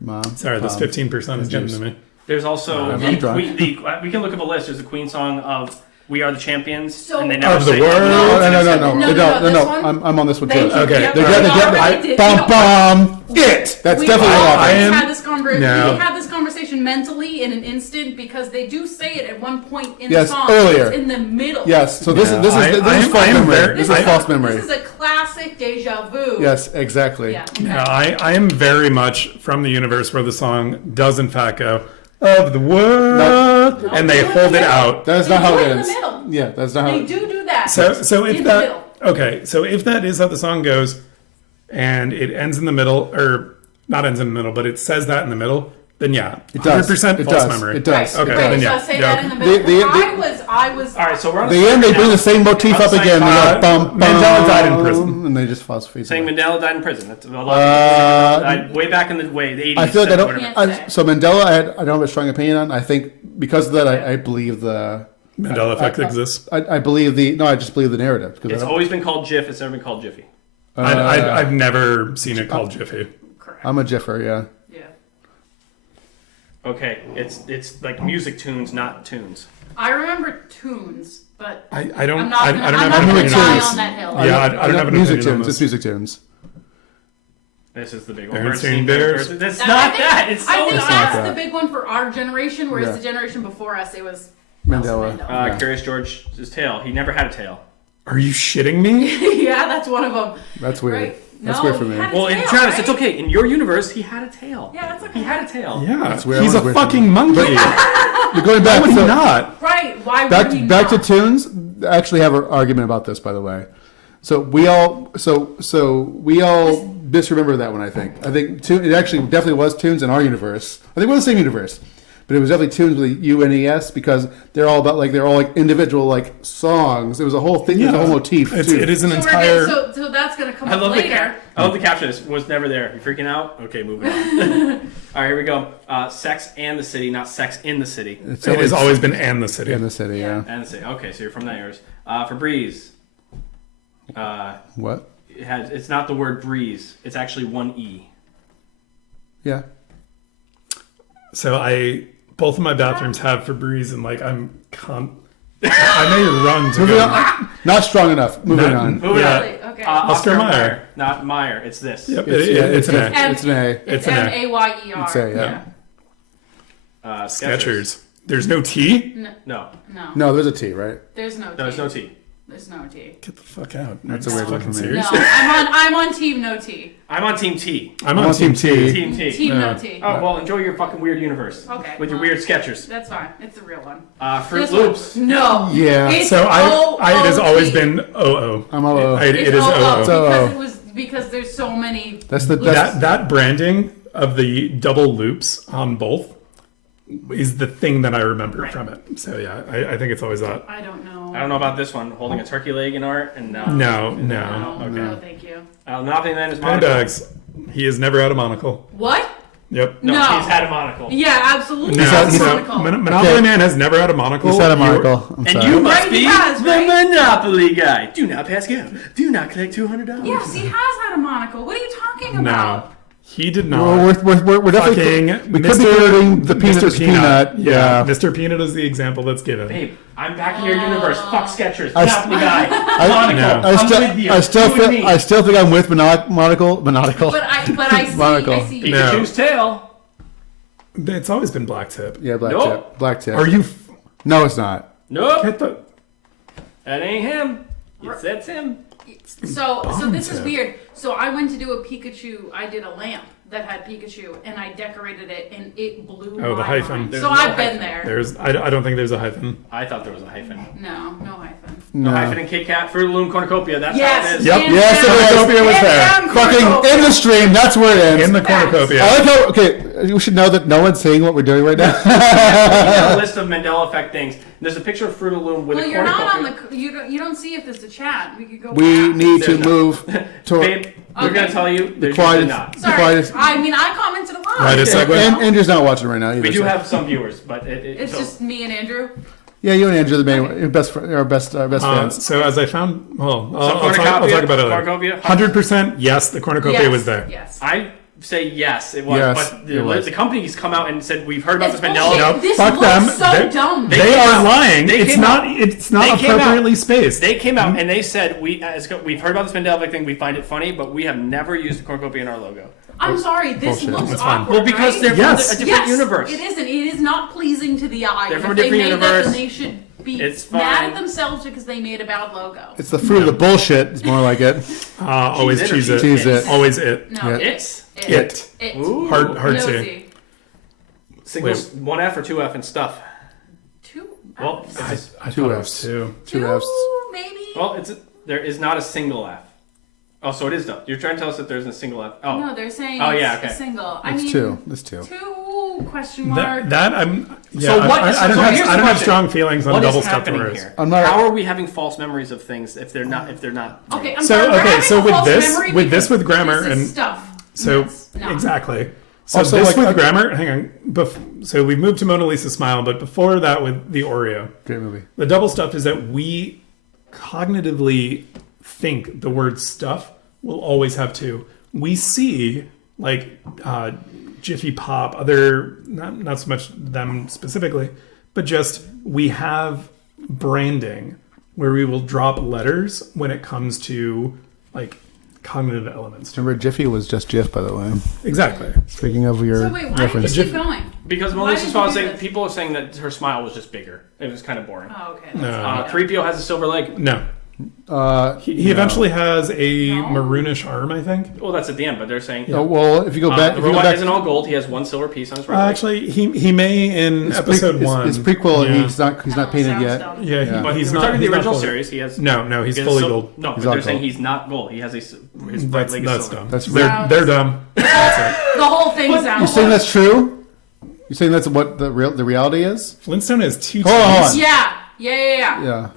Mom. Sorry, this 15% is getting to me. There's also I'm drunk. we can look up a list. There's a Queen song of "We Are the Champions," So- and they never Of the say world. No. I'm on this one too. Thank you. Okay. Yep. They're We getting already did. bum. That's definitely what happened. We had this conversation mentally in an instant because they do say it at one point in the song. Earlier. It's in the middle. Yes. So this is false memory. This is false memory. This is a classic deja vu. Yes, exactly. Yeah. Okay. Yeah, I am very much from the universe where the song does in fact go of the world, and they hold it out. That is not how it in ends. the middle. Yeah, that's not how. They do that. So if in that the middle. okay, so if that is how the song goes, and it ends in the middle, or not ends in the middle, but it says that in the middle, then yeah, It does. 100% It false does. memory. It does. Okay, It then does. yeah. So say yeah. that in the middle. I was. All right, so we're on The end, they bring the same motif I'll up say again. They five. go, bum, Mandela died in bum, prison. and they just phosphate. saying Mandela died in prison. That's a lot of people say Mandela died way back in the 80s. I feel like I don't. Can't say. So Mandela, I don't have a strong opinion on. I think because of that, I believe the Mandela effect exists. I believe the no. I just believe the narrative because It's always been called GIF. It's never been called Jiffy. I've never seen it called Jiffy. Correct. I'm a Jiffer. Yeah. Yeah. Okay, it's like music tunes, not tunes. I remember tunes, but I don't. I'm I don't not have gonna an die opinion on on this. that hill. Yeah, I don't have an music opinion on tunes. this. It's music tunes. This is the big one. Bears Birds sing sing bears. That's I not think- that. It's so I think not. that's that. the big one for our generation, whereas Yeah. the generation before us, it was Mandela. Nelson Yeah. Curious George's tail. He never had a tail. Are you shitting me? yeah, that's one of them. That's weird. Right? That's No, weird for he me. had a Well, in tail, Travis, right? it's okay. In your universe, he had a tail. Yeah, that's okay. He had a tail. Yeah, That's weird. he's That a was weird fucking monkey. But going Why back, would he so- not? Right? Why would he back to not? tunes. I actually have an argument about this, by the way. So we all misremember that one. I think it actually definitely was tunes in our universe. I think we're the same universe, but it was definitely tunes with a UNES because they're all about they're all individual songs. It was a whole thing. It was a whole motif. It too. is an So, entire. so that's gonna come I up love later. I love the caption. This was never there. You freaking out? Okay, moving on. All right, here we go. Sex and the City, not Sex in the City. It's It has always been "and the city." in the city. Yeah. And the City. Okay, so you're from that years. For Breeze, What? it's not the word breeze. It's actually one E. Yeah. So both of my bathrooms have Febreze, and I may run to Moving go. on. Not strong enough. Moving on. Moving Yeah. on. Really? Okay. Oscar Mayer. Not Meyer. It's this. Yep, It's it's an A. It's an A. It's an A. Mayer. It's a, yeah. Skechers. There's no T. No. No. No, there's a T, right? There's no T. There's no T. There's no T. Get the fuck out. That's Are a you weird one fucking for me. serious? No, I'm on team no T. I'm on Team T. I'm on Team T. Team T. Team No. no T. Oh, well, enjoy your fucking weird universe. Okay, With your well. weird Skechers. That's fine. It's a real one. Fruit This Loops. one. No. Yeah. It's So it has always OOT. been OO. I'm OO. It It's is OO OO. because there's so many. That's the That branding of the double loops on both is the thing that I remember from it. So yeah, I think it's always that. I don't know. I don't know about this one. Holding a turkey leg in art and No, No, no. no, thank you. Nothing then is Penny monocle. bags. He has never had a monocle. What? Yep. No, No. he's had a monocle. Yeah, absolutely. No, That's so monocle. Monopoly Okay. Man has never had a monocle. He's had a You- monocle. I'm And sorry. you must Right, he be has, the right? Monopoly guy. Do not pass go. Do not collect $200. Yes, he has had a monocle. What are you talking No, about? he did not. We're definitely Fucking we could be quoting the Peanut. Peanut. Yeah. Mr. Peanut is the example that's given. Babe, I'm back in your universe. Fuck Skechers. I- Monopoly guy. I, Monocle. No. I I'm still, with you. I still You and feel, me. I still think I'm with monocle. But I see. Monocle. I see. No. Pikachu's tail. It's always been black tip. Yeah, black Nope. tip. Black tip. Are you? No, it's not. Nope. Get the. That ain't him. That's him. So this is tip. weird. So I went to do a Pikachu. I did a lamp that had Pikachu, and I decorated it, and it blew Oh, the my hyphen. mind. There's So no I've been hyphen. there. There's. I don't think there's a hyphen. I thought there was a hyphen. No hyphen. No hyphen in Kit Kat, Fruit Loom, Cornucopia. That's Yes. how it is. Yep. hands Yes, down. it is. Cornucopia was Hands there. down, Fucking Cornucopia. in the stream. That's where it ends. In the Facts. cornucopia. I like how. Okay, we should know that no one's saying what we're doing right now. We have a list of Mandela effect things. There's a picture of Fruit Loom with Well, a you're not on cornucopia. the. You don't see if there's a chat. We could go. We back. need to There's not. move to. Babe, we're Okay. gonna tell you there's quiet- usually not. Sorry. Quiet. I mean, I commented a lot. Right, a segue. And Andrew's not watching right now either. We do so- have some viewers, but It's so- just me and Andrew. Yeah, you and Andrew are the main best fans. So as I found, well, So I'll talk cornucopia, about it later. cornucopia. 100%. Yes, the cornucopia Yes, was there. Yes. I say yes, it was. Yes, but it was. the companies come out and said we've heard about It's this Mandela. bullshit. No, This fuck looks them. so They- dumb. They came are out. lying. They It's came not. out. It's not They came out. appropriately spaced. They came out and they said we've heard about this Mandela effect thing. We find it funny, but we have never used the cornucopia in our logo. I'm sorry. This Bullshit. looks That's fine. awkward. Well, because right? they're Yes. from a different universe. It isn't. It is not pleasing to the eye. They're And from if a they different made that, universe. then they should be It's mad fine. at themselves because they made a bad logo. It's the fruit of the bullshit. It's more like it. Always Cheese it or cheese it. cheese it. Always it. No, Yeah. It's It. It. Ooh. Hard to. Nosy. singles, one F or two F and stuff. Two. Well, Fs. it's, I Two thought it was Fs. two. Two Fs. Maybe. well, there is not a single F. Oh, so it is though. You're trying to tell us that there's a single F. Oh, No, they're saying Oh, it's yeah, okay. a single. I It's mean, two. It's two. Two. Ooh, question mark. That I'm. Yeah, So what? I don't so have. here's I the don't have question. strong feelings on What double is stuffed happening Oreos. here? I'm not- How are we having false memories of things if they're not? Okay, I'm So sorry. we're okay, having so a with false this, memory with this, because with grammar this is and stuff. so That's not. exactly. So Also, this like, with grammar. Hang on. So we moved to Mona Lisa Smile, but before that, with the Oreo, Great movie. the double stuffed is that we cognitively think the word stuff will always have two. We see like Jiffy Pop, other not so much them specifically, but just we have branding where we will drop letters when it comes to like cognitive elements. Remember, Jiffy was just Jif, by the way. Exactly. Speaking of your So wait, why did reference. you keep going? Because Why Melissa's did Smile you was do saying this? people are saying that her smile was just bigger. It was kind of boring. Oh, okay. No. That's 3PO has a silver leg. No. He eventually has a No. maroonish arm, I think. Well, that's at the end, but they're saying Oh, well, if you go back, the if you go robot back, isn't all gold. He has one silver piece on his right leg. Actually, he may in it's episode pre- one. It's prequel, and Yeah. he's not painted sounds yet. dumb. Yeah, Yeah. But he's we're not. talking He's the not original fully- series. He has No, he's he has fully sil- gold. No, but He's they're all saying gold. he's not gold. He has his right leg is That's silver. dumb. That's They're dumb. The whole thing You sounds. saying that's true? You saying that's what the reality is? Flintstone has two Hold on, hold teeth. on. Yeah.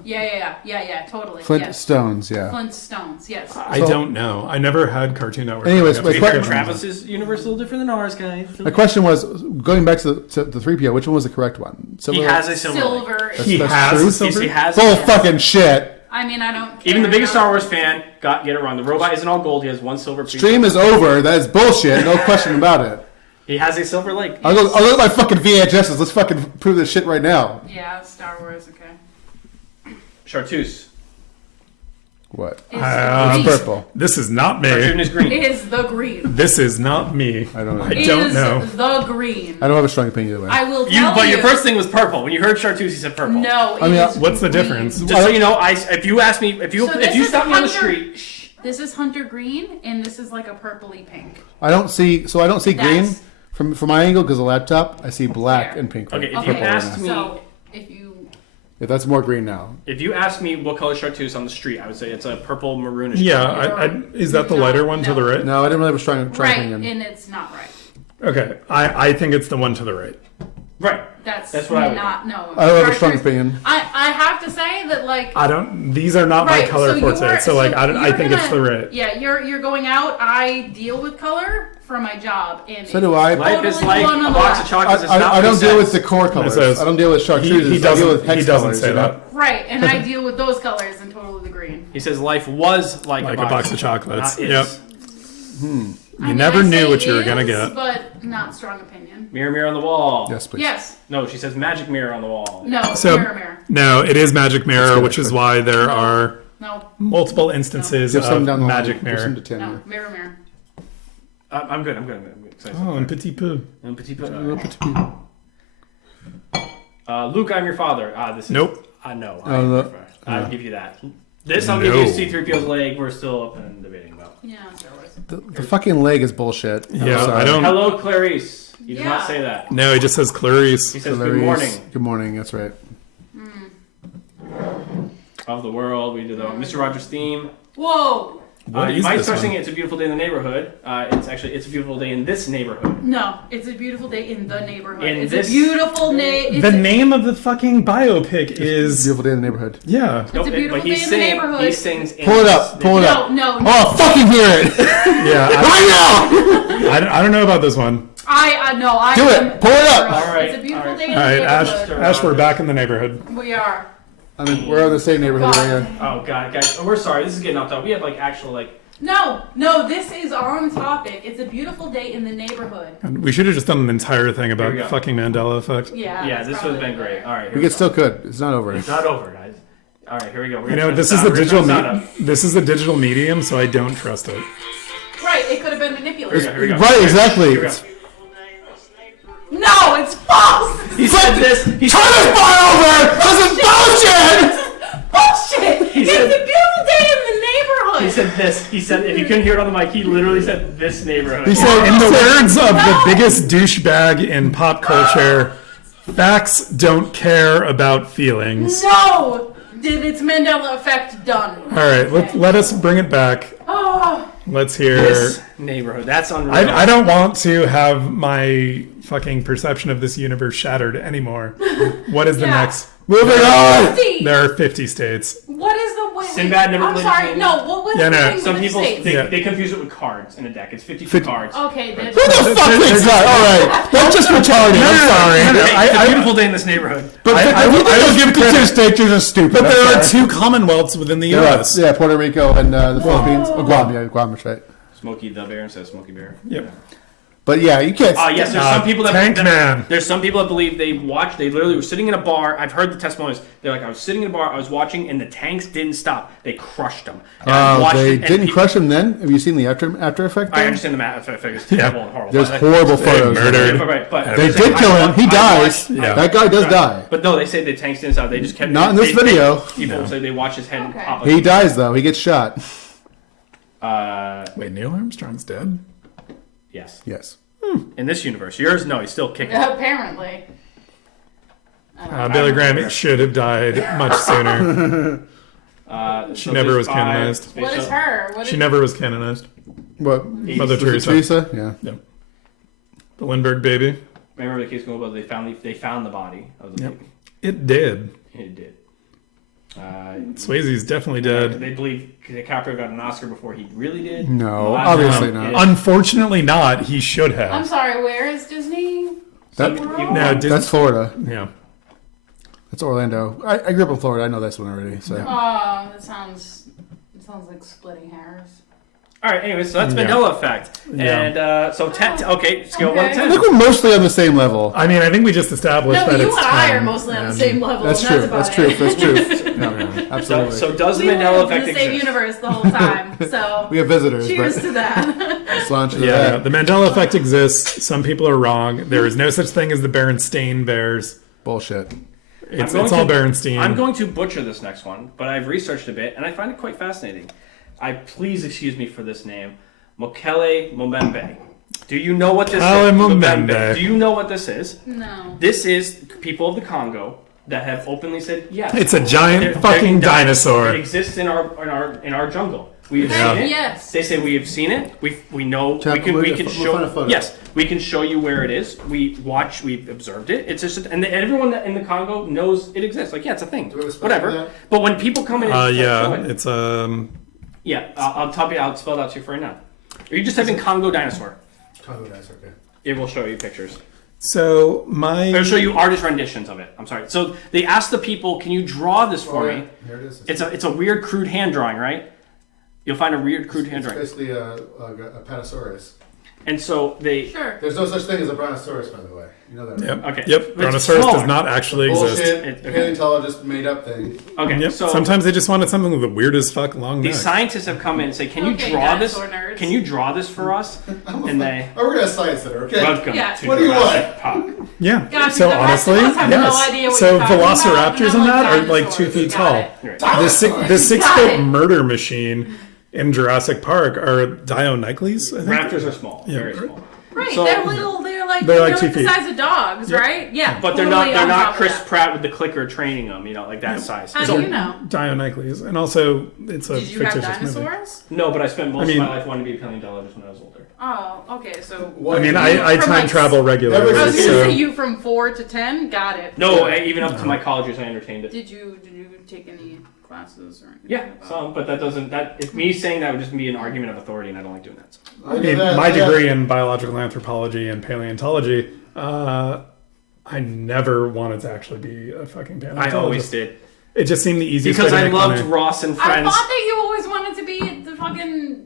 Totally. Flint yes. Stones, yeah. Flintstones. Yes. I So- don't know. I never had Cartoon Network. Anyways, growing wait, up. que- Travis's universe is a little different than ours, guys. My question was, going back to the 3PO, which one was the correct one? He has a silver. leg. Silver. He That's has true? a silver. He has. Bull fucking shit. I mean, I don't. Care. Even the biggest Star Wars fan get it wrong. The robot isn't all gold. He has one silver piece. Stream is over. That is bullshit. No question about it. He has a silver leg. I'll look at my fucking VHSs. Let's fucking prove this shit right now. Yeah, Star Wars. Okay. Chartreuse. What? It's Ah, green. Purple. This is not Cartoon me. is green. Is the green. This is not me. I don't know. I don't Is know. the green. I don't have a strong opinion either way. I will tell But you. your first thing was purple. When you heard Chartreuse, you said purple. No. I mean, it is What's the green. difference? Just so you know, if you ask me, if you stop me on the street, This is hunter green, and this is like a purpley pink. I don't see green That's- from my angle because the laptop. I see black Fair. and pink. Okay, if purple you right asked now. me, So if you. Yeah, that's more green now. if you asked me what color Chartreuse on the street, I would say it's a purple maroonish. Yeah, color. is that the No, lighter one to no. the right? No, I didn't really have a strong Right, opinion. and it's not right. Okay, I think it's the one to the right. Right. That's what I would- not. No. I don't have a strong Chartreuse- opinion. I have to say that like. I don't. These are not my Right, color so forte. you're- So like, I you're think it's the gonna- right. Yeah, you're going out. I deal with color for my job, and So do I. Life is Totally like one on a the box left. of chocolates. It's I not don't what deal it with says. decor colors. says- I don't deal with chartreuse. He I deal doesn't. with hex He doesn't colors, say you know? that. Right, and I deal with those colors and totally the green. He says life was like Like a box of chocolates. Not Yep. is. You never I knew say what you were is, gonna get. But not strong opinion. Mirror, mirror on the wall. Yes, please. Yes. No, she says magic mirror on the wall. No. So Mirror. no, it is Magic Mirror, good, which that's is good. why there are No. multiple instances Give some of down the Magic line. Give some Mirror. to 10 No. here. Mirror. I'm good. I'm good. Excited. Oh, and Petit Peu. Un petit peu. Little petit peu. Luke, I'm your father. This is. Nope. No. no. I'll give you that. This I'll give you No. C-3PO's leg. We're still up and debating about. Yeah, Star Wars. The fucking leg is bullshit. I'm Yeah, sorry. I don't. Hello, Clarice. He does Yeah. not say that. No, he just says Clarice. He says Clarice. good morning Good morning. That's right. of the world. We did the Mr. Rogers theme. What Whoa. You is might this start one? singing "It's a Beautiful Day in the Neighborhood." It's a beautiful day in this neighborhood. No, it's a beautiful day in the neighborhood. In It's this- a beautiful day. The name of the fucking biopic is Beautiful day in the neighborhood. yeah. It's a beautiful but he's day in the singing. neighborhood. He sings. in Pull it this up. Pull it up. No. Oh, fucking hear it Yeah, right now. I don't know about this one. I Do it. am- Pull it up. All right, It's a beautiful all right. day in All the right, Ash, neighborhood. Ash, we're back in the neighborhood. We are. I mean, we're on the same neighborhood God. right here. Oh God, guys, we're sorry. This is getting off topic. We have like actual like. No, this is on topic. It's a beautiful day in the neighborhood. We should have just done an entire thing Here we about go. fucking Mandela effect. Yeah. Yeah, that's this would have probably been great. better. All right, here We we get still could. It's not over. It's not over, guys. All right, here we go. We're You gonna know, turn this the is the sound- we're digital gonna turn the sound up. this is the digital medium, so I don't trust it. Right, it could have been manipulated. Here we go. Right, exactly. Here we go. No, it's false. He said this. He Turn said this bar over! This is bullshit! Bullshit. It's said- a beautiful day in the neighborhood. He said this. He said if you couldn't hear it on the mic, he literally said this neighborhood. He said, In the words of the No. biggest douchebag in pop culture, facts don't care about feelings. No. Did its Mandela effect done? All right, let us bring it back. Oh. Let's hear. this neighborhood. That's unreal. I don't want to have my fucking perception of this universe shattered anymore. What is the Yeah. next? Moving on. There are 50 states. What is the way? Sinbad never I'm played sorry. the No, what was Yeah, the no. thing Some with the people states? they confuse it with cards in a deck. It's 52 cards. Okay, then. Who the fuck thinks that? All right, that's just retarded. I'm sorry. Hey, it's a beautiful day in this neighborhood. But I will give credit. states are just stupid. But there I'm are sorry. 2 commonwealths within the U.S. Yeah, Puerto Rico and the Philippines. Oh, Guam. Yeah, Guam. That's right. Smokey the Bear instead of Smokey Bear. Yep. But yeah, you can't. Yes, there's some people that Tank Man. There's some people that believe they literally were sitting in a bar. I've heard the testimonies. They're like, I was sitting in a bar, I was watching, and the tanks didn't stop. They crushed them. And I watched They it, and didn't crush him then? Have you seen the after effect? I then? understand the math. I think it's terrible and horrible. There's But- horrible photos. murdered. But They did kill him. He dies. That guy does die. But no, they say the tanks didn't stop. They just kept. Not in this video. People say they watch his head Okay. pop up. He dies though. He gets shot. Wait, Neil Armstrong's dead? Yes. Yes. In this universe, yours no, he's still kicking. Apparently. Billy Graham should have died much sooner. She never was there's canonized. five- What is her? What She is never was canonized. What? Mother Was it Teresa. Teresa? Yeah. Yeah. The Lindbergh baby. Remember the case going about? They found the body of the Yep. baby. It did. It did. Swayze's definitely dead. They believe DiCaprio got an Oscar before he really did. No, Well, obviously no, not. it- Unfortunately not. He should I'm have. sorry, where is Disney? That- No, That's Florida. yeah. That's Orlando. I grew up in Florida. I know this one already. So Oh, that sounds like splitting hairs. All right. Anyway, so that's Yeah. Mandela effect. Yeah. And so 10. Okay, scale 1 to I 10. think we're mostly on the same level. I mean, I think we just established No, that you it's and I are 10. mostly on the same level. That's and true. That's That's about true. it. That's true. No, So, absolutely. so does the We Mandela lived in effect the same exist? universe the whole time. So we have visitors, cheers but to that. let's launch into Yeah, that. the Mandela effect exists. Some people are wrong. There is no such thing as the Berenstain Bears. Bullshit. It's going all to- Berenstein. I'm going to butcher this next one, but I've researched a bit and I find it quite fascinating. Please excuse me for this name, Mokele Momembe. Do you know what this Kale is? Momembe. Do you know what this is? No. This is people of the Congo that have openly said yes. It's a giant They're fucking dinosaur. It exists in our jungle. We have Yeah. seen it. Yes. They say we have seen it. We know Tap- we can we'll show. find a photo. Yes, we can show you where it is. We've observed it. It's just and everyone in the Congo knows it exists. Like yeah, it's a thing. we have a spell for Whatever. that? But when people come in, and Yeah, show it, it's yeah. I'll spell it out to you for right now. Or you just type in Congo dinosaur. Congo guys, okay. It will show you pictures. so It'll my show you artist renditions of it. I'm sorry. So they asked the people, "Can you draw this for me?" Here it is. It's a weird crude hand drawing, right? You'll find a weird crude hand It's drawing. basically a Panosaurus. And so they Sure. There's no such thing as a Brontosaurus, by the way. You know that, right? yep Okay. yep It's Brontosaurus smaller. does not actually exist. Bullshit. okay. Paleontologist made up thing. okay. Yep. So Sometimes they just wanted something with a weird as fuck long neck. these scientists have come in and say, "Can Okay, you draw this? dinosaur nerds. Can you draw this for us?" And they Oh, we're gonna science center, okay? welcome Yeah. to What do you Jurassic Park. Yeah. Gosh, so the rest of honestly, us have no yes. idea what So you're talking about, velociraptors and in I'm that like, are like 2 dinosaurs. feet Got tall. it. Right. The six Got foot it. murder machine in Jurassic Park are Dionyscles. I think. Raptors are small, Yeah. very small. Right, So- they're little. They're like They're like they're 2 like the feet. size of dogs, Yep. right? Yeah. But they're totally not on top not of Chris that. Pratt with the clicker training them, like that size. How So- do you know? Dionyscles, and also it's a Did you have fictitious movie. dinosaurs? No, but I spent most I mean- of my life wanting to be a paleontologist when I was older. Oh, okay. So I mean, I From, time like, travel I regularly, Every- was gonna so say you from 4 to 10. Got it. No, even up to my college years, I entertained it. Did you take any classes or anything? Yeah, about- some, but that doesn't. If me saying that would just be an argument of authority, and I don't like doing that. So. I mean, my degree in biological anthropology and paleontology, I never wanted to actually be a fucking I paleontologist. always did It just seemed the easiest because way to I make loved money. Ross and I Friends. thought that you always wanted to be at the fucking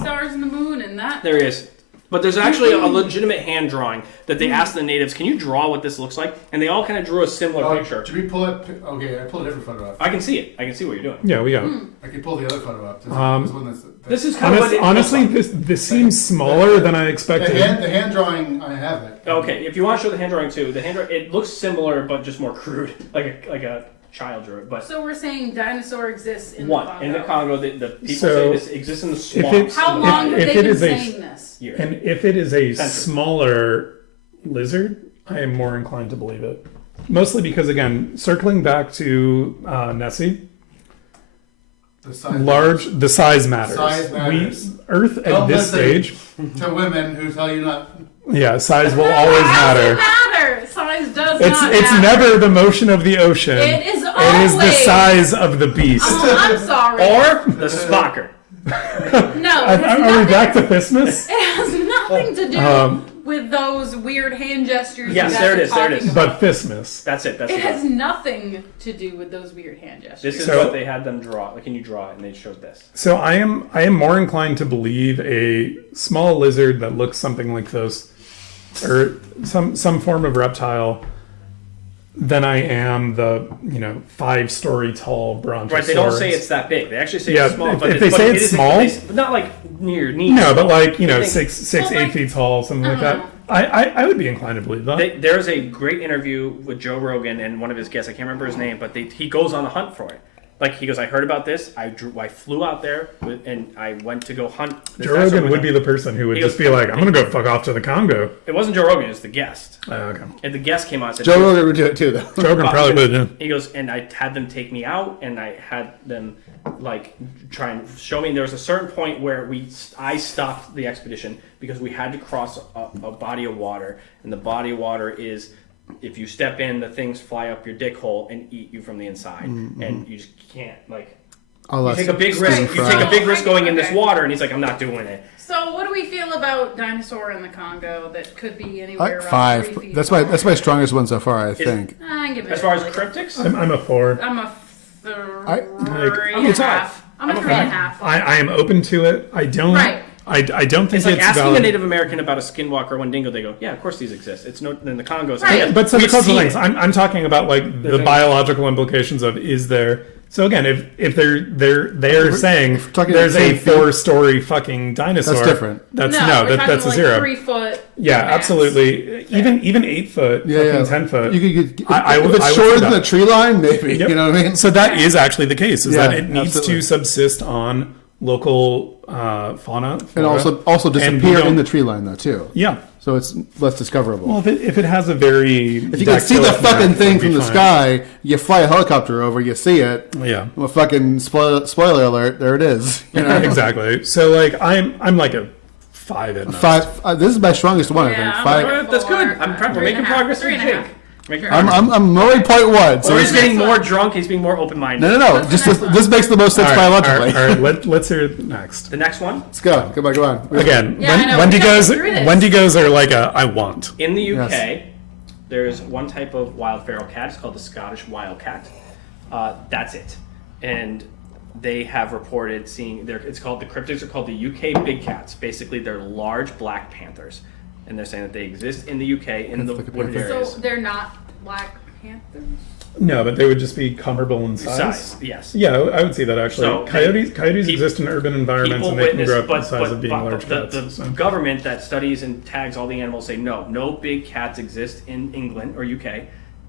stars and the moon and that. There he is. But there's actually a legitimate hand drawing that they asked the natives, "Can you draw what this looks like?" And they all kind of drew a similar picture. Should we pull it? Okay, I pulled a different photo up. I can see it. I can see what you're doing. Yeah, we got. I can pull the other photo up. This one that's, This is kind of what it looks Honestly, like. this seems smaller than I the expected. hand drawing. I have it. Okay, if you want to show the hand drawing too, it looks similar but just more crude, like a child drew it. But So we're saying dinosaur exists in one the Congo. in the Congo, the people So, say this exists in the it- swamps. How in the long if have it they been is a- saying this? years. And if it is a Century. smaller lizard, I am more inclined to believe it. Mostly because, again, circling back to Nessie, The size the size matters. Size matters. Earth at Don't this listen stage, to women who tell you not. Yeah, size will always matter. Size does It's not it's matter. never the motion of the ocean. It is It is the always- size of the beast. Oh, I'm sorry. Or the Spocker. No, it has Are we nothing- back to Christmas? It has nothing to do with those weird hand gestures. Yes, you guys there it are is, there it talking is. about. But Fistmas. That's it. That's It it. has nothing to do with those weird hand gestures. This is So- what they had them draw. Like, can you draw it? And they showed this. So I am more inclined to believe a small lizard that looks something like this, or some form of reptile, than I am the 5-story tall brontosaurus. Right, they don't say it's that big. They actually say Yeah, it's small. if- but if they say it it's is- small- not like near your knees. No, but like They think- 6, Well, 8 like- feet tall, something like that. I would be inclined to believe that. There's a great interview with Joe Rogan and one of his guests. I can't remember his name, but he goes on the hunt for it. Like, he goes, I heard about this. I flew out there and I went to go hunt. this Joe dinosaur Rogan with would him. be the person who would He just goes- be like, I'm gonna go fuck off to the Congo. It wasn't Joe Rogan. It was the guest. Okay. And the guest came on and said, Joe Rogan would do it too, though. Joe Rogan probably would. Yeah. He goes, and I had them take me out, and I had them like try and show me. There was a certain point where I stopped the expedition because we had to cross a body of water, and the body of water is, if you step in, the things fly up your dick hole and eat you from the inside, and you just can't like. Oh, You take a big risk. You take a big risk going in this water, and he's like, "I'm not doing it." So, what do we feel about dinosaur in the Congo that could be anywhere around 5. 3 feet? That's my strongest one so far, I think. I give it As far as like- cryptics, I'm a 4. I'm a three I'm and a a 5. half. I'm a I'm a 3 and a 5. half. I am open to it. I don't. Right. I don't think it's like asking valid. a Native American about a skinwalker or Wendigo. They go, "Yeah, of course these exist." It's no. Then the Congo's Right. yeah, But so the we've cultural seen things. it. I'm talking about like the There's biological implications of is there. So again, if they're saying if we're talking there's a same thing- 4-story fucking dinosaur, That's different. That's we're talking that's a like 0. 3 foot. Yeah, max. absolutely. Even 8 foot, Yeah, fucking yeah. 10 foot. If I would- it's I would shorter see than that. the tree line, maybe. Yep. You know what I mean? So that is actually the case. Is Yeah, that it needs absolutely. to subsist on local fauna, And flora. also And we disappear don't- in the tree line, though, too. Yeah. So it's less discoverable. Well, if it has a very if you can see the fucking thing from the sky, you fly a helicopter over, you see it. Yeah. Well, fucking spoiler alert, there it is. You know? Exactly. So like I'm like a 5 at most. 5. This is my strongest one, I Yeah, think. I'm 5. That's good. We're making progress with Jake. Making progress. I'm only 0.1. So So he's it's, getting more drunk. He's being more open-minded. no. Just this makes the most sense biologically. All right. Let's hear it next. The next one Let's go. Come on. Again, Yeah, I know. Wendy We gotta goes. get through this. Wendy goes are like a I want. in the UK, Yes. there's one type of wild feral cat. It's called the Scottish wildcat. That's it, and they have reported seeing. It's called the cryptids are called the UK big cats. Basically, they're large black panthers, and they're saying that they exist in the UK in the like a wooded panther. areas. So they're not black panthers. No, but they would just be comparable in size. Yes. Yeah, I would see that actually. So Coyotes people- exist in urban environments People and they can witness, grow up but, in the size of being large the cats. so. government that studies and tags all the animals say no big cats exist in England or UK.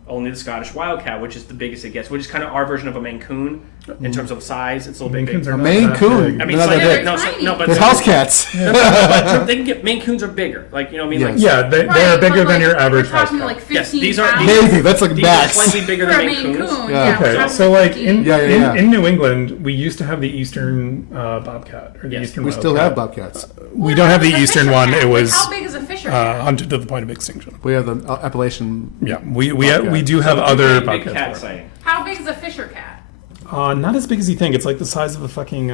Only the Scottish wildcat, which is the biggest it gets, which is kind of our version of a Maine Coon in terms of size. It's a little Maine bit Coons bigger. are not Maine that Coon. big. I mean, They're not it's that like, big. no, Tiny. no, but They're house cats. but they can get Maine Coons are bigger. Like you know, what I mean, like Yes. Yeah, they Right, are bigger but, than like, your average we're house talking cat. like 15 Yes, these are- pounds. Maybe that's like these bats. are slightly bigger For than a Maine Maine Coons. Coon, Yeah. yeah. Okay, we're so talking like 15. in New England, we used to have the eastern bobcat or the Yes. eastern. We still wildcat. have bobcats. We don't have the What's a eastern fisher one. cat? It Like, was how big is a fisher cat? hunted to the point of extinction. We have the Appalachian. Yeah, we Bobcat. do have other Big cat bobcats. sighting. How big is a fisher cat? Not as big as you think. It's like the size of a fucking.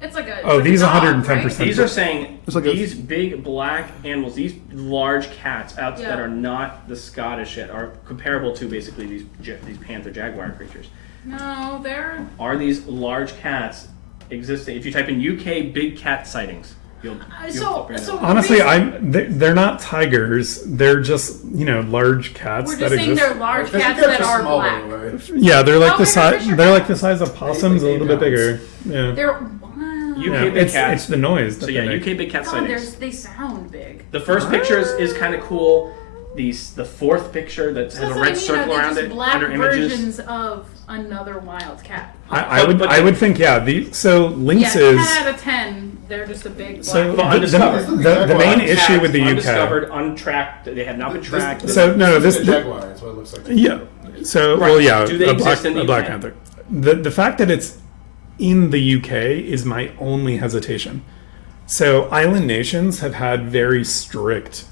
It's like a. Oh, like a these dog, 110%. right? These are saying It's like a- these big black animals, these large cats out Yeah. that are not the Scottish yet, are comparable to basically these panther jaguar creatures. No, they're. Are these large cats existing? If you type in UK big cat sightings, you'll So Honestly, basically, they're not tigers. They're just large cats we're that just saying exist. they're large cats that are black. Yeah, they're like How the big are size. fisher They're like cats? the size of possums, a little bit bigger. Yeah. They're. Wow. UK Yeah, big it's cats. the noise. That So yeah, they make. UK big cat God, sightings. they sound big. The first picture is kind of cool. The fourth picture that has That's a what I red mean, circle are they around just it black under images. versions of another wild cat. I would but I they- would think so Yeah, lynxes. 10 out of 10, they're just a big black So Well, cat. undiscovered. the main Cats, issue with the UK. undiscovered, untracked. They have not been tracked. So no, this jaguar. That's what it looks like. yeah. So Right. well, yeah, Do they a black, exist in the a black UK? panther. The fact that it's in the UK is my only hesitation. So island nations have had very strict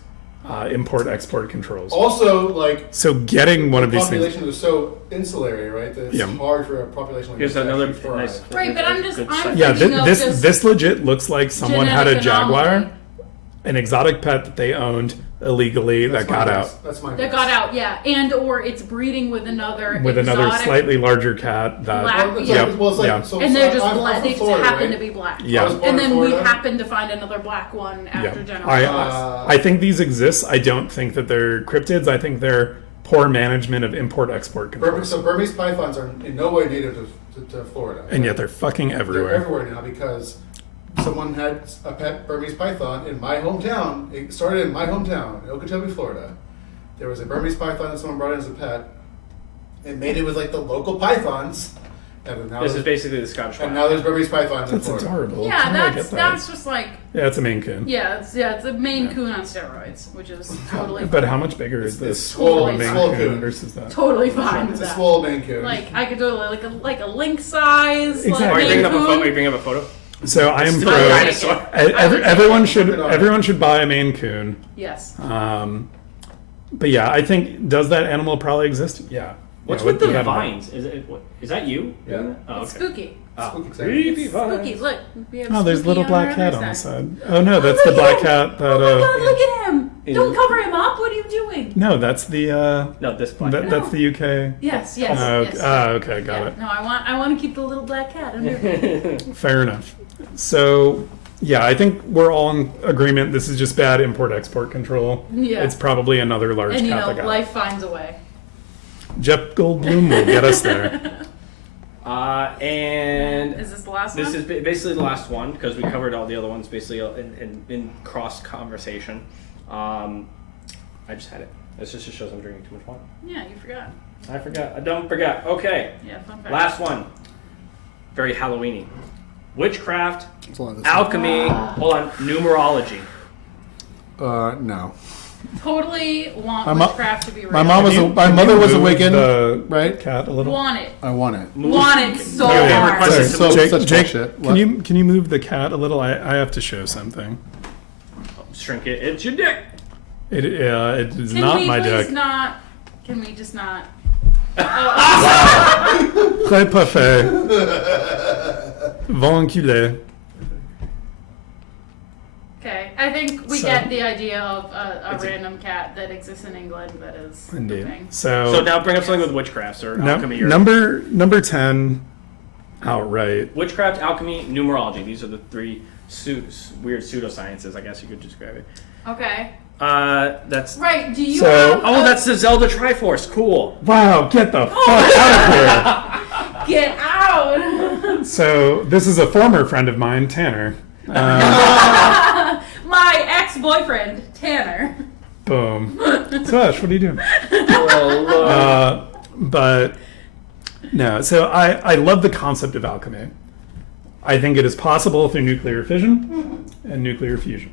import-export controls. Also, like, So getting one of these things. population was so insulary, right? That it's Yeah. hard for a population like Here's this to another actually thrive. nice. Right, but I'm Yeah, thinking of this just this legit looks like someone had a genetic jaguar, anomaly. an exotic pet that they owned illegally That's that my got guess. out That's my that guess. got out, yeah, and or it's breeding with another with another exotic slightly larger cat that. black- Well, it's Yeah. like, well, it's like, Yeah. so, and so they're just I'm black. from They just Florida, happen right? to be black. Yeah. I was born And in then we Florida. happen to find another black one after Yeah. generations. I think these exist. I don't think that they're cryptids. I think they're poor management of import-export controls. So Burmese pythons are in no way native to Florida. And yet they're fucking They're everywhere. everywhere now because someone had a pet Burmese python in my hometown. It started in my hometown, in Okeechobee, Florida. There was a Burmese python that someone brought in as a pet. It mated with like the local pythons. And now This is there's- basically the Scottish and Wild. now there's Burmese pythons in That's Florida. adorable. Yeah, How do I that's get that? that's just like Yeah, it's a Maine Coon. it's a Maine Coon on steroids, which is totally But how much bigger is It's this swole- Maine swole Coon coon. versus that? totally fine It's with a that. swole Maine Coon. Like I could do like a link size. Exactly. Like Are you Maine bringing up a Coon. photo? Are you bringing up a photo? So I am Still pro. a I dinosaur. like it. Everyone should buy a Maine Coon. Yes. But yeah, I think does that animal probably exist? Yeah. What's Yeah, with the we have- vines? Is that you? Yeah. Oh, It's okay. spooky. Spooky exciting. Creepy Spooky. vines. Look. We have Oh, there's a Spooky little on black our cat other on the side. side. Oh no, that's the look black at cat that. Oh my God! Look at him! Is Don't it- cover him up. What are you doing? No, that's the. No, this black. That, that's the UK. Yes. Oh, Yes. okay, got Yeah. it. No, I want to keep the little black cat under. Fair enough. So, yeah, I think we're all in agreement. This is just bad import-export control. Yeah. It's probably another large And you cat know, that got life finds a way. it. Jeff Goldblum will get us there. And Is this the last this one? is basically the last one because we covered all the other ones basically in cross conversation. I just had it. This just shows I'm drinking too much water. Yeah, you forgot. I forgot. I don't forget. Okay. Yeah, fun fact. Last one. Very Halloweeny. Witchcraft, There's a lot of this. alchemy, hold on, numerology. No. Totally want My mo- witchcraft to be real. My mom was. Can you- My can mother you was move awakened. the right? cat a little. Want it. I want it. Want it so Yeah, yeah. hard. Request it So Jake, such Jake, bullshit. can What? you move the cat a little? I have to show something. Shrink it. It's your dick. It is Can not we my please dick. not? Can we just not? Très parfait. Va enculer. Okay, I think we So- get the idea of a It's a- random cat that exists in England that is Indeed. pooping. So now bring up something with witchcrafts or alchemy or number 10 outright. witchcraft, alchemy, numerology. These are the three weird pseudosciences, I guess you could describe it. Okay. That's Right. Do you So- have? oh, that's the Zelda Triforce. Cool. Wow, get the fuck out of Get out! here. So this is a former friend of mine, Tanner. My ex-boyfriend Tanner. Boom. Sush, what are you doing? Well, But no, so I love the concept of alchemy. I think it is possible through nuclear fission and nuclear fusion.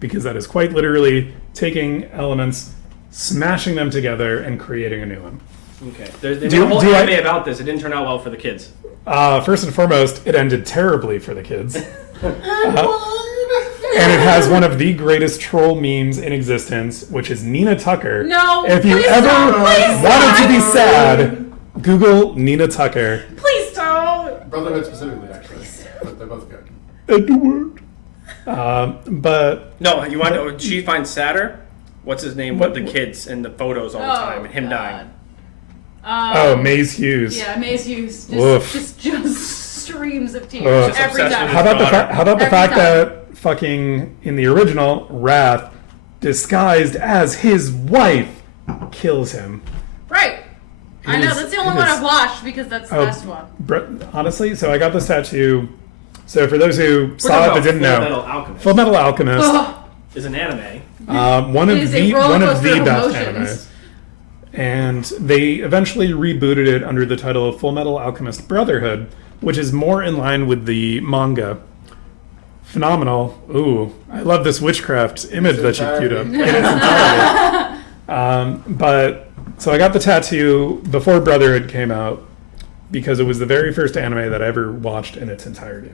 Because that is quite literally taking elements, smashing them together, and creating a new one. okay. They made Do- a whole do I- anime about this. It didn't turn out well for the kids. First and foremost, it ended terribly for the kids. And it has one of the greatest troll memes in existence, which is Nina Tucker. No, If you please ever don't, please wanted to be don't. sad, Google Nina Tucker. Please don't. Brotherhood specifically, actually. But they're both good. Edward. But No, you want to? She finds sadder. What's his name? What- With the kids and the photos all the time, and him dying. Maze Hughes. Yeah, Maze Hughes Woof. just streams of tears Ugh. Just every obsessed time. with How about the daughter. how about the Every fact time. that fucking in the original Wrath, disguised as his wife, kills him. Right. I It know, is- that's the only it one is- I've watched because that's the Oh, best one. Honestly, so I got this tattoo. So for those who We're saw talking it about but didn't know, Full Metal Alchemist Full Metal Alchemist, Ugh. is an anime. one It of is a the roller coaster of best emotions. animes. And they eventually rebooted it under the title of Full Metal Alchemist Brotherhood, which is more in line with the manga. Phenomenal. Ooh, I love this witchcraft image that you queued up. In its entirety. But so I got the tattoo before Brotherhood came out because it was the very first anime that I ever watched in its entirety,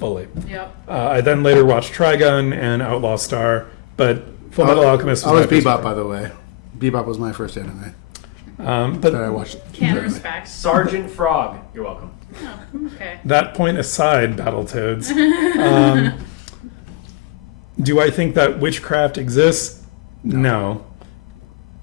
fully. Yep. I then later watched Trigun and Outlaw Star, but Full Metal Alchemist. I was my first Bebop, one. by the way. Bebop was my first anime But that I watched. Can respect. Sergeant Frog. You're welcome. Oh, okay. that point aside, Battletoads. Do I think that witchcraft exists? No.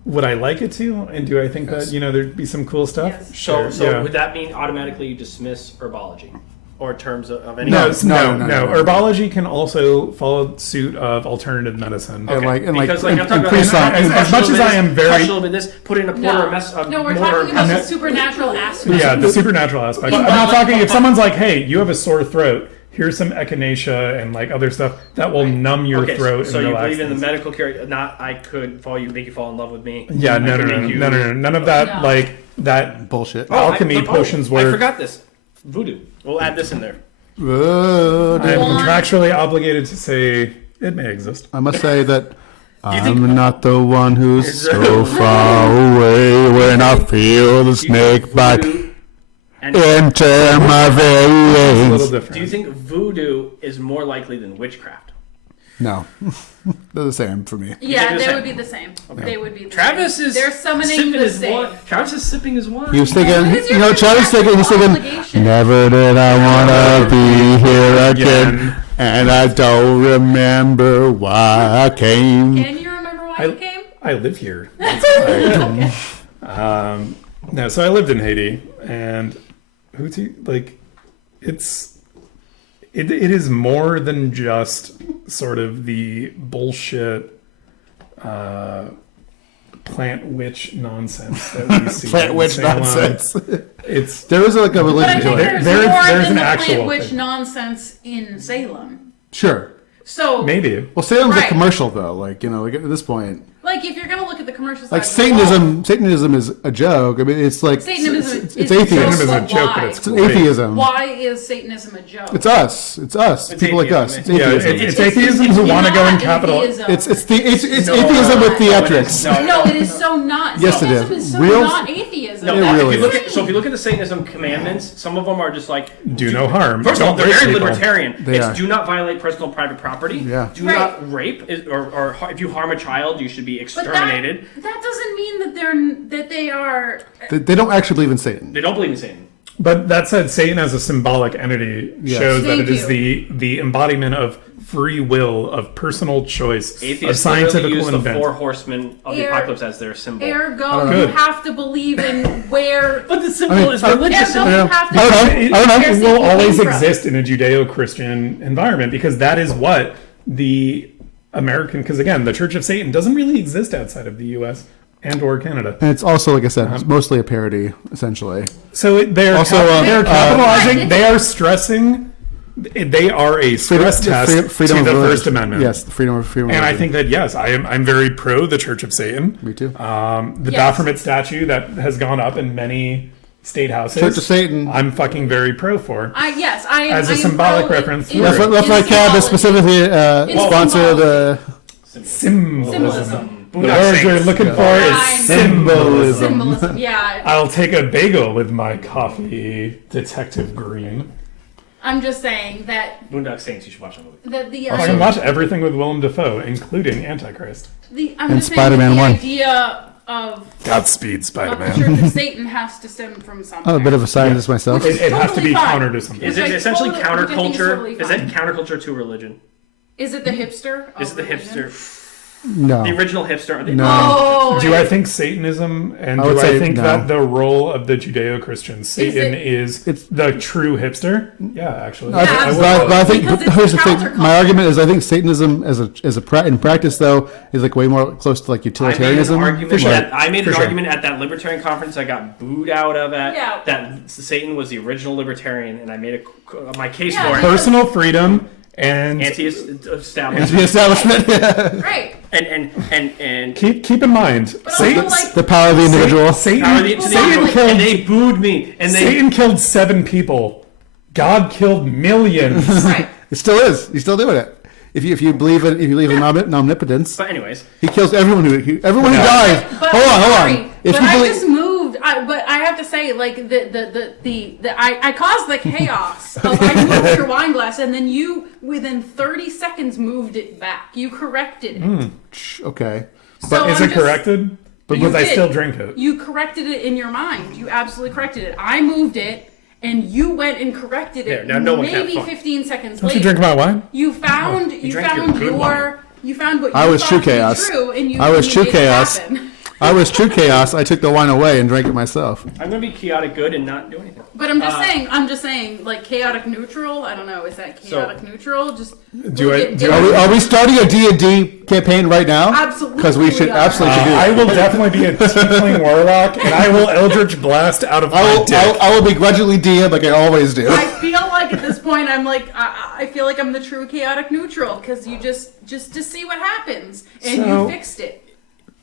Would I like it to? And do I think that, there'd be some cool stuff? Yes. Sure. So yeah. would that mean automatically you dismiss herbology? Or terms of any... No. No. Herbology can also follow suit of alternative medicine. Okay. And Because I'm talking about... as much as I am very... Touch a little bit of this, put in a quarter of mess... No, we're talking about the supernatural aspect. Yeah, the supernatural aspect. I'm not talking... If someone's like, hey, you have a sore throat, here's some echinacea and like other stuff that will numb your throat so and you relax believe in the things. medical care, not I could make you fall in love with me. Yeah, no. None of that, No. like, that Bullshit. alchemy potions work. I forgot this. Voodoo. We'll add this in there. I am contractually obligated to say it may exist. I must say that think- I'm not the one who's so far away when I feel the snake bite Voodoo and enter my It's a veins. little different. do you think voodoo is more likely than witchcraft? No, they're the same for me. Yeah, They're the they same. would be the same. They would be the Travis same. is They're summoning sipping the his same. wine. Travis is sipping his wine. He was thinking, What is your Travis thinking, he's contractual thinking, obligation? never did I want to be here again, Again. and I don't remember why I came. Can you remember why you came? I live here. Okay. No, so I lived in Haiti, and it is more than just sort of the bullshit plant witch nonsense that we see. Plant in witch Salem. nonsense. It's There is like a But I religion think to it. there's There's more an than the actual plant witch thing. nonsense in Salem. Sure. So maybe. Well, Salem's a Right. commercial though. Like at this point, like if you're gonna look at the commercial side, like of the wall, Satanism is a joke. I mean, it's like Satanism it's is atheism. Satanism is a but joke, why? but it's It's atheism. Why is Satanism a joke? It's us. It's us. It's People like atheism. us. It's Yeah, atheism. it's atheism who want to go in capital. Atheism. It's No, atheism with no, it theatrics. is. No, No, it is so not. Yes, it Satanism is. is so Real- not atheism. No, It really if you look is. at, so if you look at the Satanism commandments, some of them are just like Do no harm. First of all, Don't they're rape very people. libertarian. They It's are. do not violate personal private property. Yeah. Do Right. not rape, or if you harm a child, you should be But exterminated. that doesn't mean that they are. They don't actually believe in Satan. They don't believe in Satan. But that said, Satan as a symbolic entity Yes. shows that Thank it is you. the embodiment of free will, of personal choice, of Atheists scientific literally use the invent. four horsemen of the Air- apocalypse as their symbol. Ergo, know. you Good. have to believe in where. But the symbol is I- religious. Ergo, you have to. I don't know. It, I don't know. it Where will Satan always came from. exist in a Judeo-Christian environment because that is what the American, because again, the Church of Satan doesn't really exist outside of the U.S. and or Canada. And it's also, like I said, it's mostly a parody, essentially. So they're Also, they're capitalizing. Right. They are stressing. They are a stress test to of the religion. First Amendment. Yes, the freedom of And I religion. think that yes, I'm very pro the Church of Satan. Me too. The Yes. Baphomet statue that has gone up in many state houses. Church of Satan. I'm fucking very pro for. Yes, I am. As a I am symbolic pro reference. in- That's in why Cab is symbology. specifically In sponsored the Symbolism. Symbolism. The word you're looking for is Fine. symbolism. Symbolism. Yeah, I'll take a bagel with my coffee, Detective Green. I'm just saying that Boondock Saints, you should watch that movie. the I can watch everything with Willem Dafoe, including Antichrist. I'm And just saying that Spider-Man the 1. idea of Godspeed, the Spider-Man. Church of Satan has to stem from something. I'm a bit of a scientist myself. It has to Totally be fine. counter to something. Is it Like, essentially totally- which I think is counterculture? totally Is it fine. counterculture to religion? Is it the hipster? Is it the religion? hipster? No. The original hipster? No. Oh, Do I think Satanism, and I would do I say think no. that the role of the Judeo-Christian Satan is It's- the true hipster? Yeah, actually. I, Yeah, but I think because it's here's the thing. counterculture. My argument is I think Satanism in practice though is like way more close to like utilitarianism. I made an For sure. argument at that libertarian conference I got booed out of at. Yeah. That Satan was the original libertarian, and I made my case Yeah, for it. Personal freedom and Anti-establishment. The establishment, yeah. right. And keep in mind, But also, Satan, like, The power of the individual. Satan, Power of the Satan individual. killed And they booed me. And they Satan killed 7 people. God killed millions. Right. It still is. He's still doing it. If you believe in omnipotence, But anyways, he kills everyone who dies. But Hold on. sorry, If but you I believe, just moved. but I have to say, like I caused the chaos of I moved your wine glass, and then you within 30 seconds moved it back. You corrected it. Okay. So Is it corrected? Because I did. still drink it. You corrected it in your mind. You absolutely corrected it. I moved it, and you went and corrected it. There, now no one can have maybe fun. 15 seconds Don't later. you drink my wine? You found you drank your good wine. you found what I you was thought true to be chaos. true, and you I was you true made it chaos. happen. I was true chaos. I took the wine away and drank it myself. I'm gonna be chaotic good and not do anything. But I'm just saying, like chaotic neutral. I don't know. Is that chaotic neutral? Just Are we starting a D&D campaign right now? Absolutely. Because we should we are. absolutely do I that. will definitely be a tiefling warlock, and I will Eldritch Blast out of my dick. I will begrudgingly DM like I always do. I feel like at this point I'm like I feel like I'm the true chaotic neutral because you just to see what happens and So- you fixed it.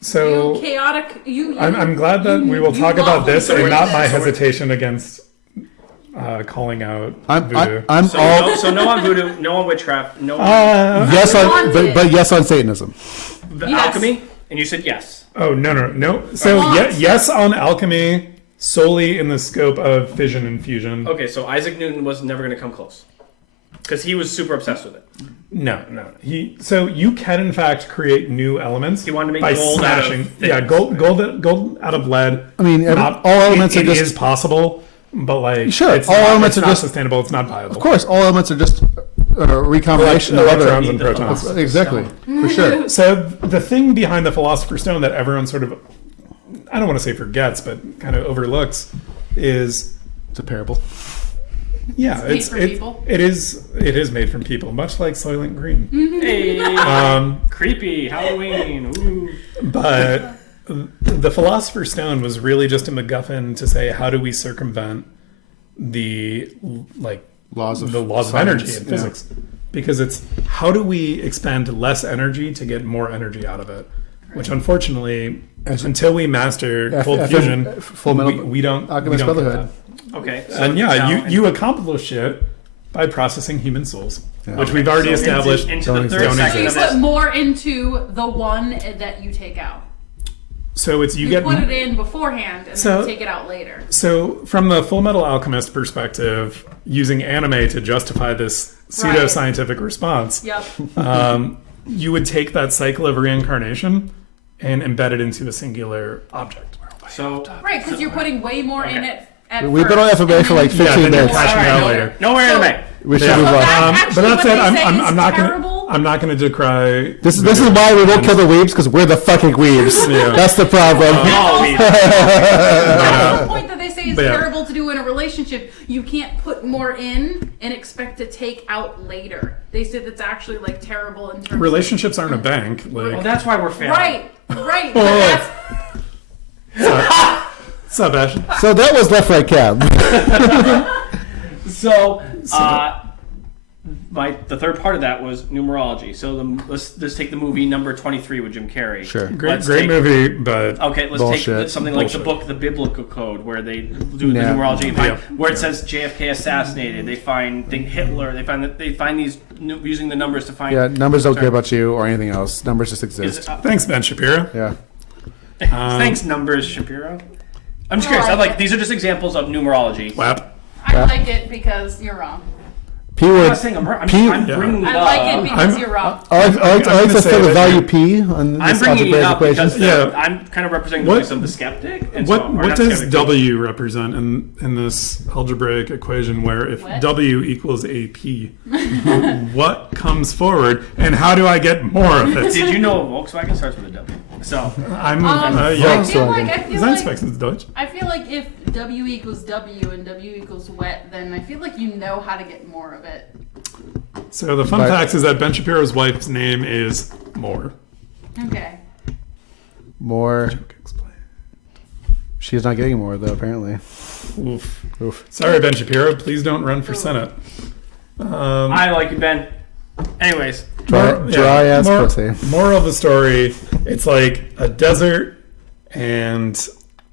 So You chaotic. You. I'm glad that we will you talk about lawfully this and did not this. my hesitation against calling out I'm voodoo. So no on voodoo, no on witchcraft, no on yes on Wanted. but yes on Satanism. the yes. alchemy, and you said yes. Oh no. So Want. yes on alchemy solely in the scope of fission and fusion. Okay, so Isaac Newton was never gonna come close because he was super obsessed with it. No. So you can in fact create new elements. He wanted to make by gold out of smashing. things. Yeah, gold out of lead. I mean, Not- all elements it are just is possible, but like Sure, it's all not, elements it's are not just- sustainable. It's not viable. of course all elements are just a recombination of Electrons other. and protons. Exactly, for sure. So the thing behind the Philosopher's Stone that everyone sort of, I don't want to say forgets, but kind of overlooks, is It's a parable. yeah, made from people. it is made from people, much like Soylent Green. Hey, creepy Halloween. Ooh. But the Philosopher's Stone was really just a MacGuffin to say how do we circumvent the Laws of laws of science, energy and yeah. physics, because it's how do we expend less energy to get more energy out of it, which unfortunately until we master cold fusion, Full Metal we don't Alchemist get Brotherhood. that. Okay. So And yeah, now you accomplish it by processing human souls, Yeah. which we've already so established. into the don't third exist. section You of put this. more into the one that you take out. So it's You get put it in beforehand and So- then take it out later. so from the Full Metal Alchemist perspective, using anime to justify this pseudo-scientific response, Yep. you would take that cycle of reincarnation and embed it into a singular object. So Right, because you're putting way more in Okay. it at We've been first, on FMA and for then like you 15 then you're minutes. cashing Alright, out nowhere- later. Nowhere So- anime. We should Yeah. move So on. that actually But that's what it. they say I'm is not gonna. terrible. I'm not going to decry. This is why we won't kill the weebs, because we're the fucking weebs. Yeah. That's the problem. Oh, we- That's the point that they say is But yeah. terrible to do in a relationship. You can't put more in and expect to take out later. They said that's actually like terrible in terms Relationships aren't a bank. Like, Well, that's why we're of failing. right. But that's, what's up, Ashton? So that was left right cab. So, the third part of that was numerology. So let's take the movie Number 23 with Jim Carrey. Sure. Great movie, but Okay, let's Bullshit. take something like the Bullshit. book, The Biblical Code, where they do the Yeah. numerology, and find, Yeah. where it says JFK assassinated. They find Hitler. They find these using the numbers to find. Yeah, numbers don't care Sorry. about you or anything else. Numbers just Is exist. it, thanks, Ben Shapiro. Yeah. thanks, numbers, Shapiro. I'm just I curious. like it. These are just examples of numerology. Whap. I like it because you're wrong. P I'm word. not saying I'm right. P- I'm Yeah. bringing it I up. like it because I'm- you're wrong. I like I'm to gonna set say the that value P on I'm this bringing it algebraic up equation. because Yeah. I'm kind of representing What- the voice of the skeptic. And What so, or what not does skeptic, W represent in this algebraic equation where if What? W equals AP, what comes forward and how do I get more of it? Did you know Volkswagen starts with a W? So I'm I yeah. feel like Sein Deutsch. I feel like if W equals W and W equals wet, then I feel like you know how to get more of it. So the fun Right. fact is that Ben Shapiro's wife's name is Moore. Okay. More. She's not getting more though. Apparently. Oof. Oof. Sorry, Ben Shapiro. Please don't run for Senate. I like you, Ben. Anyways, Dry ass pussy. Moral of the story: it's like a desert and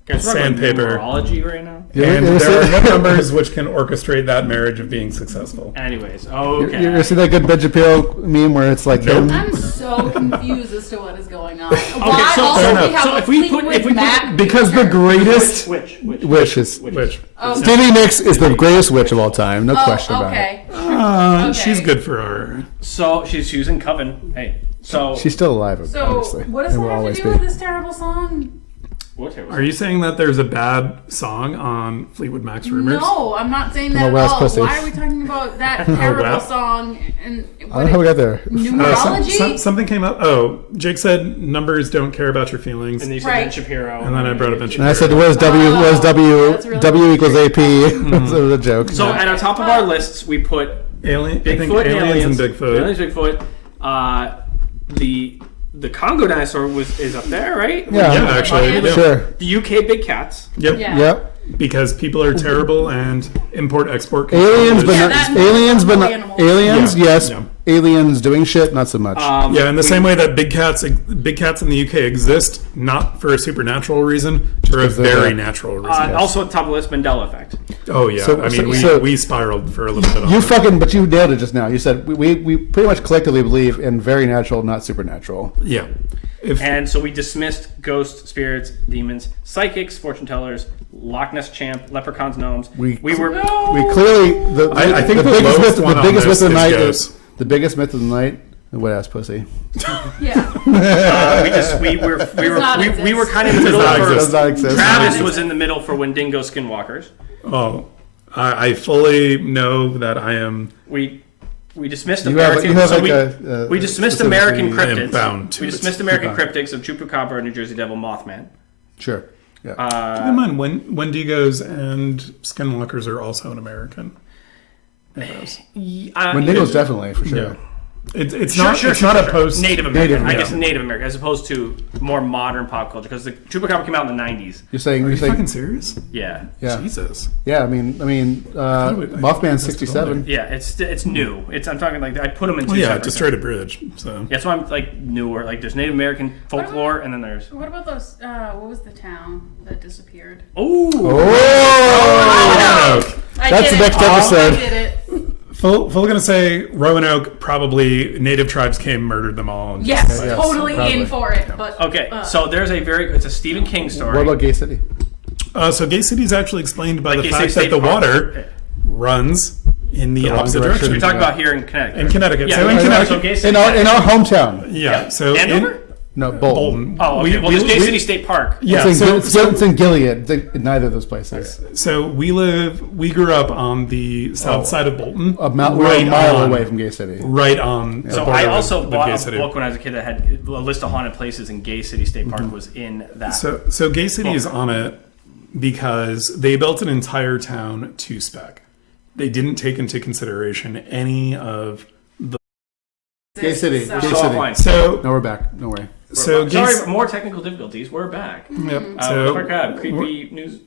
guys, we're talking sandpaper numerology right now. And there are no numbers which can orchestrate that marriage of being successful. Anyways, You okay. ever see that good Ben Shapiro meme where it's like Nope. I'm so confused as to what is going on. Okay, Why so also enough. we have So a if we put- Fleetwood if we put- Mac because the picture? greatest Which? witch is Which? Oh, Stevie Nicks is the greatest witch of all time, no question about it. okay. Okay. She's good for her. So she's using Coven. Hey, so She's still alive, So, obviously. what does and that will have to always do be. with this terrible song? what here was Are you saying that there's a bad song on Fleetwood Mac's Rumors? No, I'm not saying I'm that a at West all. pussy. Why are we talking about that terrible wow. song? And I don't know how we got there. numerology? Something came up. Oh, Jake said numbers don't care about your feelings. And And you said Right. Ben Shapiro. then I brought up Ben And I Shapiro. said, "Where's W? Where's W? that's really W equals AP." That's a joke. So at the top of our lists, we put Alien, I think Bigfoot, aliens and Bigfoot. Aliens, Bigfoot. The Congo dinosaur is up there, right? Yeah, actually. Yeah. Yeah. Sure. The UK big cats. Yep. Yeah. Yep. Because people are terrible and import-export. Aliens, but Yeah, not that- aliens, but not animals. aliens. Yeah. Yes. Yeah. Aliens doing shit, not so much. Yeah, in the same way that big cats in the UK exist not for a supernatural reason, for a 'cause they're very bad. natural reason. Also at the top of the list, Mandela effect. Oh yeah, So- I mean so- we spiraled for a little bit. You On fucking, but you nailed it just now. You said we pretty much collectively believe in very natural, not supernatural. yeah. If And so we dismissed ghosts, spirits, demons, psychics, fortune tellers, Loch Ness champ, leprechauns, gnomes. We were We clearly I think the biggest lowest myth, one the on biggest myth this of the is night ghosts. is the biggest myth of the night. Wet ass pussy. Yeah. we were kind of in the middle not for Does not exist. Travis was in the middle for Wendigo skinwalkers. oh, I fully know that I am We dismissed You have- American. you have so like we, a we dismissed specific American reason. I am cryptids. bound to We it. dismissed American Okay. cryptids of Chupacabra, New Jersey Devil, Mothman. Sure. Yeah. Keep in mind, Wendigos and Skinwalkers are also an American. mythos. Wendigos definitely for sure. Yeah. It's not a post Native American. I yeah. guess Native American, as opposed to more modern pop culture, because the Chupacabra came out in the '90s. You're saying Are you're you saying fucking serious? Yeah, yeah. Jesus. Yeah, I mean, Mothman's 67. yeah, it's new. I'm talking like I put them in two Well, yeah, separate destroyed a bridge. So Yeah, so I'm like newer. Like there's Native American folklore, and then there's What about those? What was the town that disappeared? oh, Roanoke. I That's did the it. next episode. I did it. Full gonna say Roanoke. Probably native tribes came, murdered them all. And Yes, Yes, totally probably. in for it. But okay. So there's it's a Stephen King story. What about Gay City? So Gay City is actually explained by the Gay fact City that the State Park. water runs in the wrong opposite direction. direction. You're talking about here in Connecticut. In Connecticut. Yeah, So in so Connecticut. Gay City, In our hometown. Yeah. So Andover? No, Bolton. Bolton. Oh, okay. Well, there's Gay City State Park. Yeah. It's in, So it's in Gilead. It's in neither of those places. so we grew up on the south side of Bolton, We're a mile away from Gay City. right on. the So border I with- also with bought Gay a City. book when I was a kid that had a list of haunted places, and Gay City State Park was in that. So Gay City is on it because they built an entire town to spec. They didn't take into consideration any of the. Gay City. So- Gay So City. offline. So No, we're back. No way. so Gay. Sorry, more technical difficulties. We're back. Yep. So, So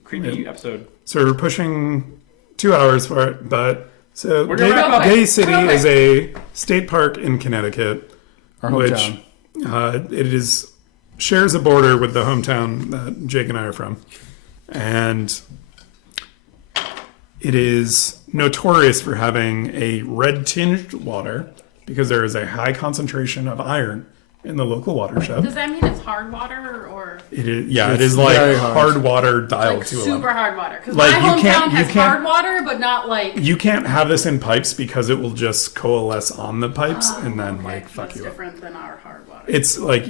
creepy episode. So we're pushing 2 hours for it, but so We're gonna wrap up. Gay City Real is a state park in Connecticut, Our which hometown. it is shares a border with the hometown that Jake and I are from, and it is notorious for having a red tinged water because there is a high concentration of iron in the local watershed. does that mean it's hard water or It is, yeah, It's it is like very hard. hard water dialed like to a super level. hard water? Because Like, my you can't- hometown you has can't- hard water, but not like. You can't have this in pipes because it will just coalesce on the pipes and then Okay, like fuck that's you up. different than our hard water. It's like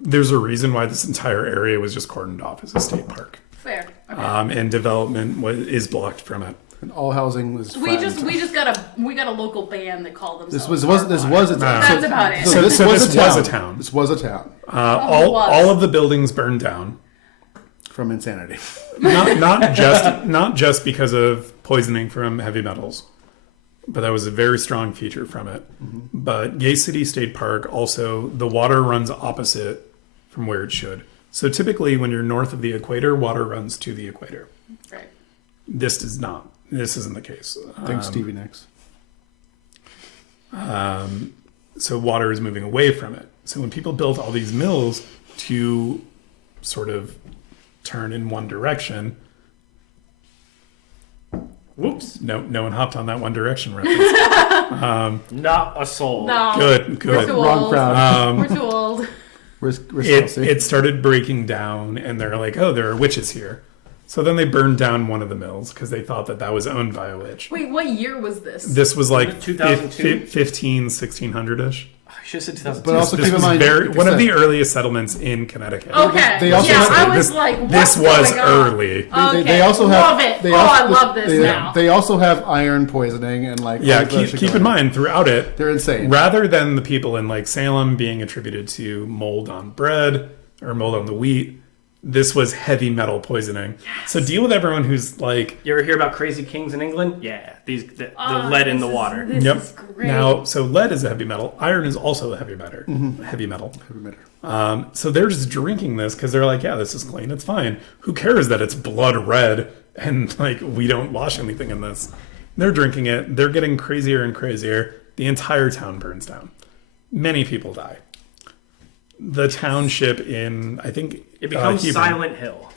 there's a reason why this entire area was just cordoned off as a state park, Fair. Okay. and development is blocked from it. And all housing was we flattened. just got a local band that called themselves. This was Hard this Water. was a town. That's about it. So this was a town. This was a town it was. All of the buildings burned down, from insanity. not just because of poisoning from heavy metals, but that was a very strong feature from it. But Gay City State Park also, the water runs opposite from where it should. So typically, when you're north of the equator, water runs to the equator. Right. This does not. This isn't the case. Thanks, Stevie Nicks. So water is moving away from it. So when people built all these mills to sort of turn in one direction, Whoops. No one hopped on that One Direction reference. Not a soul. No. Good. We're too Wrong old. crowd. We're too old. We're It started breaking down, and they're like, "Oh, there are witches here." So then they burned down one of the mills because they thought that was owned by a witch. Wait, what year was this? This was like 2002? 1600-ish. I should have said 2002. But also This keep in was mind, one of the earliest settlements in Connecticut. Okay. They also yeah, have- I was this, like, what's this was going on? early. Okay. They also have. Love it. They Oh, also, I love this now. They also have iron poisoning and like. Yeah, all this shit keep going in on. mind throughout it, They're insane. rather than the people in like Salem being attributed to mold on bread or mold on the wheat, this was heavy metal poisoning. Yes. So deal with everyone who's like. You ever hear about crazy kings in England? Yeah, the lead in the water. This Yep. is great. Now, so lead is a heavy metal. Iron is also a heavy metal. Heavy metal. So they're just drinking this because they're like, yeah, this is clean. It's fine. Who cares that it's blood red and like we don't wash anything in this? They're drinking it. They're getting crazier and crazier. The entire town burns down. Many people die. The township in, I think, It becomes Hebron. Silent Hill.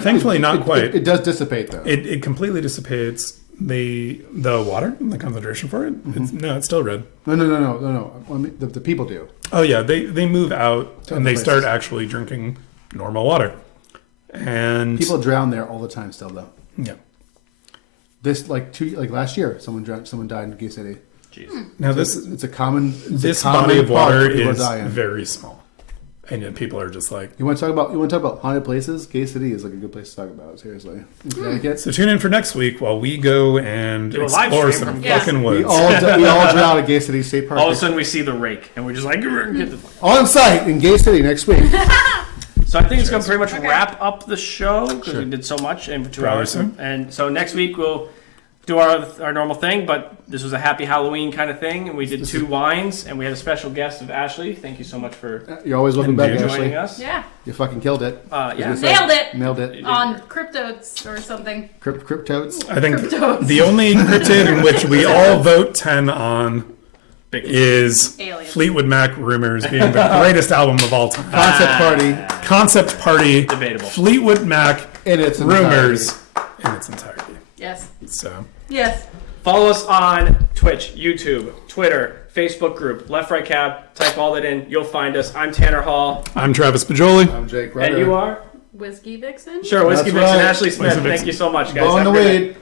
Thankfully, not quite. It does dissipate though. It completely dissipates. The water, the concentration for it. It's still red. No. I mean, the people do. Oh yeah, they move out and they places. start actually drinking normal water. And People drown there all the time still though. yeah. This like last year, someone died in Gay City. Jeez. Now It's a common. this a common body of part water for people to is die in. very small, and yet people are just like. You want to talk about haunted places? Gay City is like a good place to talk about. Seriously, in Connecticut. So tune in for next week while we go and Do a live explore stream some from- fucking We woods. all drown at Gay City State Park. All of a sudden we see the rake and we're just like, get the fuck. On site in Gay City next week. So I think it's going to pretty much wrap up the show because we did so much in 2 Probably hours. so. And so next week we'll do our normal thing, but this was a happy Halloween kind of thing. And we did 2 wines and we had a special guest of Ashley. Thank you so much for You're always welcome back, Indeed. joining Ashley. us. Yeah. You fucking killed it. Yeah. Nailed it. Nailed it. On Cryptids or something. Cryptodes. I think Cryptos. the only cryptid in which we all vote 10 on Big. is Aliens. Fleetwood Mac Rumors being the greatest album of all time. Concept party Debatable. Fleetwood Mac in its Rumors in its entirety. Yes. So Yes. Follow us on Twitch, YouTube, Twitter, Facebook group, Left Right Cab. Type all that in. You'll find us. I'm Tanner Hall. I'm Travis Pajoli. I'm Jake Rutter. And you are? Whiskey Vixen? Sure, Whiskey That's Vixen, right. Ashley Smith. Whiskey Thank Vixen. you so much, guys. Blow in Have the a great weed. night.